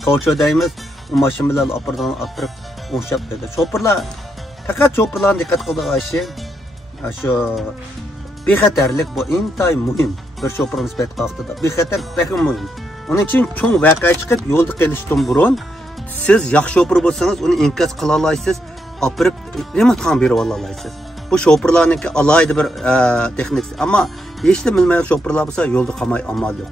to'lcha deymiz, u mashina bilan opirib o'xshab qo'yadi. Chopperlar faqat chopperlarga diqqat qiladigan ish shu bexatarlik bu intayin muhim. Bir chopper nisbat vaqtida bexatar bakım muhim. Onun uchun cho'ng voqea chiqib yo'lda qilishdan burun siz yaxshi chopper bo'lsangiz, uni inkos qila olasiz. Apırıp remote ham berib olasizlar. Bu chopperlarniki alayda bir texnik. Ama hiç de bilmeyen chopperlar bo'lsa yo'lda qolmay amal yo'q.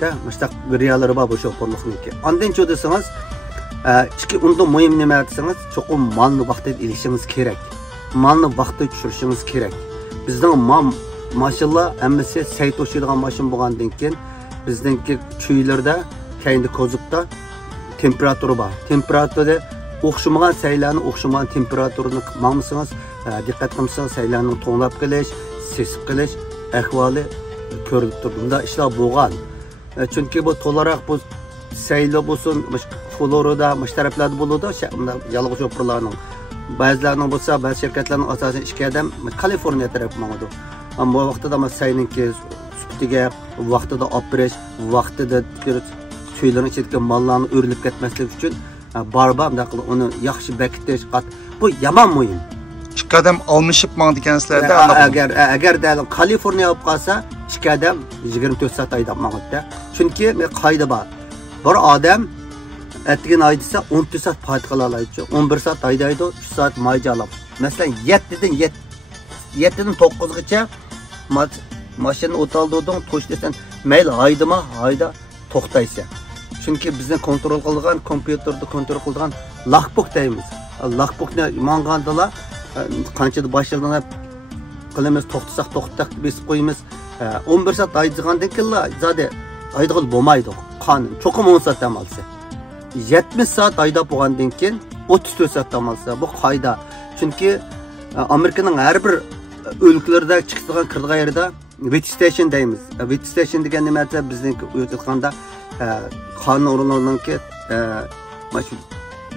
Da, mustaq riyalari bor bu chopperlikniki. Ondan cho desangiz, ikki unda muhim nima desangiz, cho'qim malni vaqtida ilishingiz kerak. Malni vaqtida tushirishimiz kerak. Bizning maşallah hammasi sayt o'shirgan mashin bo'lgandan keyin bizningki chuylarda, keyinda kozubda temperatura bor. Temperaturada o'xshamagan saylarni o'xshamagan temperaturini qilmasangiz, diqqat qilmasangiz saylarning to'nlab qilish, sesib qilish ahvoli ko'rinib turdi. Bunda ishlar bo'lgan. Chunki bu to'laroq bu saylar bo'lsin, Florida, mush taraflarda bo'ladi, yalg'iz chopperlarning. Ba'zilarning bo'lsa, ba'zi shirkatlarning asosan ishga adam Kaliforniya tarafga mangadi. Ammo bu vaqtida sayninki sutiga vaqtida opirish, vaqtida chuylarning ichidagi mollarni o'rilib ketmaslik uchun barba qilib uni yaxshi bekitish bu yomon muhim. Ikki odam almashib mang dekansizlarda agar dalim Kaliforniya olib qolsa, ikki odam 24 soat haydab mangadi. Chunki qoida bor. Bir odam atgan haydasa 14 soat payt qila oladi. 11 soat haydaydi, 3 soat mayja oladi. Masalan 7dan 9gacha mashina o'taldiding, to'sh desan, mayli hayda to'xtaysan. Çünkü bizden kontrol qilgan, kompüterda kontrol qilgan logbook deymiz. Logbookni mangandala qancha boshlanib qilamiz, to'xtasak to'xtataq besib qo'yamiz. 11 soat haydagandan keyin zade haydagan bo'lmaydi. Qonun cho'qim 10 soat amalsa. 70 soat haydab bo'lgandan keyin 34 soat amalsa bu qoida. Chunki Amerikaning har bir o'lkalarida chiqadigan kirgan yerda wet station deymiz. Wet station degan nima desa bizningki o'tganda qonun o'rinlarınki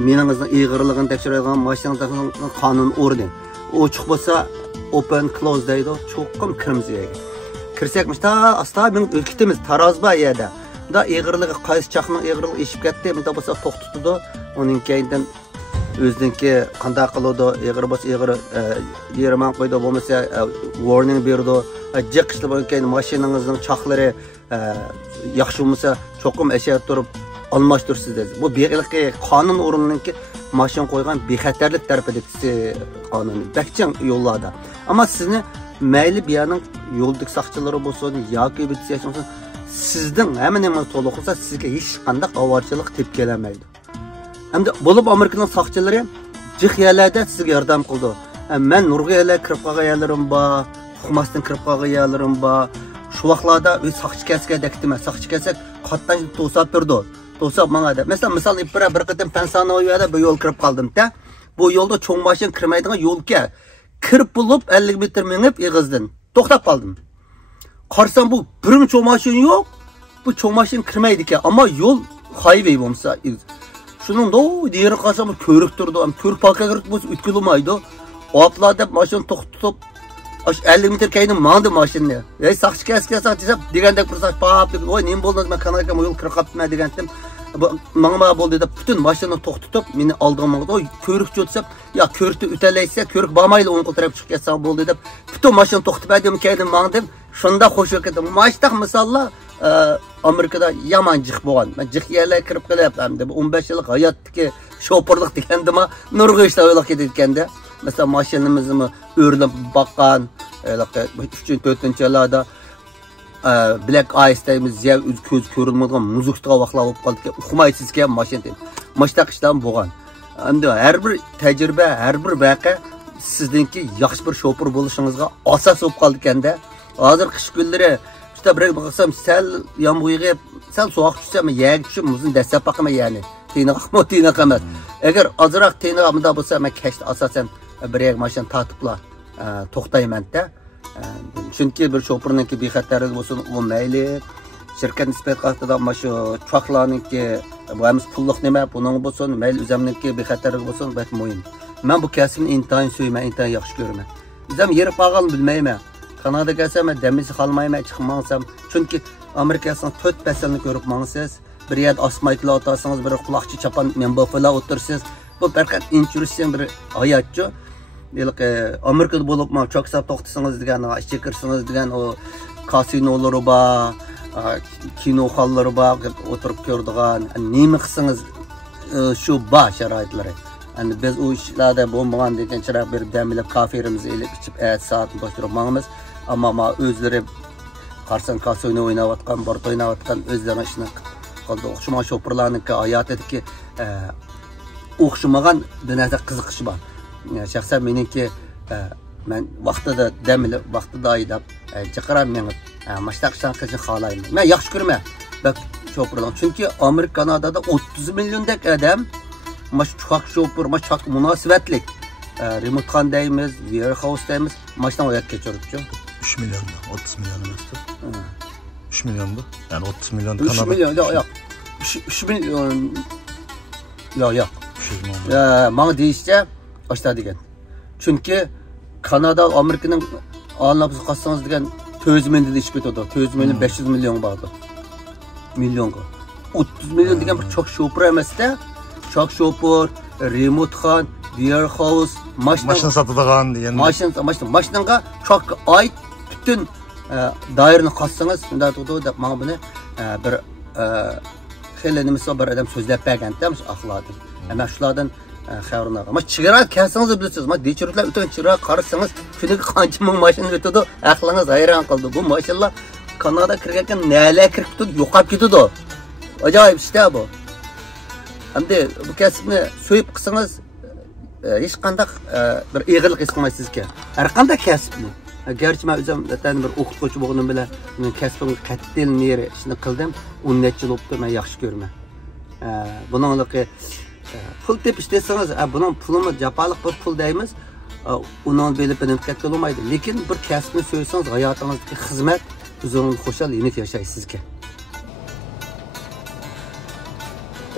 meningizning ig'irligini tekshiradigan mashinaningizning qonun o'rni. Ochiq bo'lsa open close deydi, cho'qim kiramiz yerga. Kirsakmish ta asta men o'rkitimiz taroz bor yerda. Bunda ig'irligi qaysi chaqning ig'irligi eshib ketdi, bunda bo'lsa to'xtatadi. Uning keyindan o'ziniki qanday qiladi, ig'ir bo'lsa ig'ir yerman qo'ydi, bo'lmasa warning berdi. Jiqishli bo'lgan keyin mashinangizning chaqlari yaxshi bo'lmasa cho'qim ashab turib almashtirsiz dedi. Bu beqiliqi qonun o'rnininki mashin qo'ygan bexatarlik tarafidagi qonuniy bakchang yo'llarda. Ammo sizni mayli bu yerning yo'ldagi saqchilari bo'lsin yoki bitisiyachi bo'lsin, sizning hamma nima to'liq qilsa sizga hech qanday avorchilik deb kelmaydi. Hamda bo'lib Amerikaning saqchilari jiq yerlarda sizga yordam qildi. Men nurg'alar kirib qolgan yerlarim bor, hukumatdan kirib qolgan yerlarim bor. Shu şu vaqtlarda saqchi kelsa dekdimi, saqchi kelsa qatdan to'sab turdi. To'sab manga deb. Misal bir qatim Pensanoyada bu yo'l kirib qoldim-da. Bu yo'lda cho'ng mashina kirmaydigan yo'lga kirib bo'lib 50 metr minib eg'izdim. To'xtab qoldim. Qarsam bu birin cho'ng mashina yo'q. Bu cho'ng mashina kirmaydi ekan, ammo yo'l highway bo'lsa, shuningda deyri qarsam ko'rik turdi. Ko'rik parkka kirib bo'lsa o'tkazilmaydi. Otlar deb mashina to'xtatib 50 metr keyin mandi mashinani. Ey saqchi kelsa desam degandek bir saç pap deb, "Voy, nima bo'ldi? Men kanalga yo'l kirib qolibman" degandim. Manga bo'ldi deb bütün mashinani to'xtatib, meni oldiga "Oy, ko'rikchi o'tsam, yo ko'rikni o'talaysa, ko'rik bormayli o'ng qo'l taraf chiqib ketsa bo'ldi" deb bütün mashinani to'xtatib berdim, keyin mangdim. Shunda qo'shib ketdim. Mashtaq misollar Amerikada yaman jiq bo'lgan. Men jiq yerlarga kirib qolyapman deb 15 yillik hayotdagi shoferlik degandima nurg'a ishlar o'ylab ketayotganda. Mesela mashinamizni o'rnab boqqan, 3-4-yillarda Black Ice deymiz, ko'z ko'rinmaydigan muzikga vaqtlar bo'lib qoldi. Uxmaysizga mashina. Mashtaq ishlar bo'lgan. Endi har bir tajriba, har bir voqea sizningki yaxshi bir shofer bo'lishingizga asos bo'lib qoldi ekanda. Hozir qish kunlari işte bir baksam sel yağmur yağıp, sel soğuk düşse ama yağ düşüp muzun destek bakma yani. Teyine kamet. Eğer azırak teyine amda bulsa ama keşte asasen bir yer maşın tatıpla toxtayım de. Çünkü bir şoförün ki bir xatarı olsun o meyli. Şirket nispet kalktıda maşı çuaklarının ki bu hemiz pulluk neme bunun olsun meyli üzerinin ki bir xatarı olsun pek mühim. Ben bu kesimin intihayını söyleyeyim, intihayı yaxşı görmem. Bizim yeri bağalım bilmeyim. Kanada gelsem demizi kalmayım, çıkmazsam. Çünkü Amerika'sın 4 peselini görüp mağısız. Bir yer asmayıkla otarsınız, bir kulakçı çapan membafıyla oturursunuz. Bu berkat inçürüsün bir hayatçı. Amerika'da bulup çok sap toxtasınız degen, çekirsiniz degen o kasinoları var, kino halları var, oturup gördüğün. Neymi kısınız şu bağ şarayetleri. Yani biz o işlerde bombalan degen çırak bir demilip kafirimizi elip içip saatini başlayıp mağımız. Ama özleri karsan kasino oynavatkan, borto oynavatkan özlerine işini kaldı. Okşuma şoförlerinin ki hayatındaki okşumagan dönerde kızıkışı var. Şahsen benimki ben vaxtıda demilip, vaxtıda ayıdap, çıkaram menip, maçtak şarkıcı halayım. Ben yaxşı görme bak şoförler. Çünkü Amerika Kanada'da 30 milyondaki adam maç çok şoför, maç çok münasebetlik. Remote kan deyimiz, warehouse deyimiz, maçtan oyak geçiyoruz. 3 milyon da, 30 milyon üstü. 3 milyon bu. Yani 30 milyon 3 Kanada. milyon, yok. 3 milyon, yok. 300 milyon. Bana deyişçe aşağı degen. Çünkü Kanada, Amerika'nın anlamsız katsanız degen 400 milyon de iş bitiyordu. 400 milyon 500 milyon vardı. Milyonga. 30 milyon degen bir çok şoför emesi de. Çok şoför, remote kan, warehouse, Maşın satıdığan diyen. Maşınga çok ait bütün dairini katsanız, şunda tuttu da bana bunu bir xeylenimizde bir adam sözlep bergen demiş axladım. Ama şulardan xəbərlər. Ama çırağa kelsiniz bilirsiniz. Ma deçirlər ötən çırağa qarısanız günlük qancha ming maşın ötüdü. Aqlınız hayran qaldı. Bu maşallah Kanada kirgən nələr kirib yo'qab ketdi. Acayip işte bu. Hamda bu kasbni so'yib qilsangiz hech qanday bir eg'irlik his qilmaysiz ki. Har qanday kasbni. Gerçi men o'zim zaten bir o'qituvchi bo'lganim bilan men kasbimni qattiq neri ishni qildim. 10 necha yil o'tdi, men yaxshi ko'raman. Buningki pul deb isteseniz, bunun pulunu japalık bir pul deymiz. Onun belip benimketki olmaydı. Lekin bir kasbni söyleseniz hayatınızdaki hizmet üzerinde hoşal yenik yaşaysınız ki.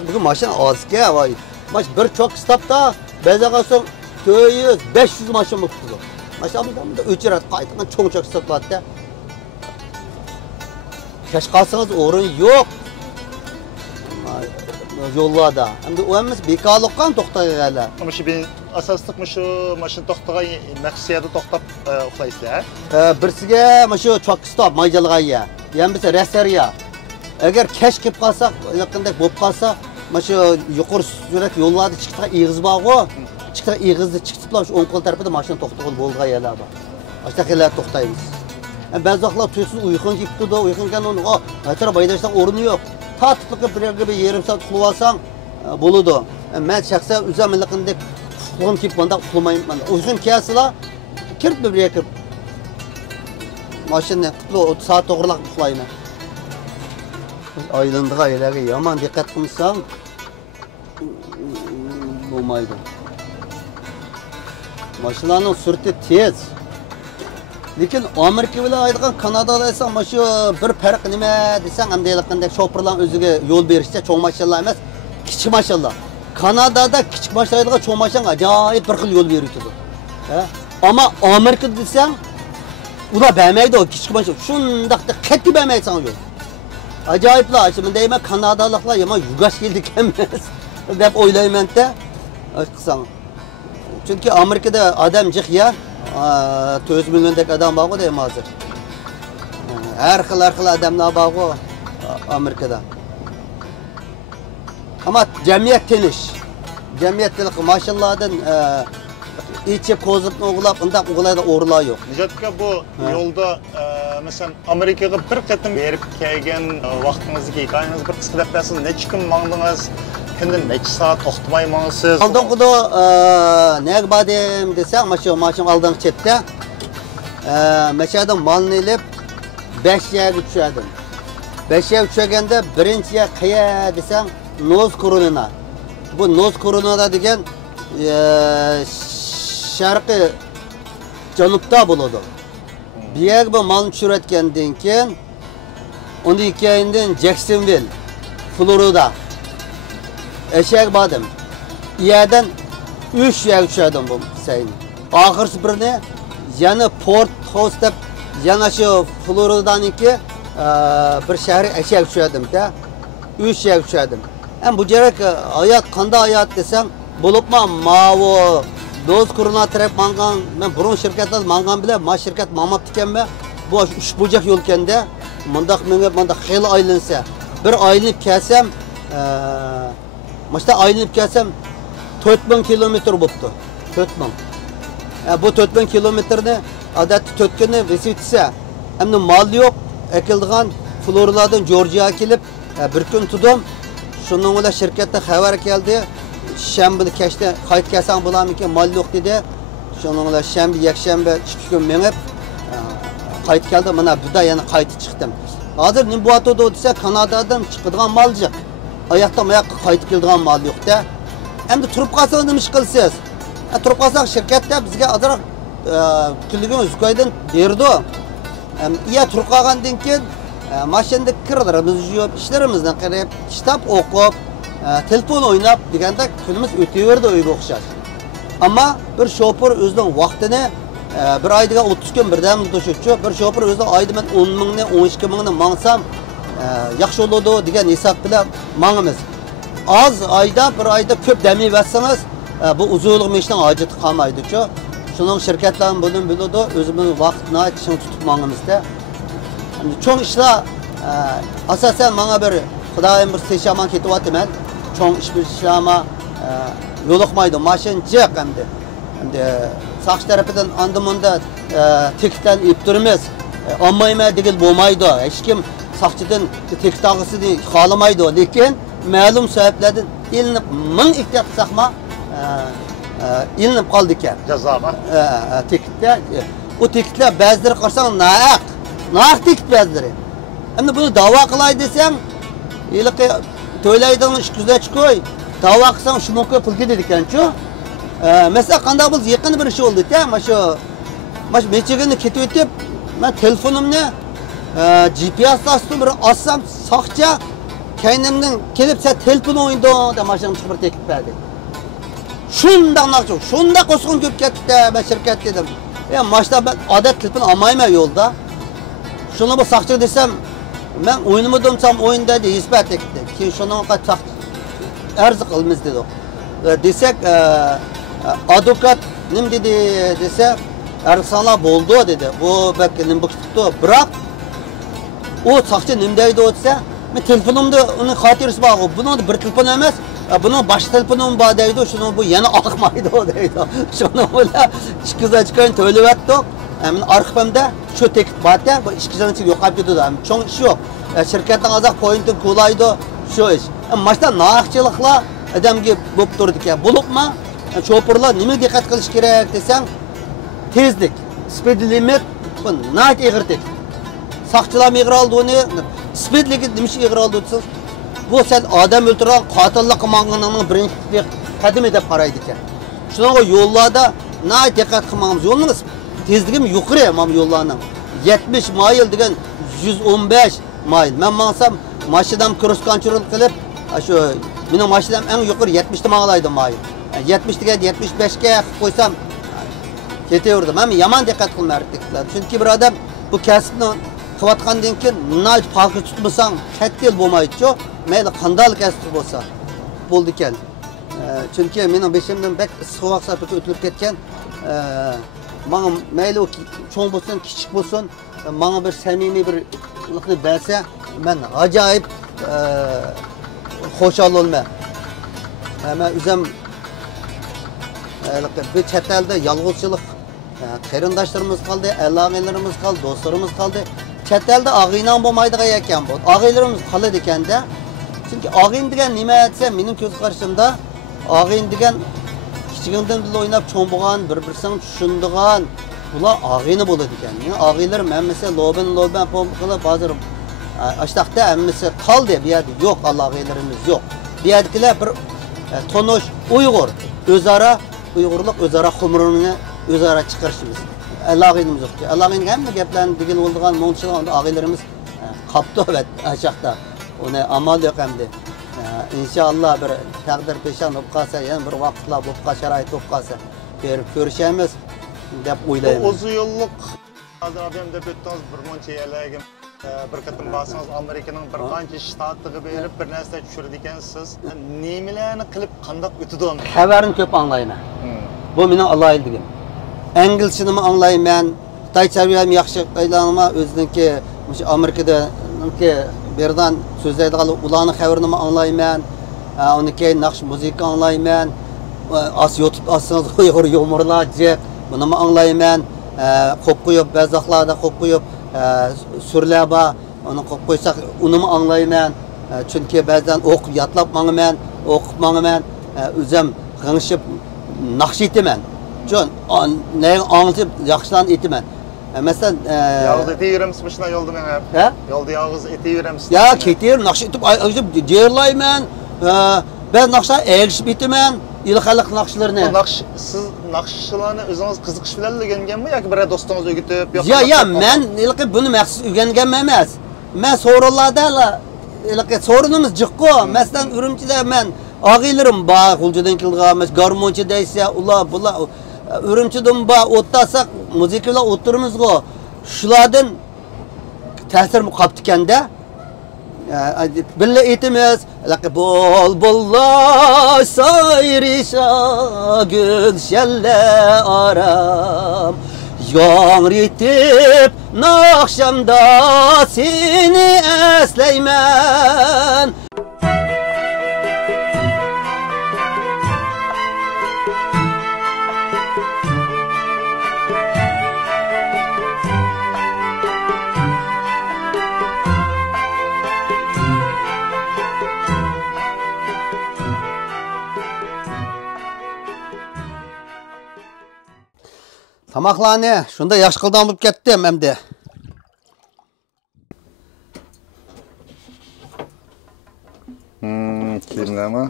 Bugün maşın az ki vay. Maş bir çok stopta beze kalsın 200 500 maşın mı tutulur. Maşamızda öçürat kaytıkan çok stoplarda. Keş kalsanız orun yok. Yollarda. Hem de o emmiz bekarlıktan toxtayırlar. Ama şu ben asaslık mı şu maşın toxtağı məqsiyədə toxtab uxlaysızlar? Birisiga maşu çok stop maycalığa ya. Yani bize reseriya. Eğer keş kep kalsak, yakındaki bop kalsa, maşu yukarı sürat yollarda çıktığa iğiz bağ o. Çıktığa iğizde çıktıplar şu on kol tarafı da maşın toxtağın bolduğu yerler var. Açta keller toxtayımız. Yani bazı vakitler tüysüz uygun gipti de uygunken onu, mesela baydaştan orunu yok. Tatıplıkı bir yarım saat uxlab alsan boludu. Men şahsen üzermelikinde uxlagım kep banda uxlamayım. Uygun kelsila kirip bir kirip. Maşını kutlu saat doğrulaq uxlayma. Aylandığa eləge yaman dikkat qılsan olmaydı. Maşınlarning sürati tez. Lekin Amerika bilan aytgan Kanadada esa mana shu bir farq nima desang, ham deyilgandek shoferlar o'ziga yo'l berishcha cho'ng mashinalar emas, kichik mashinalar. Kanadada kichik mashinalarga cho'ng mashina ajoyib bir xil yo'l berib turadi. Ama Amerikada desang, ular bermaydi o kichik mashina. Shundaqda qat'iy bermaydi sana yo'l. Ajoyiblar. Şimdi deyman Kanadaliklar yomon yugash keldi emas deb o'ylayman-da. Qilsang. Çünkü Amerika'da adam jiq ya, 4 milyondek adam var deyim hazır. Her xil adamlar var Amerika'da. Ama cemiyet teniş. Cemiyet teniş maşallahdan içip kozupni o'g'lab, undaq o'g'layda o'g'rilar yo'q. Nijatka bu yo'lda mesela Amerikaga bir qatim berib kelgan vaqtingizdagi hikoyangizni bir qisqa deb bersiz, necha kun mangdingiz? Kunda necha soat to'xtamay mangsiz? Oldin qudo nega bordim desam, mashina oldin chetda. Mashadan molni ilib 5 yerga tushirdim. 5 yerga tushganda birinchi yer qiya desam, Noz Korona. Bu Noz Koronada degan sharqiy janubda bo'ladi. Bu yerga bu molni tushirayotgandan keyin undan keyin Jacksonville, Florida eşek badım. Yerden 3 yer uçadım bu sayın. Ahırsı birini yana Port House deb yana şu Florida'nınki bir şehri eşek uçadım da 3 yer uçadım. Hem bu gerek hayat qanday hayat desem bulupma mavu doz kuruna taraf mangan ben burun şirketler mangan bile ma şirket mamap dikenme bu üç bucak yol kende mundaq xil aylansa bir aylanıp kelsem Maçta aylanıp gelsem 4000 kilometre bo'libdi. 4000. Bu 4000 kilometrni odatda 4 kunni vesitsa, endi mal yo'q, ekildigan Florida'dan Georgia'ga kelib bir kun tudim. Shundan bilan shirkatda xabar keldi. Shanba kechda qaytib kelsam bo'larmikan, mal yo'q dedi. Shundan bilan shanba, yakshanba 2 kun menib qaytib keldi. Mana buda yana qaytib chiqdim. Hozir nima bo'lyapti desa, Kanadadan chiqadigan mal yo'q. Ayakta mayakka qaytib keldigan mal yo'q-da. Endi turib qolsangiz nima ish qilasiz? Turib qolsak shirkatda bizga azroq kunligini Zukoydan berdi. Iya turib qolgandan keyin mashinada kirlarimizni yuvib, ishlarimizni qilib, kitob o'qib, telefon o'ynab deganda kunimiz o'taverdi uyga o'xshash. Ammo bir shofer o'zining vaqtini bir oyda 30 kun birdan to'shuvchi, bir shofer o'zining oyda men 10 mingni, 12 mingni mangsam yaxshi bo'ladi degan hisob bilan mangimiz. Az ayda bir ayda ko'p damiy versangiz bu uzunlik mishning hojati qolmaydi-ku. Shuning shirkatlarning bundan biladi, o'zimiz vaqtni ching tutib mangimizda. Cho'ng ishlar asosan menga bir Xudoyim bir teshaman ketyapman. Cho'ng ish bilishama yo'liqmaydi, mashin jiq endi. Endi saqch tarafidan andimunda tekdan ip turimiz. Olmayman degan bo'lmaydi. Hech kim saqchidan tek tağısını xalamaydı, lekin ma'lum sebeplerden ilinib ming ehtiyot qilsaqma ilinib qoldi ekan. Jazomi? Tekitda o tekitlar ba'zilari qarasang naq tekit ba'zilari. Endi buni da'vo qilay desam, yiliqi to'ylaydigan ish kuzatib qo'y. Da'vo qilsang shu mumkin pul ketadi ekan-ku. Mesela qanday bo'lsa yaqin bir ish bo'ldi-da, mana shu mechigini ketib o'tib, men telefonimni GPS astım bir assam saqcha kendimden kelip sen telefon oyunda da maşın çıkıp tekip verdi. Şundan nakçı, şunda koskun köp ketdi ben şirket dedim. Maçta ben adet telefon almayım yolda. Şunu bu saqçı desem ben oyunumu dönsem oyunda diye ispat etti. Ki şunun kaç erzı kılmız dedi. Desek avukat nim dedi dese erzsanlar boldu dedi. Bu belki nim bu tuttu bırak. O saqchi nima deydi desa, men telefonimda uning xotirasi bor. Buning bir telefon emas, buning boshqa telefonim bor deydi. Shuni bu yana oqmaydi deydi. Shuni bilan 2 zachkan to'layapti. Men arxivimda shu tekst borda, bu 2 zachkan yo'qolib ketdi. Cho'ng ish yo'q. Shirkatning azaq pointi qo'laydi shu ish. Mashta naqchiliklar odamga bo'lib turdi ekan. Bo'libmi? Shoferlar nima diqqat qilish kerak desang, tezlik, speed limit, bu naq ig'irdik. Saqchilar mı iğra aldı onu? İspetligi demiş iğra aldı desiniz. Bu sen adam öldüren katillik kılmanının birinci kadim edip qaraydı ekan. Şuna yollarda ne dikkat kılmamız yolunuz tezligim yukarı mam yollarının 70 mayil degan 115 mayil. Ben mansam maşinam cross control qilib, şu mening mashinam eng yuqori 70 manglaydi mayil. 70 degan 75ga qo'ysam ketaverdim. Ama yaman dikkat qilmardik. Chunki bir odam bu kasbni qilayotgandan keyin nal farqi tutmasang katta yil bo'lmaydi-ku. Mayli qandal kasb bo'lsa bo'ldi ekan. Chunki mening beshimdan bek issiqroq safar o'tilib ketgan. Bana mayli o çoğun bo'lsin, kichik bo'lsin, bana bir samimiy bir iliqni bersa, men ajoyib xo'shal bo'lman. Men o'zim bir chet elda yolg'izchilik qarindoshlarimiz qoldi, aloqalarimiz qoldi, do'stlarimiz qoldi. Chet elda og'iynan bo'lmaydigan ekan bu. Og'iylarimiz qoladi ekanda. Chunki og'in degan nima desa, mening ko'z qarashimda og'in degan kichigimdan bile oynab çoğun bo'lgan, bir-birini tushundigan, ular og'ini bo'ladi ekan. Meni og'iylarim hammasi loban qilib hozir ashtaqda hammasi qoldi. Bu yerda yo'q, og'iylarimiz yo'q. Bu yerdagilar bir tonush Uyg'ur, o'zaro Uyg'urlik o'zaro xumrini o'zaro chiqarishimiz. Alog'inimiz yo'q. Alog'inga hamma gaplarni digil bo'lgan, mo'nchilar og'iylarimiz qapti va ashaqda. Ona amal yo'q hamdi. İnşallah bir takdir peşan olup kalsa, yani bir vakitler olup kalsa, şerait olup kalsa, görüşemiz dep oylayım. Bu uzun yıllık adamda büttünüz bir monça yerlergim. Bir katım basınız Amerika'nın bir qancha ştatığı berip bir narsa düşürdüken siz nemilerini qilib qandaq ötüdü onu? Haberini köp anlayman. Bu mening alayligim. İngilizceni anlayman, Xitoychani yaxshi aylanma o'ziniki Amerikada berdan so'zlaydigan ularni xabarini anglayman. Uni keyin naqsh musiqa anglayman. YouTube asınız Uyg'ur yumurlar jiq, buni anglayman. Qo'yib qo'yib bazaqlarda qo'yib qo'yib surlar bor. Uni qo'yib qo'ysak uni anglayman. Chunki ba'zan o'qib yatlab mangaman, o'qib mangaman, o'zim g'ingshib naqsh etaman. Chun ne anglab yaxshilan etaman. Mesela yağız eti yürümüş şuna yolda men hep. He? Yolda yağız eti yürümüş. Ya ketir naqsh etib jerlayman. Ben naqshlar erishib etaman. İlhaqliq naqshlarni. Naqsh siz naqshlarni o'zingiz qiziqish bilan o'rganganmi yoki bir do'stingiz o'rgatib yoki? Ya men ilqi buni maxsus o'rgangan emas. Men so'rovlarda ilqi so'rinimiz jiqqo. Masalan, Urumchida men og'iylarim bor, G'uljidan kelgan, garmonchi deysa, ular bular Urumchidan bor, o'tdasak musiqa bilan o'tirimizgo. Shulardan ta'sir qolibdi ekanda. Billa etimiz bulbullar sayrişa gülşelle aram yağmur etip nakşamda seni esleymen. Tamaqlarni shunda yaxshi qildan bo'lib ketdim endi. Kiyimlarmi?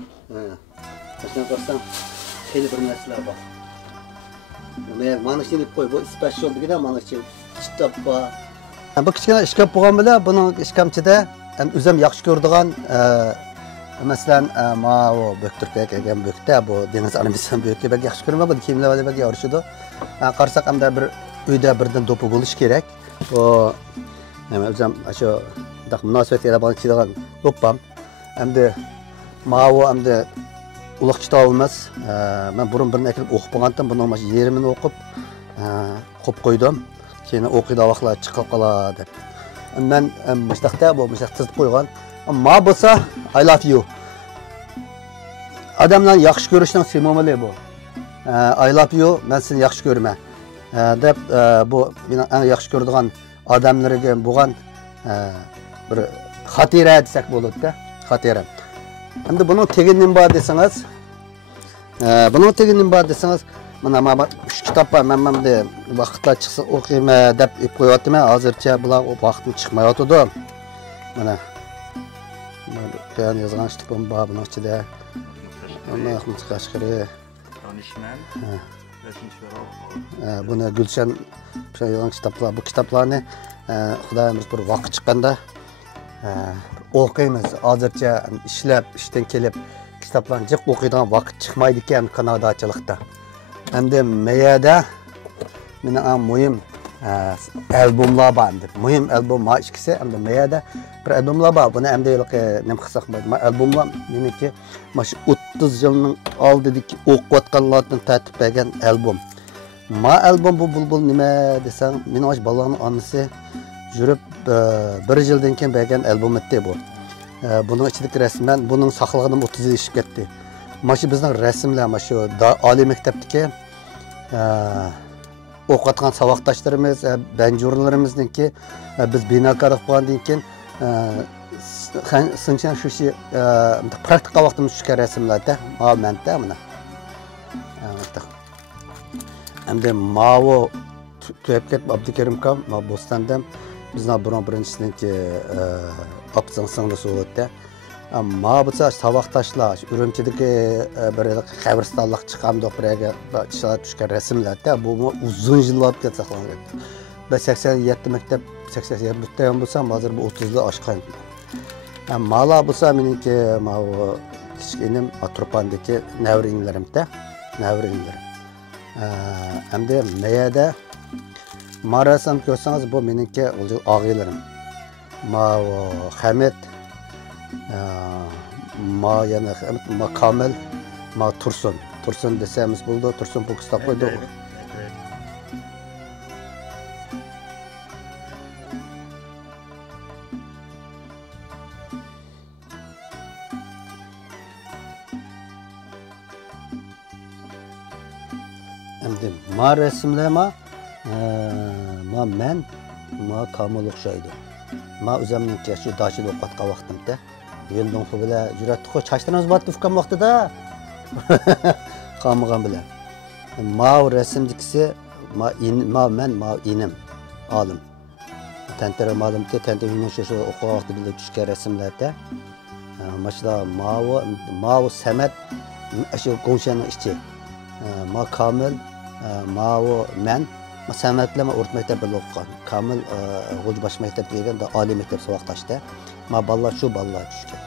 Qachon ko'rsam, xeyli bir narsalar bor. Mana shuni deb qo'y, bu special degan mana shu kitob bor. Bu kichkina ishkab bo'lgan bilan buning ishkamchida o'zim yaxshi ko'radigan masalan ma o Böktürk'e gelgen Bök'te bu deniz animasyon Bök'e belki yaxshi ko'raman, bu kiyimlar belki yarışıdı. Qarsak hamda bir uyda birden topu bo'lish kerak. O o'zim shu daq munosabatga bog'liq kelgan to'pam. Hamda ma'o hamda ulug' kitobimiz. Men burun birini kelib o'qib bo'lgandim, buni mana yerimini o'qib qo'yib qo'ydim. Keyin o'qiydi vaqtlar chiqib qoladi deb. Men mustaqda bu mustaqtizib qo'ygan. Ma bo'lsa I love you. Adamdan yaxshi ko'rishning simvoli bu. I love you, men seni yaxshi ko'raman. Deb bu mening eng yaxshi ko'radigan odamlarga bo'lgan bir xotira desak bo'ladi-da, xotira. Endi buning tegini bor desangiz, Mana 3 kitap var. Men de vaqtlar chiqsa o'qiyman deb qo'yapman. Hozircha bular vaqtim chiqmayotdi. Mana ben yazgan kitapım bor buning ichida. Alloh mutaqashqiri. Danışman. Buni Gulshan yazgan kitaplar. Bu kitaplarni Xudoyimiz bir vaqt chiqqanda o'qiymiz. Hozircha ishdan kelib kitaplarni jiq o'qiydigan vaqt chiqmaydi ekan Kanadachilikda. Endi meyada meni eng muhim albomlar bor. Muhim albom ma ikkisi endi meyada bir albomlar bor. Buni endi nima qilsak bo'ladi? Ma albomlar meniki mana shu 30 yilning oldidagi o'qiyotganlardan tartib bergan albom. Ma albom bu bulbul nima desang, meni osh balaning onasi yurib 1 yildan keyin bergan albom edi bu. Bunun içindeki resmen bunun saqlığını 30 yıl işib ketdi. Maşı bizning rasmlar maşı oliy maktabdagi o'qiyotgan saboqdoshlarimiz, banjurlarimizniki biz binokorlik bo'lgandan keyin sinchdan shu praktika vaqtimiz tushgan rasmlarda menda mana. Endi mavo Tüyepket Abdülkerimkam Bostan'dan bizden birinchisininki opsiyon singli o'tdi. Ammo bu saboqdoshlar Urumchidagi bir qabristonlik chiqamdi birga ishlar tushgan rasmlarda bu uzun yillar bo'lib saqlangan. Ben 87 maktab 87 ham bo'lsam hozir bu 30 yil oshgan. Mala bo'lsa meniki bu kichkinim Atropan'dagi navringlarimda navringlarim. Hamda Mayada marasam ko'rsangiz bu meniki og'aylarim. Hamid yana Kamil Tursun desamiz bo'ldi. Tursun bu kitap qo'ydi. Endi resimlama men Kamil o'xshaydi. O'zimniki shu dashida o'qiyotgan vaqtimda yo'ldan bilan juratdi chachlarimiz batdi ukam vaqtida qolmagan bilan resimdikisi men inim olim tantara ma'lumki tantara shu o'quv vaqtida tushgan rasmlarda mashla Samat shu Go'shanning ichi Kamil men Samatlar o'rta maktabda o'qigan. Kamil G'o'jbash maktabga kelganda oliy maktab saboqdoshda. Ballar shu ballar tushgan.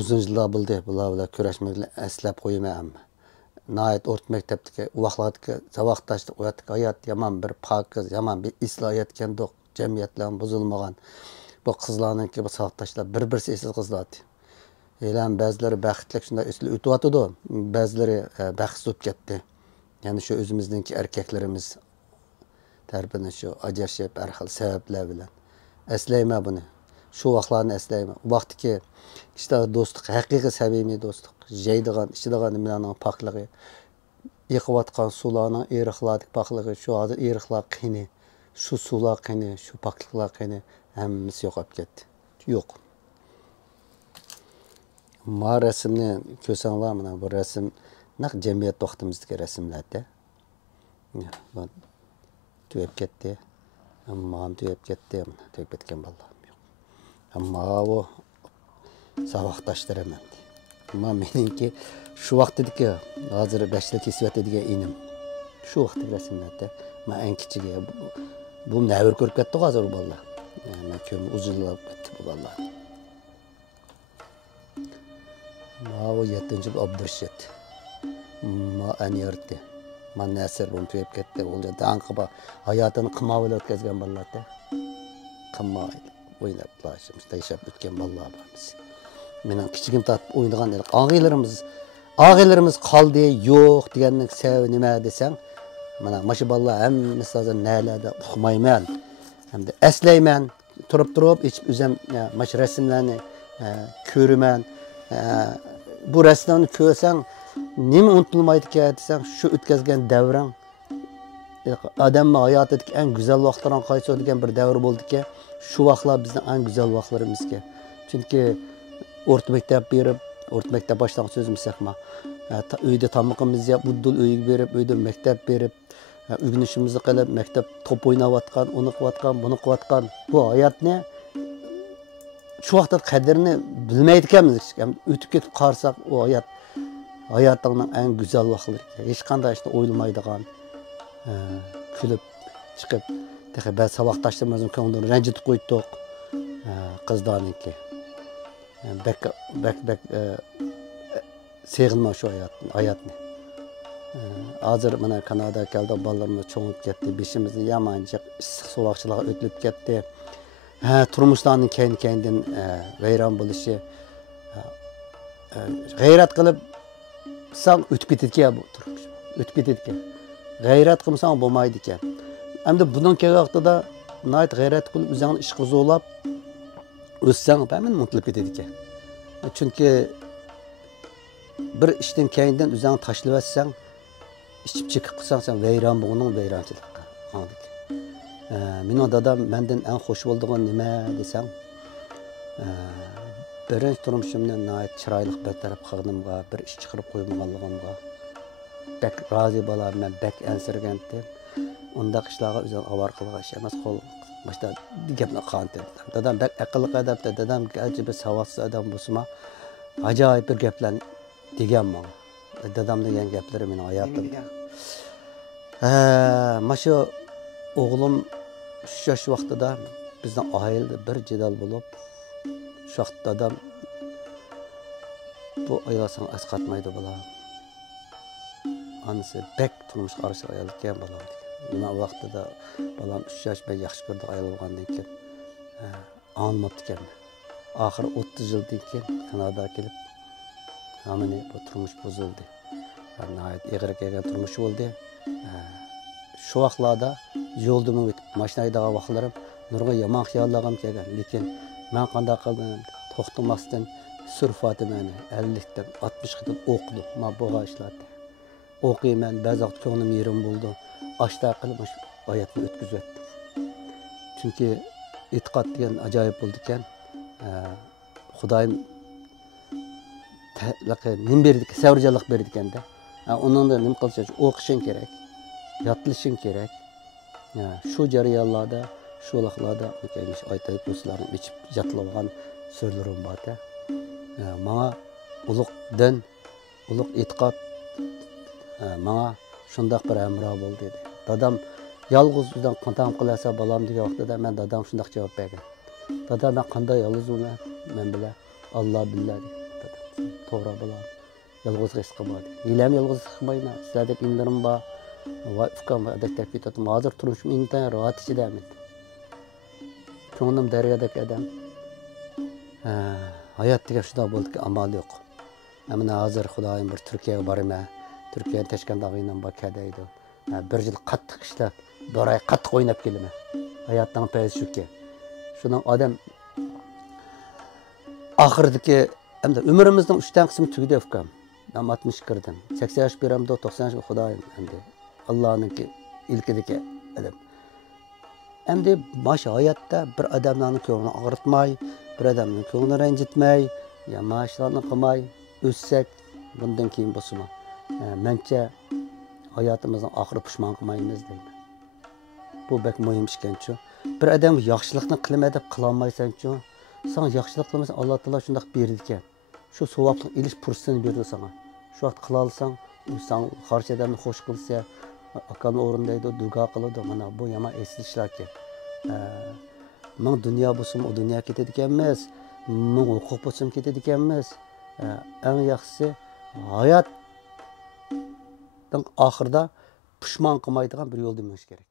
Uzun yıllar bo'ldi bular kurashmakni eslab qo'ymayman amma. Nəhayət orta məktəbdəki vaqtlardakı savaqdaşlıq oyatdakı hayat yaman bir pakiz, yaman bir islohiyat kendoq, cəmiyyətlərin bozulmagan. Bu qızlarınki bu savaqdaşlar bir-birisi esiz qızlardı. Elan bəziləri bəxtlik şunda üstü ötüwatıdı, bəziləri bəxtsiz olub ketdi. Yəni şu özümüzdənki erkəklərimiz tərəfindən şu acəşib hər xil səbəblər bilan. eslayman bunu. Şu vaqtlarni eslayman. U vaqtki işte dostluq, haqiqiy samimiy dostluq, yeydigan, ichadigan nimalarning pokligi, yiqiyotgan suvlarning eriqlardagi pokligi, shu hozir eriqlar qini, shu suvlar qini, shu pokliklar qini, hammasi yo'qolib ketdi. Yo'q. Ma rasmni ko'rsanglar, mana bu rasm naq jamiyat vaqtimizdagi rasmlarda. Bu tugab ketdi. Amma tugab ketdi, mana tugab ketgan bolalar yo'q. Amma bu saboqdoshlarim endi. Amma meniki shu vaqtdagi hozir 5 yil kesiyotadigan inim. Shu vaqtdagi rasmlarda men eng kichigi bu navr ko'rib ketdi hozir bu bolalar. Men ko'm uzunlab ketdi bu bolalar. Ma o 7-yil Abdurshid. Ma Aniyardi. Ma Nasir bunu tugab ketdi. O'lja danqiba hayotini qimov o'tkazgan bolalarda. Qimov o'ynab lashimiz, yashab o'tgan bolalar bormiz. Mening kichigim tatib o'ynagan og'aylarimiz qoldi, yo'q deganning sababi nima desang, mana shu bolalar hammasi hozir nalarda uqmayman. Hamda eslayman, turib ichib o'zim mana rasmlarni ko'raman. Bu rasmlarni ko'rsang, nima unutilmaydi ekan desang, shu o'tkazgan davrang odamning hayotidagi eng go'zal vaqtlardan qaysi degan bir davr bo'ldi-ki, shu vaqtlar bizning eng go'zal vaqtlarimizga. Chunki o'rta maktab berib, o'rta maktab boshlang'ich so'zimizmi? Uyda tamoqimiz yeb, buddul uyga berib, uyda maktab berib, o'rganishimizni qilib, maktab top o'ynayotgan, uni qilayotgan, buni qilayotgan bu hayotni shu vaqtda qadrini bilmaydi ekanmiz. O'tib ketib qarsak, u hayotning eng go'zal vaqtlari. Hech qanday ishni o'ylamaydigan, kulib chiqib, ba'zi saboqdoshlarimizni ko'nglini ranjitib qo'ydik. Qizlarniki. Bek sevgilma shu hayotni. Hozir mana Kanada keldi, bolalarimiz cho'ngib ketdi, beshimizni yamanchiq issiq sovuqchilarga o'tilib ketdi. Turmushlarning keyin-keyindan vayron bo'lishi, g'ayrat qilib san o'tib ketadigan bu turmush. O'tib ketadigan. G'ayrat qilmasang bo'lmaydi ekan. Endi bundan keyin vaqtida nayt g'ayrat qilib o'zingni ishga zo'lab o'ssang, ba'min mutluluk ketadi ekan. Chunki bir ishdan keyindan o'zingni tashlab olsang, ichib chekib qilsang, sen vayron bo'lganing vayronchilikqa. Andik. Mening dadam mendan eng xush bo'lgan nima desam, birinchi turmushimni nayt chiroyli bir taraf qilganimga, bir ish chiqarib qo'ymaganligimga bak rozi bo'laman, bak ansirgandim. Undaq ishlarga o'zim avar qilgan ish emas, qo'l başta gapni qandim. Dadam bak aqlli adabda, dadam ajoyib savodsiz odam bo'lsa, ajoyib bir gaplarni degan menga. Dadam degan gaplari mening hayotim. Mashu o'g'lim shu yosh vaqtida bizning oilada bir jadal bo'lib, shu vaqtda dadam bu ayolsan asqatmaydi bola. Anisi bek turmush qarashi ayol ekan bolam. Nima vaqtida bolam 3 yosh ben yaxshi ko'rdi ayol bo'lgandan keyin anlamabdi ekan. Oxir 30 yildan keyin Kanadaga kelib, hamini bu turmush buzildi. Nihayet ig'ir kelgan turmush bo'ldi. Shu vaqtlarda yo'lda o'tib, mashina haydagan vaqtlarim nurg'a yomon xiyollarga kelgan, lekin men qanday qildim? To'xtamasdan surfatimani 50 dan 60 qadar o'qidim. Men bu ishlarni o'qiyman, ba'zi vaqt ko'nglim yerim bo'ldi. Ashta qilib hayotni o'tkazdim. Chunki e'tiqod degan ajoyib bo'ldi ekan. Xudoyim nim berdi, savrjonlik berdi ekanda. Uningda nima qilishing, o'qishing kerak, yotlishing kerak. Shu jarayonlarda, shu vaqtlarda aytib do'stlarim ichib yotlagan so'zlarim bor-da. Menga ulug' din, ulug' e'tiqod menga shundoq bir amro bo'ldi dedi. Dadam yolg'iz o'zdan qantam qilasa bolam degan vaqtida men dadam shundoq javob bergan. Dadam men qanday yolg'iz bo'laman? Men bilan Alloh biladi. To'g'ri bo'laman. Yolg'iz his qilmaydi. Yilam yolg'iz qilmayman. Sizlardek inlarim bor. Va ukam va adaktar ketadim. Hozir turmushim intan rohat ichidaman. Ko'nglim daryodagi odam. Hayot degan shunday bo'ldiki, amal yo'q. Mana hozir Xudoyim bir Turkiyaga boraman. Turkiya Tashkentdagi bor kadaydi. Bir yil qattiq ishlab, bir oy qattiq o'ynab kelaman. Hayotning paysi shuki. Şundan adam oxiridagi hamda umrimizning 3dan qismi tugdi ukam. Ben 60 kirdim. 80 yaş biramda 90 yaş Xudoyim endi. Allohninki ilkidagi adam. Endi bosh hayotda bir odamlarning ko'nglini og'ritmay, bir odamning ko'nglini ranjitmay, yamaashlarni qilmay o'ssak, bundan keyin bo'lsin. Mencha hayotimizning oxiri pushmon qilmaymiz deyman. Bu bek muhim ishkanchu. Bir odam yaxshilikni qilmay deb qilolmaysan-chu. Sen yaxshilik qilmasang Alloh taolo shunday berdi ekan. Shu savoblik ilish fursatini berdi sana. Shu vaqt qila olsang, u sen qarshi odamni xush qilsa, akamni o'rindaydi, duo qiladi. Mana bu yomon eslatishlar ekan. Ming dunyo bo'lsin, o dunyo ketadi ekanmiz. Ming huquq bo'lsin ketadi ekanmiz. Eng yaxshisi hayot oxirida pushmon qilmaydigan bir yo'lda yurish kerak.